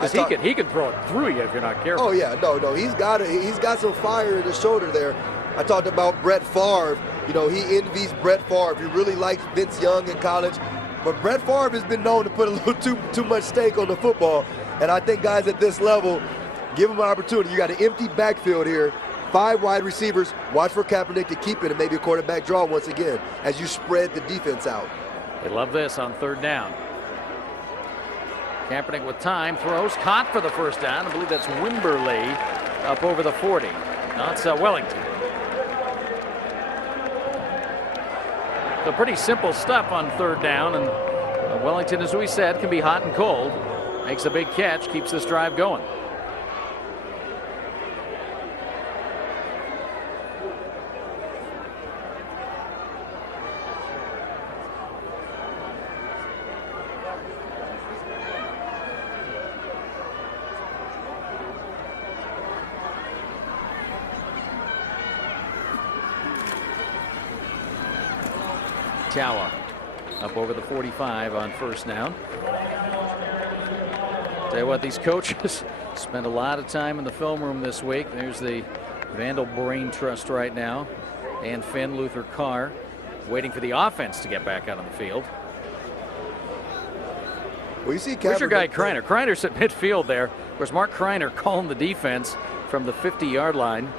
Because he could throw it through you if you're not careful. Oh yeah, no, he's got some fire in his shoulder there. I talked about Brett Favre. You know, he envies Brett Favre. He really likes Vince Young in college. But Brett Favre has been known to put a little too much stake on the football. And I think guys at this level, give him an opportunity. You got an empty backfield here. 5 wide receivers. Watch for Kaepernick to keep it and maybe a quarterback draw once again as you spread the defense out. They love this on third down. Kaepernick with time, throws, caught for the first down. I believe that's Wimberly up over the 40. No, it's Wellington. So pretty simple stuff on third down, and Wellington, as we said, can be hot and cold. Makes a big catch, keeps this drive going. Tawa up over the 45 on first down. Tell you what, these coaches spend a lot of time in the film room this week. There's the Vandal Brain Trust right now. Dan Finn, Luther Carr, waiting for the offense to get back out on the field. Well, you see Where's your guy Kreiner? Kreiner's at midfield there. Where's Mark Kreiner calling the defense from the 50-yard line?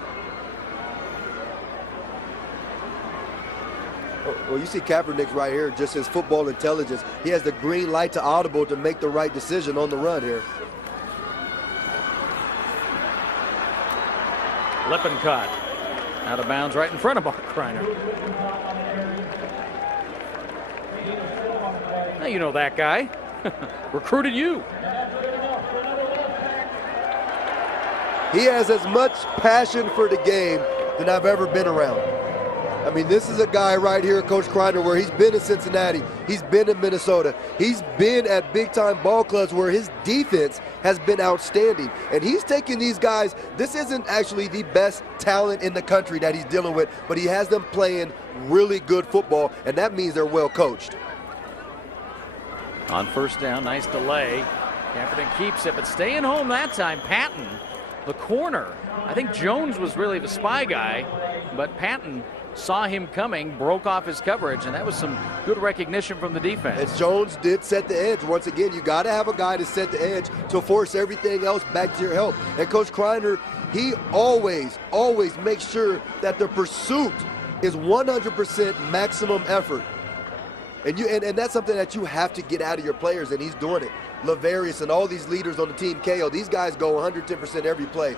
Well, you see Kaepernick right here, just his football intelligence. He has the green light to audible to make the right decision on the run here. Lippincott out of bounds right in front of Mark Kreiner. Now you know that guy. Recruited you. He has as much passion for the game than I've ever been around. I mean, this is a guy right here, Coach Kreiner, where he's been in Cincinnati, he's been in Minnesota, he's been at big-time ball clubs where his defense has been outstanding. And he's taking these guys, this isn't actually the best talent in the country that he's dealing with, but he has them playing really good football, and that means they're well coached. On first down, nice delay. Kaepernick keeps it, but staying home that time. Patton, the corner. I think Jones was really the spy guy, but Patton saw him coming, broke off his coverage, and that was some good recognition from the defense. And Jones did set the edge. Once again, you got to have a guy to set the edge to force everything else back to your help. And Coach Kreiner, he always makes sure that the pursuit is 100% maximum effort. And that's something that you have to get out of your players, and he's doing it. Laverius and all these leaders on the team, KO, these guys go 110% every play.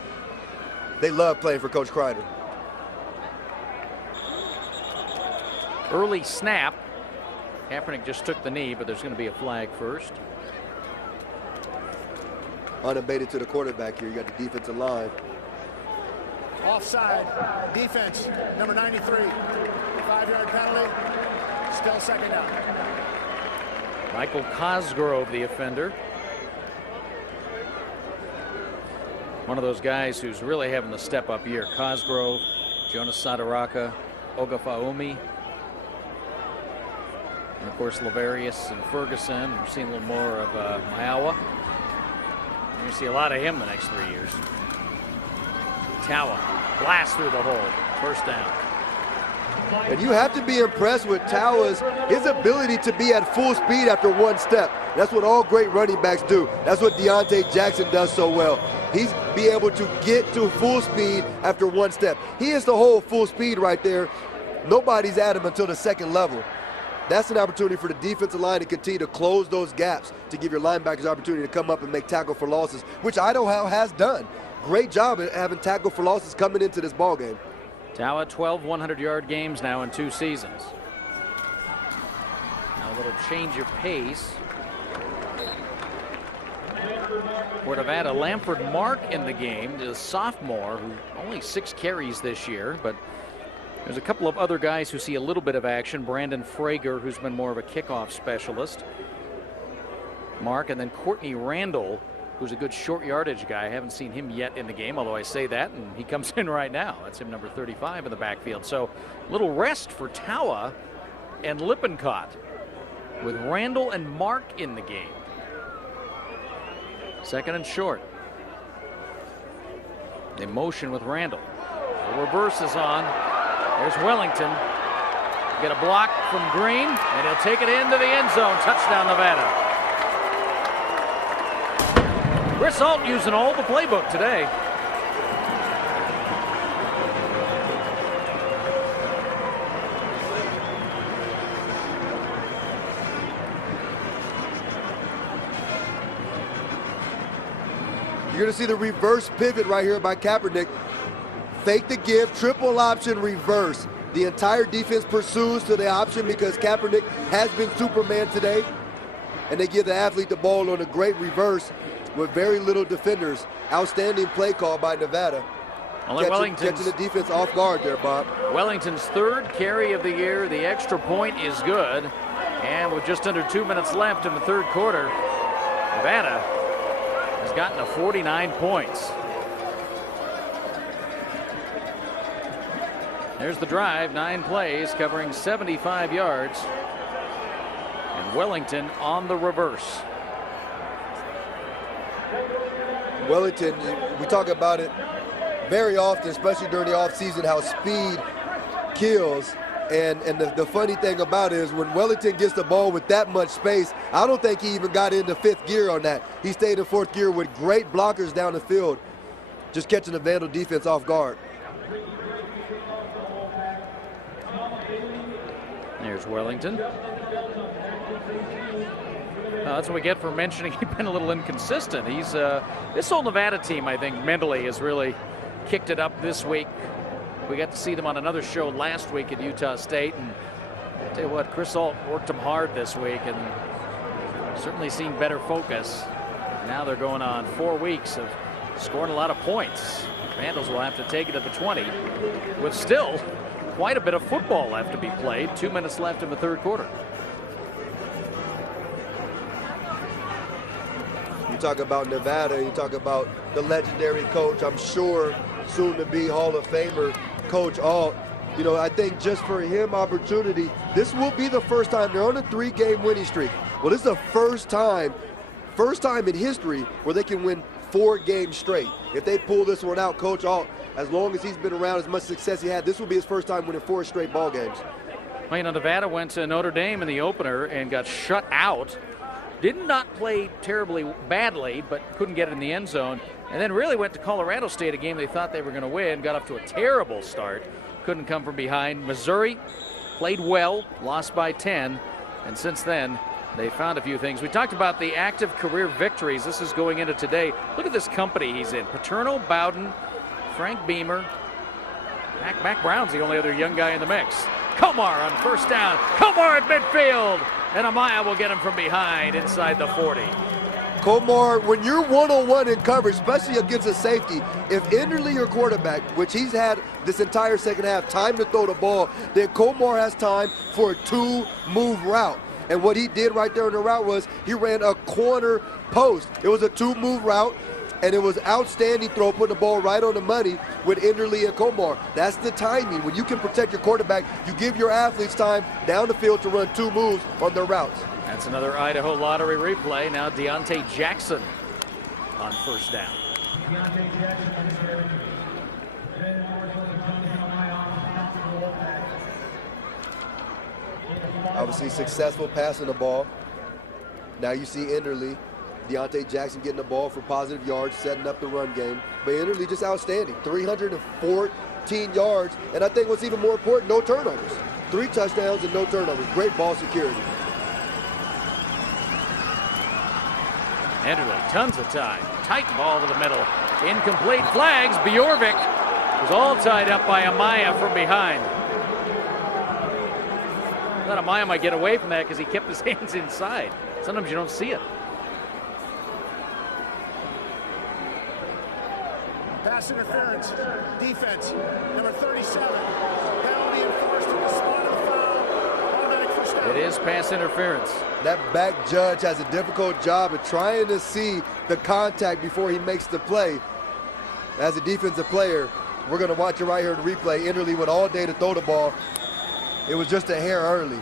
They love playing for Coach Kreiner. Early snap. Kaepernick just took the knee, but there's going to be a flag first. Unabated to the quarterback here. You got the defensive line. Offside. Defense, number 93. 5-yard penalty. Still second down. Michael Cosgrove, the offender. One of those guys who's really having the step-up year. Cosgrove, Jonas Sadaraka, Ogafaomi. And of course, Laverius and Ferguson. We're seeing a little more of Maiawa. You're going to see a lot of him the next 3 years. Tawa blasts through the hole. First down. And you have to be impressed with Tawa's his ability to be at full speed after one step. That's what all great running backs do. That's what Deontay Jackson does so well. He's be able to get to full speed after one step. He is the whole full speed right there. Nobody's at him until the second level. That's an opportunity for the defensive line to continue to close those gaps to give your linebackers opportunity to come up and make tackle for losses, which Idaho has done. Great job at having tackle for losses coming into this ball game. Tawa, 12 100-yard games now in 2 seasons. Now a little change of pace for Nevada. Lamford Mark in the game, the sophomore, who only 6 carries this year, but there's a couple of other guys who see a little bit of action. Brandon Frager, who's been more of a kickoff specialist. Mark, and then Courtney Randall, who's a good short yardage guy. I haven't seen him yet in the game, although I say that, and he comes in right now. That's him, number 35 in the backfield. So a little rest for Tawa and Lippincott with Randall and Mark in the game. Second and short. They motion with Randall. The reverse is on. There's Wellington. Get a block from Green, and he'll take it into the end zone. Touchdown, Nevada. Chris Alt using all the playbook today. You're going to see the reverse pivot right here by Kaepernick. Fake the give, triple option, reverse. The entire defense pursues to the option because Kaepernick has been Superman today. And they give the athlete the ball on a great reverse with very little defenders. Outstanding play call by Nevada. Catching the defense off guard there, Bob. Wellington's 3rd carry of the year. The extra point is good. And with just under 2 minutes left in the 3rd quarter, Nevada has gotten to 49 points. There's the drive, 9 plays covering 75 yards. And Wellington on the reverse. Wellington, we talk about it very often, especially during the offseason, how speed kills. And the funny thing about it is when Wellington gets the ball with that much space, I don't think he even got into 5th gear on that. He stayed in 4th gear with great blockers down the field, just catching the Vandal defense off guard. There's Wellington. That's what we get for mentioning he's been a little inconsistent. He's this whole Nevada team, I think, mentally has really kicked it up this week. We got to see them on another show last week at Utah State, and I'll tell you what, Chris Alt worked them hard this week, and certainly seen better focus. Now they're going on 4 weeks of scoring a lot of points. Vandals will have to take it at the 20, with still quite a bit of football left to be played. 2 minutes left in the 3rd quarter. You talk about Nevada, you talk about the legendary coach, I'm sure soon to be Hall of Famer, Coach Alt. You know, I think just for him opportunity, this will be the first time they're on a 3-game winning streak. Well, this is the first time in history where they can win 4 games straight. If they pull this one out, Coach Alt, as long as he's been around, as much success he had, this will be his first time winning 4 straight ball games. Well, you know, Nevada went to Notre Dame in the opener and got shut out. Did not play terribly badly, but couldn't get it in the end zone. And then really went to Colorado State, a game they thought they were going to win, got off to a terrible start. Couldn't come from behind. Missouri played well, lost by 10. And since then, they found a few things. We talked about the active career victories. This is going into today. Look at this company he's in. Paterno, Bowden, Frank Beamer. Mac Brown's the only other young guy in the mix. Komar on first down. Komar at midfield. And Amaya will get him from behind inside the 40. Komar, when you're one-on-one in coverage, especially against a safety, if Enderly, your quarterback, which he's had this entire second half, time to throw the ball, then Komar has time for a 2-move route. And what he did right there in the route was he ran a corner post. It was a 2-move route, and it was outstanding throw, putting the ball right on the money with Enderly and Komar. That's the timing. When you can protect your quarterback, you give your athletes time down the field to run 2 moves on their routes. That's another Idaho lottery replay. Now Deontay Jackson on first down. Obviously successful passing the ball. Now you see Enderle, Deontay Jackson getting the ball for positive yards, setting up the run game. But Enderle just outstanding, 314 yards. And I think what's even more important, no turnovers. 3 touchdowns and no turnovers. Great ball security. Enderle, tons of time. Tight ball to the middle. Incomplete flags. Bjorvik was all tied up by Amaya from behind. I thought Amaya might get away from that because he kept his hands inside. Sometimes you don't see it. Pass interference, defense, number 37. Penalty enforced in the spot of the foul. Automatic first down. It is pass interference. That back judge has a difficult job of trying to see the contact before he makes the play. As a defensive player, we're going to watch it right here in the replay. Enderle went all day to throw the ball. It was just a hair early.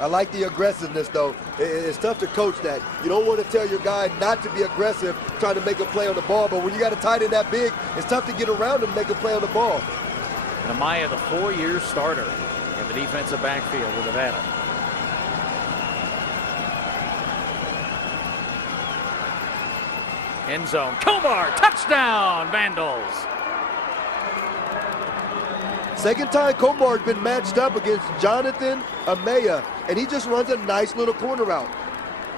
I like the aggressiveness, though. It's tough to coach that. You don't want to tell your guy not to be aggressive trying to make a play on the ball, but when you got a tight end that big, it's tough to get around him and make a play on the ball. And Amaya, the 4-year starter in the defensive backfield with Nevada. End zone. Komar, touchdown, Vandals. Second time Komar's been matched up against Jonathan Amaya, and he just runs a nice little corner route.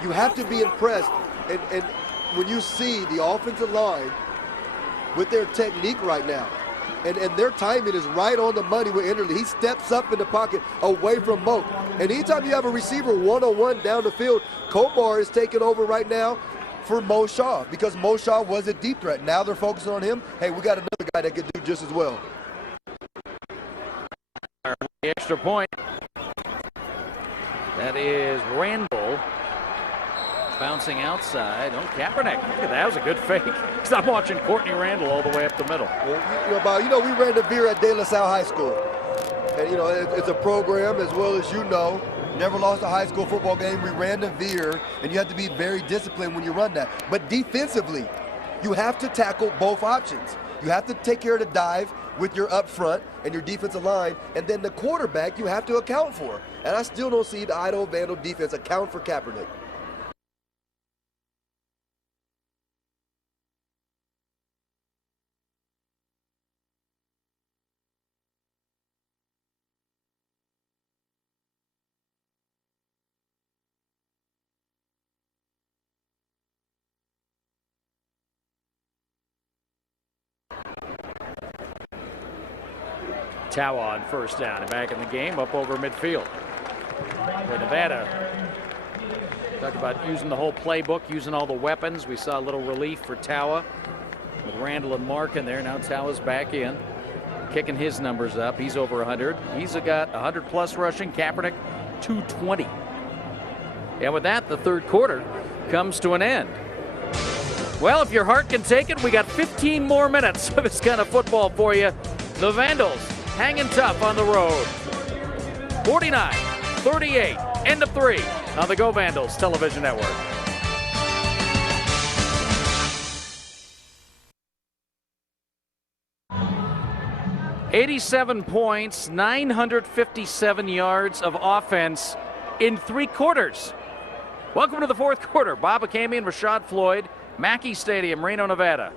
You have to be impressed, and when you see the offensive line with their technique right now, and their timing is right on the money with Enderle. He steps up in the pocket away from Moak. And anytime you have a receiver one-on-one down the field, Komar is taking over right now for Mo Shaw because Mo Shaw was a deep threat. Now they're focusing on him. Hey, we got another guy that could do just as well. The extra point. That is Randall bouncing outside. Oh, Kaepernick. Look at that. That was a good fake. Because I'm watching Courtney Randall all the way up the middle. Well, we ran the veer at De La Salle High School. And, it's a program, as well as you know. Never lost a high school football game. We ran the veer, and you have to be very disciplined when you run that. But defensively, you have to tackle both options. You have to take care of the dive with your up front and your defensive line, and then the quarterback you have to account for. And I still don't see the Idaho Vandal defense account for Kaepernick. Tawa on first down and back in the game, up over midfield. Where Nevada talked about using the whole playbook, using all the weapons. We saw a little relief for Tawa with Randall and Mark in there. Now Tawa's back in, kicking his numbers up. He's over 100. He's got 100-plus rushing. Kaepernick, 220. And with that, the third quarter comes to an end. Well, if your heart can take it, we got 15 more minutes of this kind of football for you. The Vandals hanging tough on the road. 49-38, end of 3 on the Go Vandals television network. $87 points, 957 yards of offense in 3 quarters. Welcome to the fourth quarter. Bob Acamey and Rashad Floyd, Mackay Stadium, Reno, Nevada.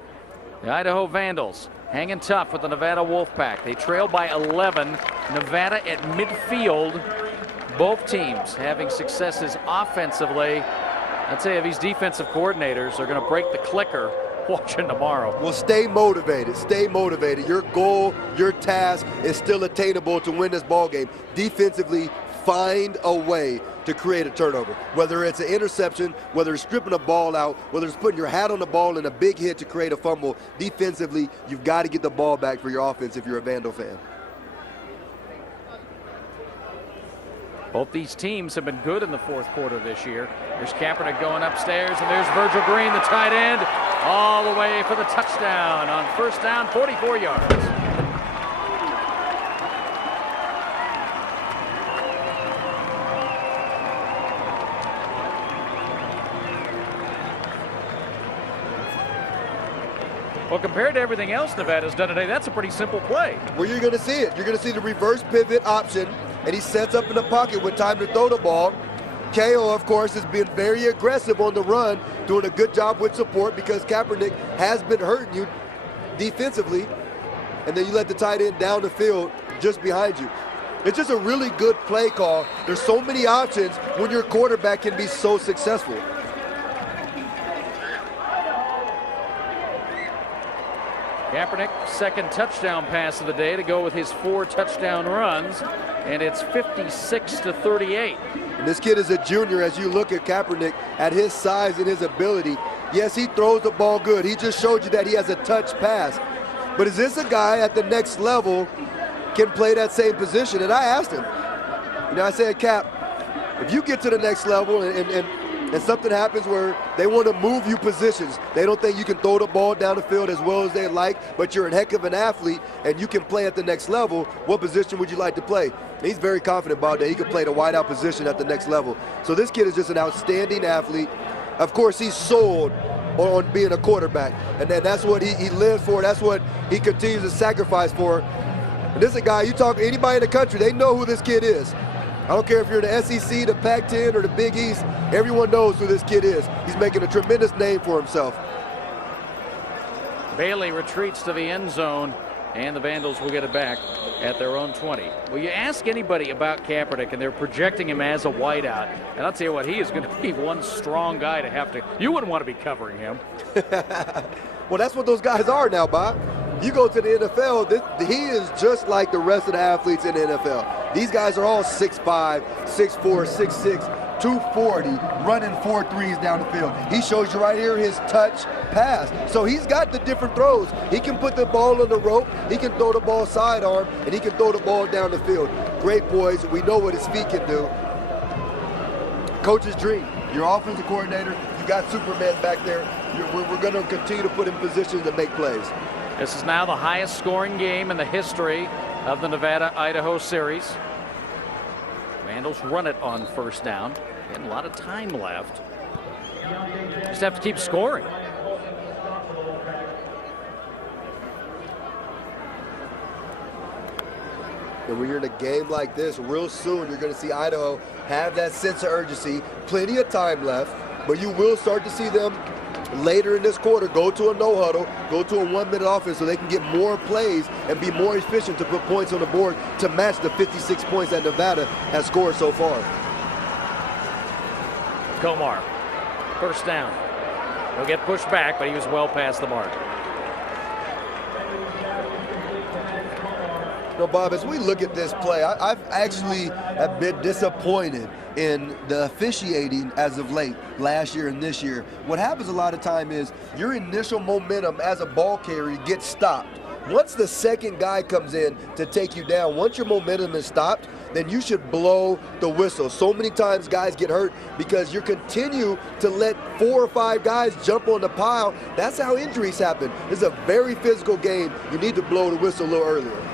The Idaho Vandals hanging tough with the Nevada Wolfpack. They trail by 11. Nevada at midfield. Both teams having successes offensively. I'd say these defensive coordinators are going to break the clicker watching tomorrow. Well, stay motivated. Stay motivated. Your goal, your task is still attainable to win this ball game. Defensively, find a way to create a turnover. Whether it's an interception, whether it's stripping a ball out, whether it's putting your hat on the ball and a big hit to create a fumble. Defensively, you've got to get the ball back for your offense if you're a Vandal fan. Both these teams have been good in the fourth quarter this year. There's Kaepernick going upstairs, and there's Virgil Green, the tight end, all the way for the touchdown on first down, 44 yards. Well, compared to everything else Nevada's done today, that's a pretty simple play. Well, you're going to see it. You're going to see the reverse pivot option, and he sets up in the pocket with time to throw the ball. KO, of course, has been very aggressive on the run, doing a good job with support because Kaepernick has been hurting you defensively, and then you let the tight end down the field just behind you. It's just a really good play call. There's so many options when your quarterback can be so successful. Kaepernick, second touchdown pass of the day to go with his 4 touchdown runs, and it's 56-38. And this kid is a junior. As you look at Kaepernick, at his size and his ability, yes, he throws the ball good. He just showed you that he has a touch pass. But is this a guy at the next level can play that same position? And I asked him, I said, Cap, if you get to the next level and something happens where they want to move you positions, they don't think you can throw the ball down the field as well as they like, but you're a heck of an athlete and you can play at the next level, what position would you like to play? And he's very confident about that. He can play the wideout position at the next level. So this kid is just an outstanding athlete. Of course, he's sold on being a quarterback, and then that's what he lives for. That's what he continues to sacrifice for. And this is a guy, you talk to anybody in the country, they know who this kid is. I don't care if you're in the SEC, the Pac-10, or the Big East, everyone knows who this kid is. He's making a tremendous name for himself. Bailey retreats to the end zone, and the Vandals will get it back at their own 20. Well, you ask anybody about Kaepernick, and they're projecting him as a wideout, and I'll tell you what, he is going to be one strong guy to have to. You wouldn't want to be covering him. Well, that's what those guys are now, Bob. You go to the NFL, he is just like the rest of the athletes in the NFL. These guys are all 6'5", 6'4", 6'6", 240, running 4.3s down the field. He shows you right here his touch pass. So he's got the different throws. He can put the ball on the rope, he can throw the ball sidearm, and he can throw the ball down the field. Great boys. We know what his feet can do. Coach's dream. Your offensive coordinator, you got Superman back there. We're going to continue to put him in positions to make plays. This is now the highest scoring game in the history of the Nevada-Idaho series. Vandals run it on first down. Getting a lot of time left. Just have to keep scoring. And when you're in a game like this, real soon you're going to see Idaho have that sense of urgency. Plenty of time left, but you will start to see them later in this quarter go to a no huddle, go to a 1-minute offense so they can get more plays and be more efficient to put points on the board to match the 56 points that Nevada has scored so far. Komar, first down. He'll get pushed back, but he was well past the mark. Bob, as we look at this play, I've actually have been disappointed in the officiating as of late, last year and this year. What happens a lot of time is your initial momentum as a ball carrier gets stopped. Once the second guy comes in to take you down, once your momentum is stopped, then you should blow the whistle. So many times guys get hurt because you continue to let 4 or 5 guys jump on the pile. That's how injuries happen. It's a very physical game. You need to blow the whistle a little earlier.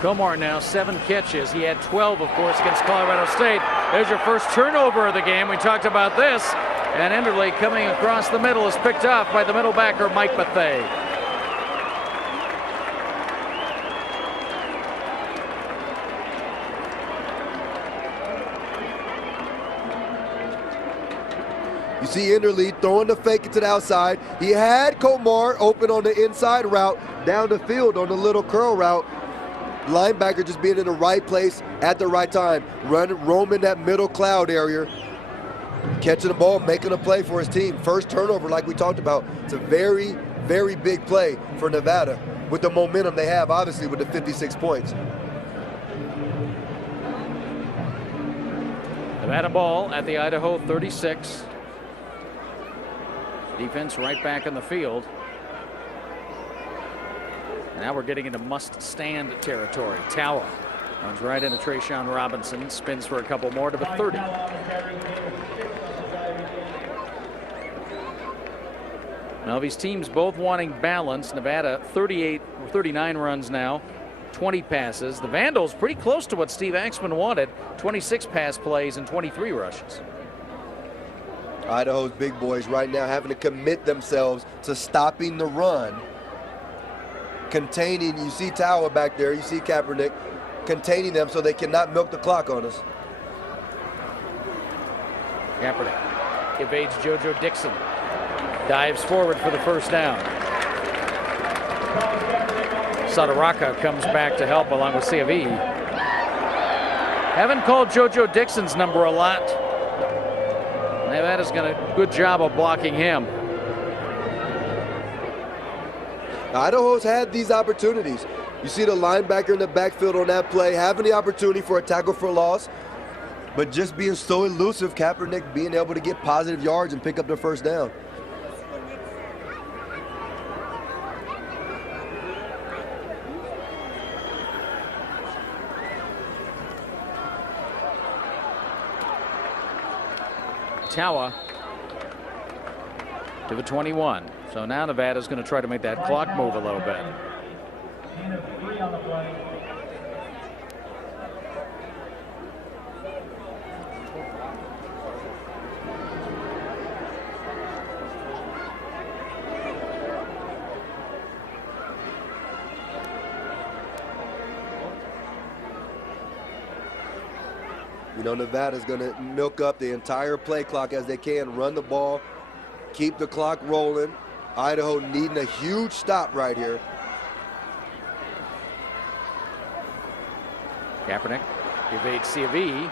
Komar now 7 catches. He had 12, of course, against Colorado State. There's your first turnover of the game. We talked about this. And Enderle coming across the middle is picked off by the middle backer, Mike Bethea. You see Enderle throwing the fake to the outside. He had Komar open on the inside route down the field on the little curl route. Linebacker just being in the right place at the right time, roaming that middle cloud area, catching the ball, making a play for his team. First turnover, like we talked about. It's a very, very big play for Nevada with the momentum they have, obviously, with the 56 points. Nevada ball at the Idaho 36. Defense right back in the field. Now we're getting into must-stand territory. Tower runs right into Trayshawn Robinson, spins for a couple more to the 30. Now these teams both wanting balance. Nevada 39 runs now, 20 passes. The Vandals pretty close to what Steve Axman wanted, 26 pass plays and 23 rushes. Idaho's big boys right now having to commit themselves to stopping the run. Containing, you see Tawa back there, you see Kaepernick, containing them so they cannot milk the clock on us. Kaepernick evades JoJo Dixon. Dives forward for the first down. Sadaraka comes back to help along with CFE. Haven't called JoJo Dixon's number a lot. Nevada's done a good job of blocking him. Idaho's had these opportunities. You see the linebacker in the backfield on that play having the opportunity for a tackle for loss, but just being so elusive, Kaepernick being able to get positive yards and pick up the first down. Tawa to the 21. So now Nevada's going to try to make that clock move a little bit. You know, Nevada's going to milk up the entire play clock as they can, run the ball, keep the clock rolling. Idaho needing a huge stop right here. Kaepernick evades CFE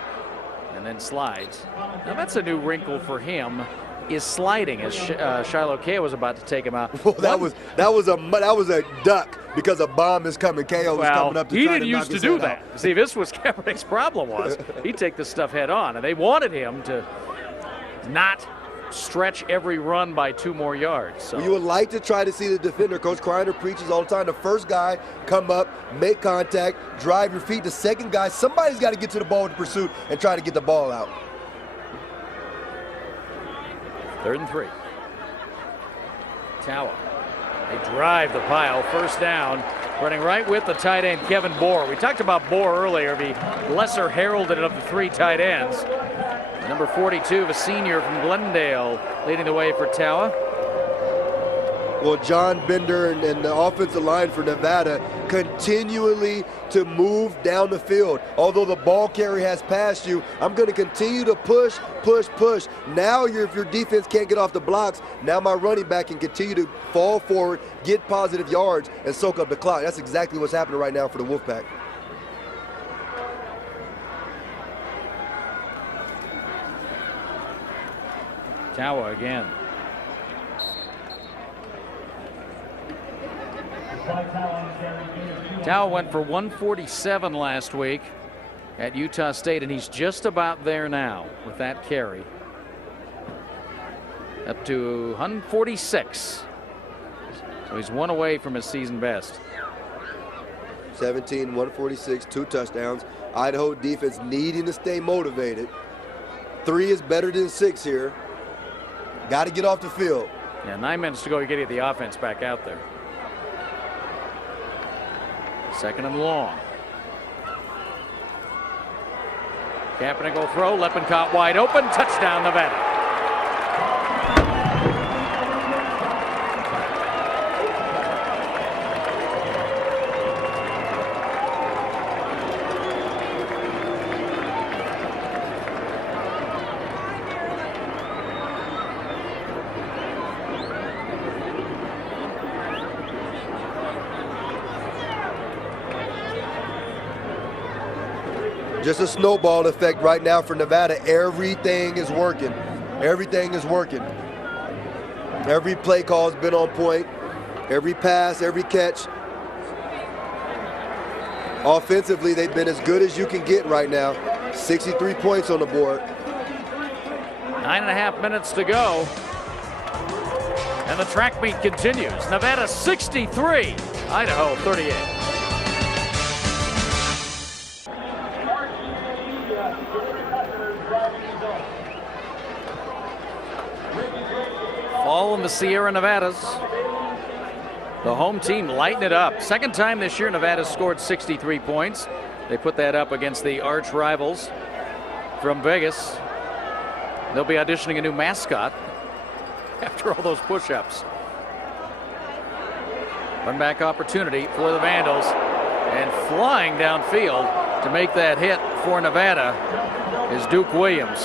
and then slides. Now that's a new wrinkle for him, is sliding as Shiloh K was about to take him out. Well, that was a duck because a bomb is coming. KO was coming up to he try didn't to knock used to his do head that. out. See, this was Kaepernick's problem was he'd take this stuff head on, and they wanted him to not stretch every run by 2 more yards. So. You would like to try to see the defender. Coach Kreiner preaches all the time. The first guy come up, make contact, drive your feet. The second guy, somebody's got to get to the ball with the pursuit and try to get the ball out. 3rd and 3. Tawa. They drive the pile. First down. Running right with the tight end, Kevin Bohr. We talked about Bohr earlier, the lesser heralded of the 3 tight ends. Number 42, a senior from Glendale, leading the way for Tawa. Well, John Bender and the offensive line for Nevada continually to move down the field. Although the ball carrier has passed you, I'm going to continue to push, push, push. Now if your defense can't get off the blocks, now my running back can continue to fall forward, get positive yards, and soak up the clock. That's exactly what's happening right now for the Wolfpack. Tawa again. Tawa went for 147 last week at Utah State, and he's just about there now with that carry. Up to 146. So he's 1 away from his season best. 17, 146, 2 touchdowns. Idaho defense needing to stay motivated. 3 is better than 6 here. Got to get off the field. Yeah, 9 minutes to go. You got to get the offense back out there. 2nd and long. Kaepernick will throw. Lippincott wide open. Touchdown, Nevada. Just a snowball effect right now for Nevada. Everything is working. Everything is working. Every play call has been on point. Every pass, every catch. Offensively, they've been as good as you can get right now. 63 points on the board. 9.5 minutes to go. And the track meet continues. Nevada 63, Idaho 38. Fall in the Sierra Nevadas. The home team lighting it up. Second time this year Nevada scored 63 points. They put that up against the arch rivals from Vegas. They'll be auditioning a new mascot after all those push-ups. Run back opportunity for the Vandals, and flying downfield to make that hit for Nevada is Duke Williams,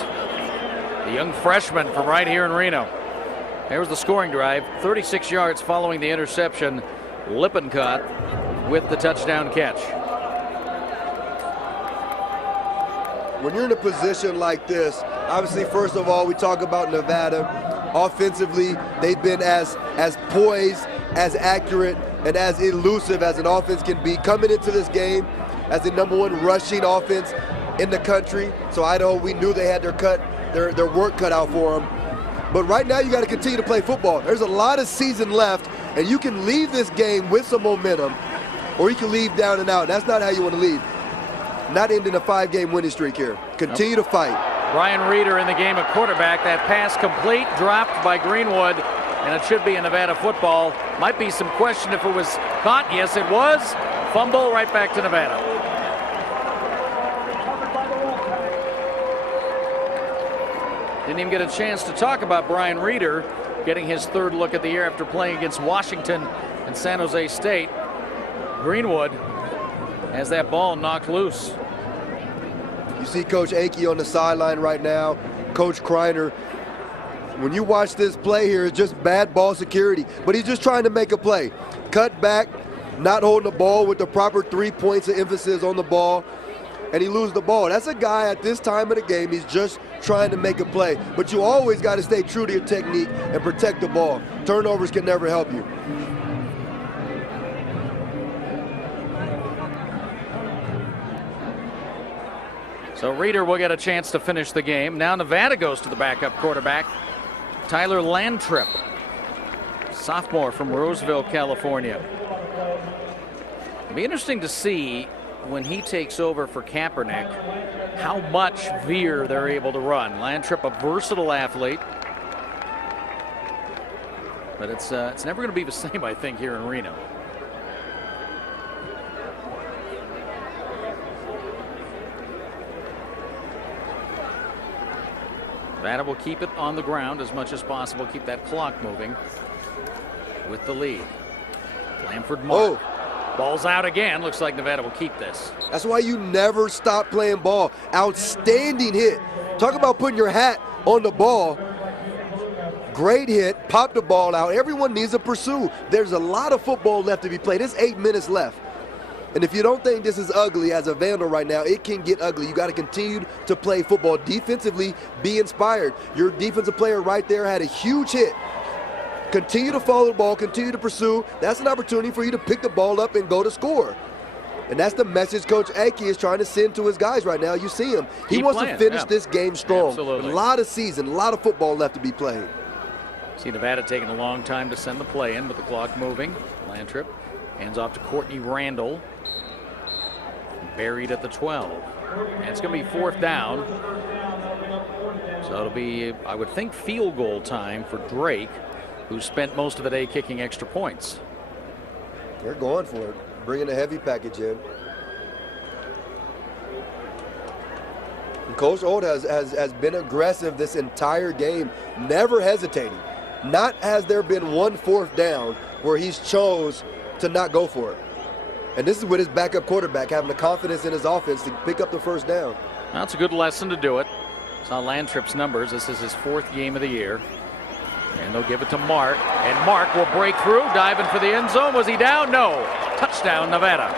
the young freshman from right here in Reno. There's the scoring drive, 36 yards following the interception. Lippincott with the touchdown catch. When you're in a position like this, obviously, first of all, we talk about Nevada. Offensively, they've been as poised, as accurate, and as elusive as an offense can be. Coming into this game as the #1 rushing offense in the country. So Idaho, we knew they had their work cut out for them. But right now, you got to continue to play football. There's a lot of season left, and you can leave this game with some momentum, or you can leave down and out. That's not how you want to leave. Not ending a 5-game winning streak here. Continue to fight. Brian Reeder in the game at quarterback. That pass complete, dropped by Greenwood, and it should be a Nevada football. Might be some question if it was caught. Yes, it was. Fumble right back to Nevada. Didn't even get a chance to talk about Brian Reeder getting his 3rd look at the year after playing against Washington and San Jose State. Greenwood has that ball knocked loose. You see Coach Akey on the sideline right now, Coach Kreiner. When you watch this play here, it's just bad ball security, but he's just trying to make a play. Cut back, not holding the ball with the proper 3 points of emphasis on the ball, and he loses the ball. That's a guy at this time of the game, he's just trying to make a play. But you always got to stay true to your technique and protect the ball. Turnovers can never help you. So Reeder will get a chance to finish the game. Now Nevada goes to the backup quarterback, Tyler Landtrip, sophomore from Roseville, California. It'll be interesting to see when he takes over for Kaepernick how much veer they're able to run. Landtrip, a versatile athlete, but it's never going to be the same, I think, here in Reno. Nevada will keep it on the ground as much as possible, keep that clock moving with the lead. Blanford Mark. Ball's out again. Looks like Nevada will keep this. That's why you never stop playing ball. Outstanding hit. Talk about putting your hat on the ball. Great hit. Pop the ball out. Everyone needs to pursue. There's a lot of football left to be played. There's 8 minutes left. And if you don't think this is ugly as a Vandal right now, it can get ugly. You got to continue to play football defensively, be inspired. Your defensive player right there had a huge hit. Continue to follow the ball, continue to pursue. That's an opportunity for you to pick the ball up and go to score. And that's the message Coach Akey is trying to send to his guys right now. You see him. He wants to finish this game strong. Absolutely. A lot of season, a lot of football left to be played. See Nevada taking a long time to send the play in with the clock moving. Landtrip hands off to Courtney Randall. Buried at the 12. And it's going to be 4th down. So it'll be, I would think, field goal time for Drake, who spent most of the day kicking extra points. They're going for it, bringing a heavy package in. And Coach Old has been aggressive this entire game, never hesitating. Not has there been one 4th down where he's chose to not go for it. And this is with his backup quarterback having the confidence in his offense to pick up the 1st down. That's a good lesson to do it. Saw Landtrip's numbers. This is his 4th game of the year. And they'll give it to Mark. And Mark will break through, diving for the end zone. Was he down? No. Touchdown, Nevada.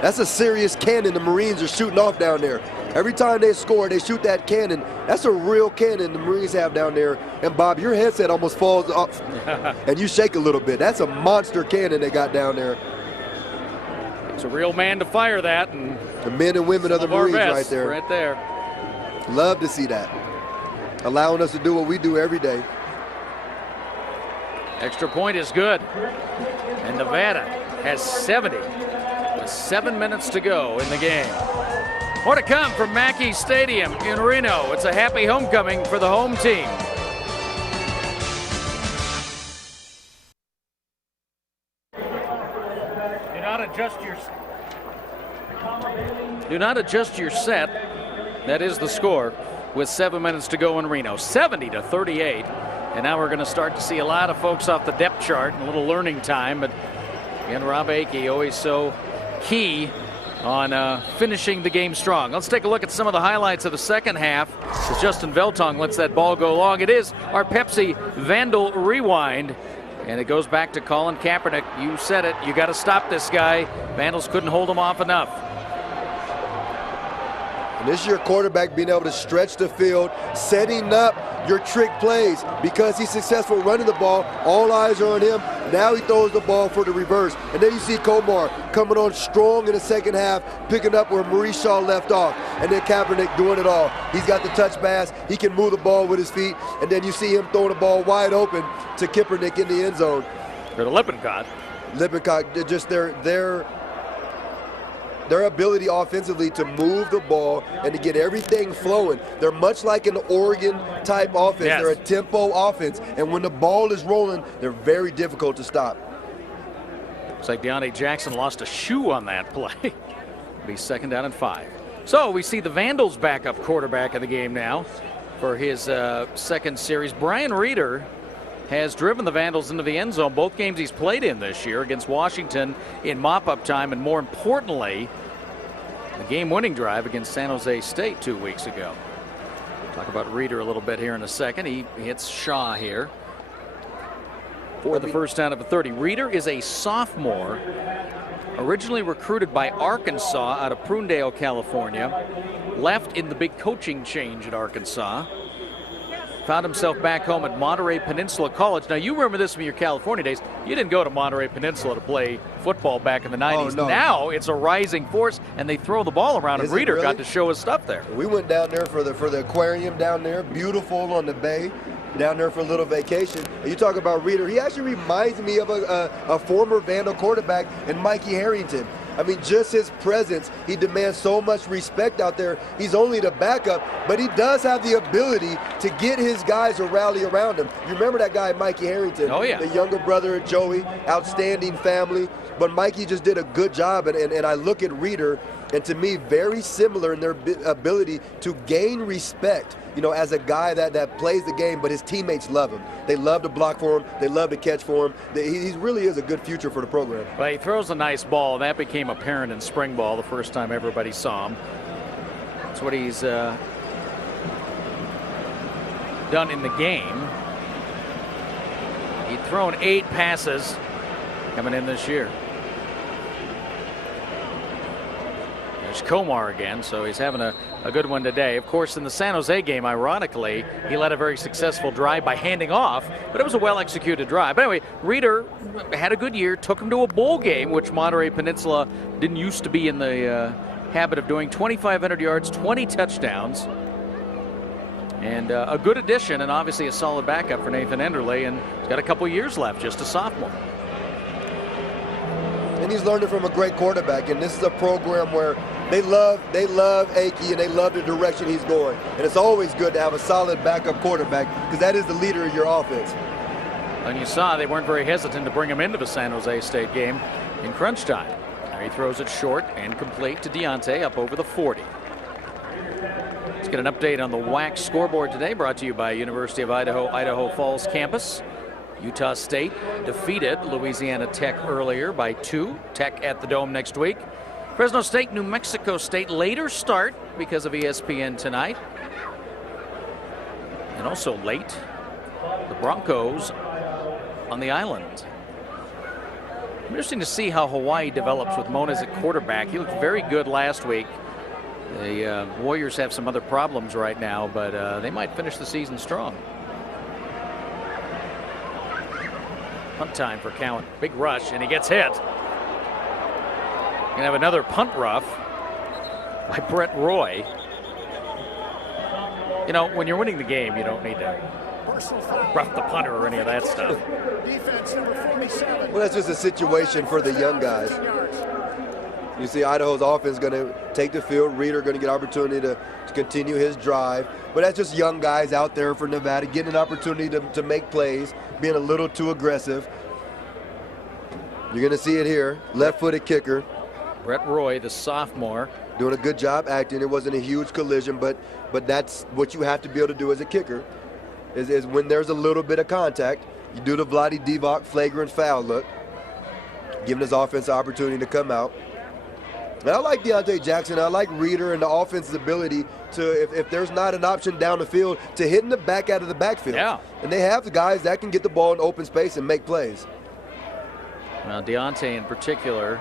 That's a serious cannon the Marines are shooting off down there. Every time they score, they shoot that cannon. That's a real cannon the Marines have down there. And Bob, your headset almost falls off and you shake a little bit. That's a monster cannon they got down there. It's a real man to fire that. And the men and women of the Marines right there. Right there. Love to see that. Allowing us to do what we do every day. Extra point is good. And Nevada has 70. 7 minutes to go in the game. More to come from Mackay Stadium in Reno. It's a happy homecoming for the home team. Do not adjust your set. That is the score with 7 minutes to go in Reno. 70-38. And now we're going to start to see a lot of folks off the depth chart and a little learning time. But again, Rob Akey always so key on finishing the game strong. Let's take a look at some of the highlights of the second half as Justin Veltong lets that ball go long. It is our Pepsi Vandal Rewind. And it goes back to Colin Kaepernick. You said it. You got to stop this guy. Vandals couldn't hold him off enough. And this is your quarterback being able to stretch the field, setting up your trick plays. Because he's successful running the ball, all eyes are on him. Now he throws the ball for the reverse. And then you see Komar coming on strong in the second half, picking up where Maurice Shaw left off. And then Kaepernick doing it all. He's got the touch pass. He can move the ball with his feet. And then you see him throwing the ball wide open to Kaepernick in the end zone. For the Lippincott. Lippincott, just their ability offensively to move the ball and to get everything flowing. They're much like an Oregon-type offense. Yes. They're a tempo offense. And when the ball is rolling, they're very difficult to stop. Looks like Deontay Jackson lost a shoe on that play. It'll be 2nd down and 5. So we see the Vandals backup quarterback of the game now for his second series. Brian Reeder has driven the Vandals into the end zone both games he's played in this year, against Washington in mop-up time, and more importantly, the game-winning drive against San Jose State 2 weeks ago. Talk about Reeder a little bit here in a second. He hits Shaw here for the first down of the 30. Reeder is a sophomore, originally recruited by Arkansas out of Prunedale, California. Left in the big coaching change at Arkansas. Found himself back home at Monterey Peninsula College. Now, you remember this from your California days. You didn't go to Monterey Peninsula to play football back in the 90s. Oh, no. Now it's a rising force, and they throw the ball around, and Reeder got to show his stuff there. We went down there for the aquarium down there, beautiful on the bay, down there for a little vacation. And you talk about Reeder, he actually reminds me of a former Vandal quarterback in Mikey Harrington. I mean, just his presence, he demands so much respect out there. He's only the backup, but he does have the ability to get his guys to rally around him. You remember that guy, Mikey Harrington? Oh, yeah. The younger brother of Joey, outstanding family. But Mikey just did a good job, and I look at Reeder, and to me, very similar in their ability to gain respect, you know, as a guy that plays the game, but his teammates love him. They love to block for him. They love to catch for him. He really is a good future for the program. Well, he throws a nice ball. That became apparent in spring ball the first time everybody saw him. That's what he's done in the game. He'd thrown 8 passes coming in this year. There's Komar again, so he's having a good one today. Of course, in the San Jose game, ironically, he led a very successful drive by handing off, but it was a well-executed drive. But anyway, Reeder had a good year, took him to a bowl game, which Monterey Peninsula didn't used to be in the habit of doing. 2,500 yards, 20 touchdowns, and a good addition, and obviously a solid backup for Nathan Enderle, and he's got a couple years left, just a sophomore. And he's learning from a great quarterback, and this is a program where they love Akey, and they love the direction he's going. And it's always good to have a solid backup quarterback, because that is the leader of your offense. And you saw they weren't very hesitant to bring him into the San Jose State game in crunch time. Now he throws it short and complete to Deontay up over the 40. Let's get an update on the WAC scoreboard today, brought to you by University of Idaho, Idaho Falls campus. Utah State defeated Louisiana Tech earlier by 2. Tech at the Dome next week. Fresno State, New Mexico State later start because of ESPN tonight. And also late, the Broncos on the island. Interesting to see how Hawaii develops with Mona as a quarterback. He looked very good last week. The Warriors have some other problems right now, but they might finish the season strong. Punt time for Cowan. Big rush, and he gets hit. Gonna have another punt rough by Brett Roy. You know, when you're winning the game, you don't need to rough the punter or any of that stuff. Well, that's just a situation for the young guys. You see Idaho's offense going to take the field. Reeder going to get opportunity to continue his drive. But that's just young guys out there for Nevada getting an opportunity to make plays, being a little too aggressive. You're going to see it here. Left-footed kicker. Brett Roy, the sophomore. Doing a good job acting. It wasn't a huge collision, but that's what you have to be able to do as a kicker, is when there's a little bit of contact, you do the Vlade Divac flagrant foul look, giving his offense the opportunity to come out. And I like Deontay Jackson. I like Reeder and the offense's ability to, if there's not an option down the field, to hit in the back out of the backfield. Yeah. And they have the guys that can get the ball in open space and make plays. Well, Deontay in particular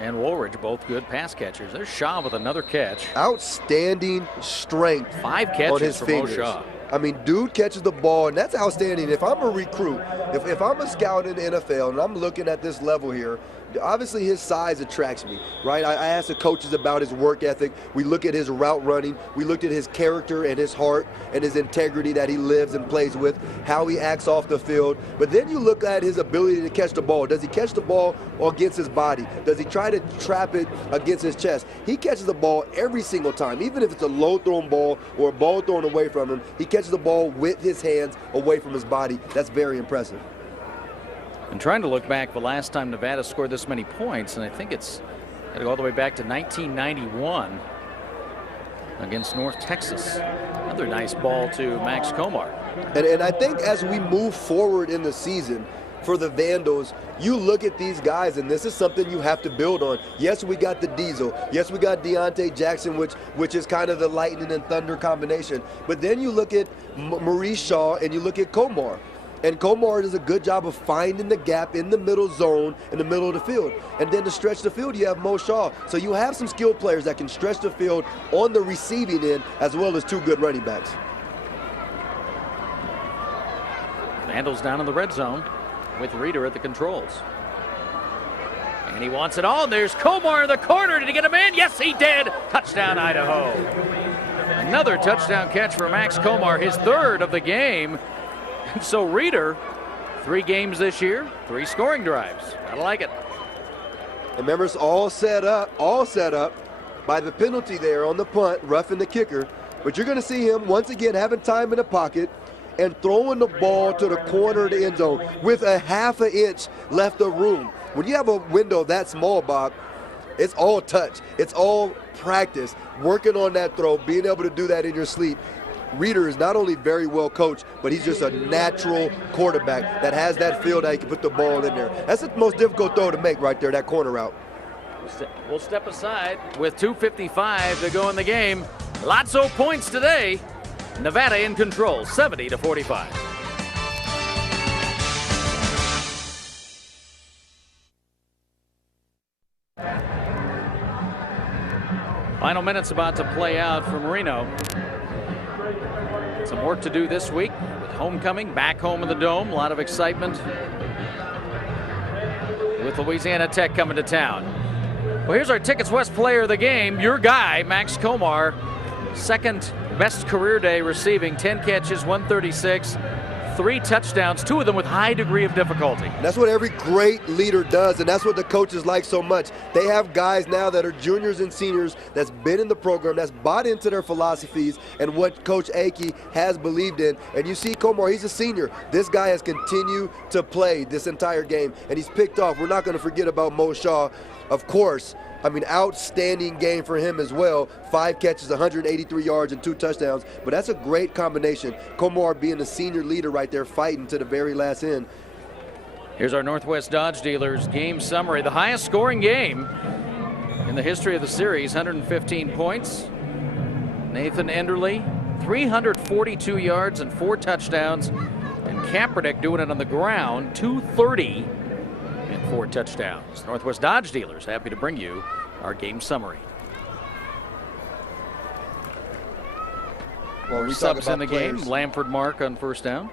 and Woolridge, both good pass catchers. There's Shaw with another catch. Outstanding strength 5 catches on his for fingers. Mo Shaw. I mean, dude catches the ball, and that's outstanding. If I'm a recruit, if I'm a scout in the NFL and I'm looking at this level here, obviously his size attracts me, right? I asked the coaches about his work ethic. We look at his route running. We looked at his character and his heart and his integrity that he lives and plays with, how he acts off the field. But then you look at his ability to catch the ball. Does he catch the ball against his body? Does he try to trap it against his chest? He catches the ball every single time, even if it's a low-thrown ball or a ball thrown away from him. He catches the ball with his hands away from his body. That's very impressive. And trying to look back, the last time Nevada scored this many points, and I think it's got to go all the way back to 1991 against North Texas. Another nice ball to Max Komar. And I think as we move forward in the season for the Vandals, you look at these guys, and this is something you have to build on. Yes, we got the Diesel. Yes, we got Deontay Jackson, which is kind of the lightning and thunder combination. But then you look at Maurice Shaw and you look at Komar. And Komar does a good job of finding the gap in the middle zone, in the middle of the field. And then to stretch the field, you have Mo Shaw. So you have some skilled players that can stretch the field on the receiving end, as well as 2 good running backs. Vandals down in the red zone with Reeder at the controls. And he wants it all. There's Komar in the corner. Did he get him in? Yes, he did. Touchdown, Idaho. Another touchdown catch for Max Komar, his 3rd of the game. So Reeder, 3 games this year, 3 scoring drives. I like it. And remember, it's all set up by the penalty there on the punt, roughing the kicker. But you're going to see him once again having time in the pocket and throwing the ball to the corner of the end zone with a half an inch left of room. When you have a window that small, Bob, it's all touch. It's all practice, working on that throw, being able to do that in your sleep. Reeder is not only very well coached, but he's just a natural quarterback that has that feel that he can put the ball in there. That's the most difficult throw to make right there, that corner route. We'll step aside with 2:55 to go in the game. Lots of points today. Nevada in control, 70-45. Final minutes about to play out from Reno. Some work to do this week with homecoming, back home in the Dome. A lot of excitement with Louisiana Tech coming to town. Well, here's our Tickets West player of the game, your guy, Max Komar. 2nd best career day receiving, 10 catches, 136, 3 touchdowns, 2 of them with high degree of difficulty. And that's what every great leader does, and that's what the coaches like so much. They have guys now that are juniors and seniors that's been in the program, that's bought into their philosophies and what Coach Akey has believed in. And you see Komar, he's a senior. This guy has continued to play this entire game, and he's picked off. We're not going to forget about Mo Shaw, of course. I mean, outstanding game for him as well. 5 catches, 183 yards, and 2 touchdowns. But that's a great combination. Komar being a senior leader right there, fighting to the very last end. Here's our Northwest Dodge Dealers game summary. The highest scoring game in the history of the series, 115 points. Nathan Enderle, 342 yards and 4 touchdowns. And Kaepernick doing it on the ground, 230 and 4 touchdowns. Northwest Dodge Dealers happy to bring you our game summary. Well, we subs in the players. game. Lamford Mark on first down.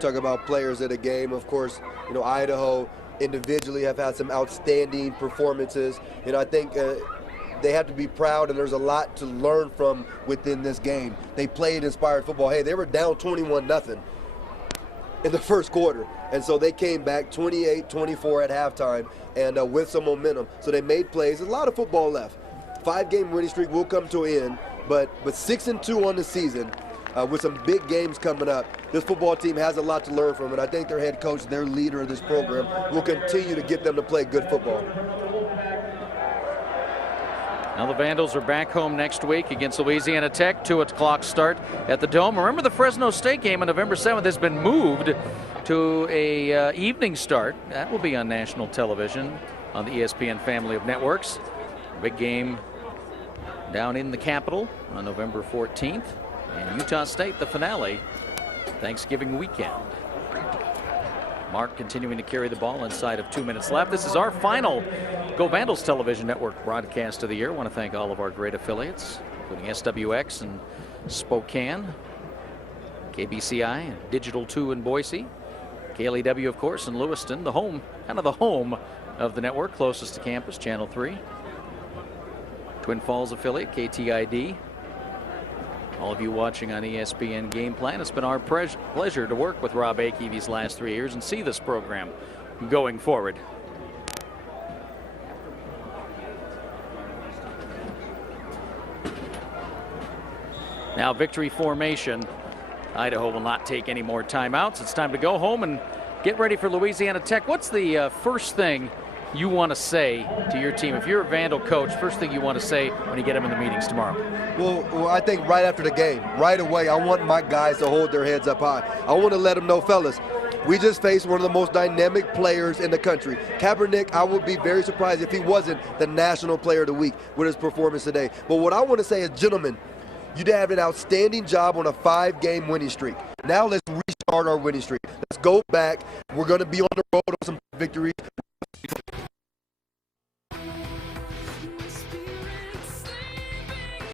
Talk about players of the game. Of course, you know, Idaho individually have had some outstanding performances. You know, I think they have to be proud, and there's a lot to learn from within this game. They played inspired football. Hey, they were down 21-0 in the first quarter, and so they came back 28-24 at halftime and with some momentum. So they made plays. There's a lot of football left. 5-game winning streak will come to an end, but 6-2 on the season. with some big games coming up. This football team has a lot to learn from, and I think their head coach, their leader of this program, will continue to get them to play good football. Now the Vandals are back home next week against Louisiana Tech. 2 o'clock start at the Dome. Remember, the Fresno State game on November 7th has been moved to a evening start. That will be on national television on the ESPN family of networks. Big game down in the Capitol on November 14th. And Utah State, the finale, Thanksgiving weekend. Mark continuing to carry the ball inside of 2 minutes left. This is our final Go Vandals Television Network broadcast of the year. I want to thank all of our great affiliates, including SWX and Spokane, KBCI and Digital 2 in Boise, KLEW, of course, in Lewiston, the home, kind of the home of the network, closest to campus, Channel 3. Twin Falls affiliate, KTID. All of you watching on ESPN Game Plan, it's been our pleasure to work with Rob Akey these last 3 years and see this program going forward. Now victory formation. Idaho will not take any more timeouts. It's time to go home and get ready for Louisiana Tech. What's the first thing you want to say to your team? If you're a Vandal coach, first thing you want to say when you get them in the meetings tomorrow? Well, I think right after the game, right away, I want my guys to hold their heads up high. I want to let them know, fellas, we just faced one of the most dynamic players in the country. Kaepernick, I would be very surprised if he wasn't the National Player of the Week with his performance today. But what I want to say is, gentlemen, you have an outstanding job on a 5-game winning streak. Now let's restart our winning streak. Let's go back. We're going to be on the road on some victories.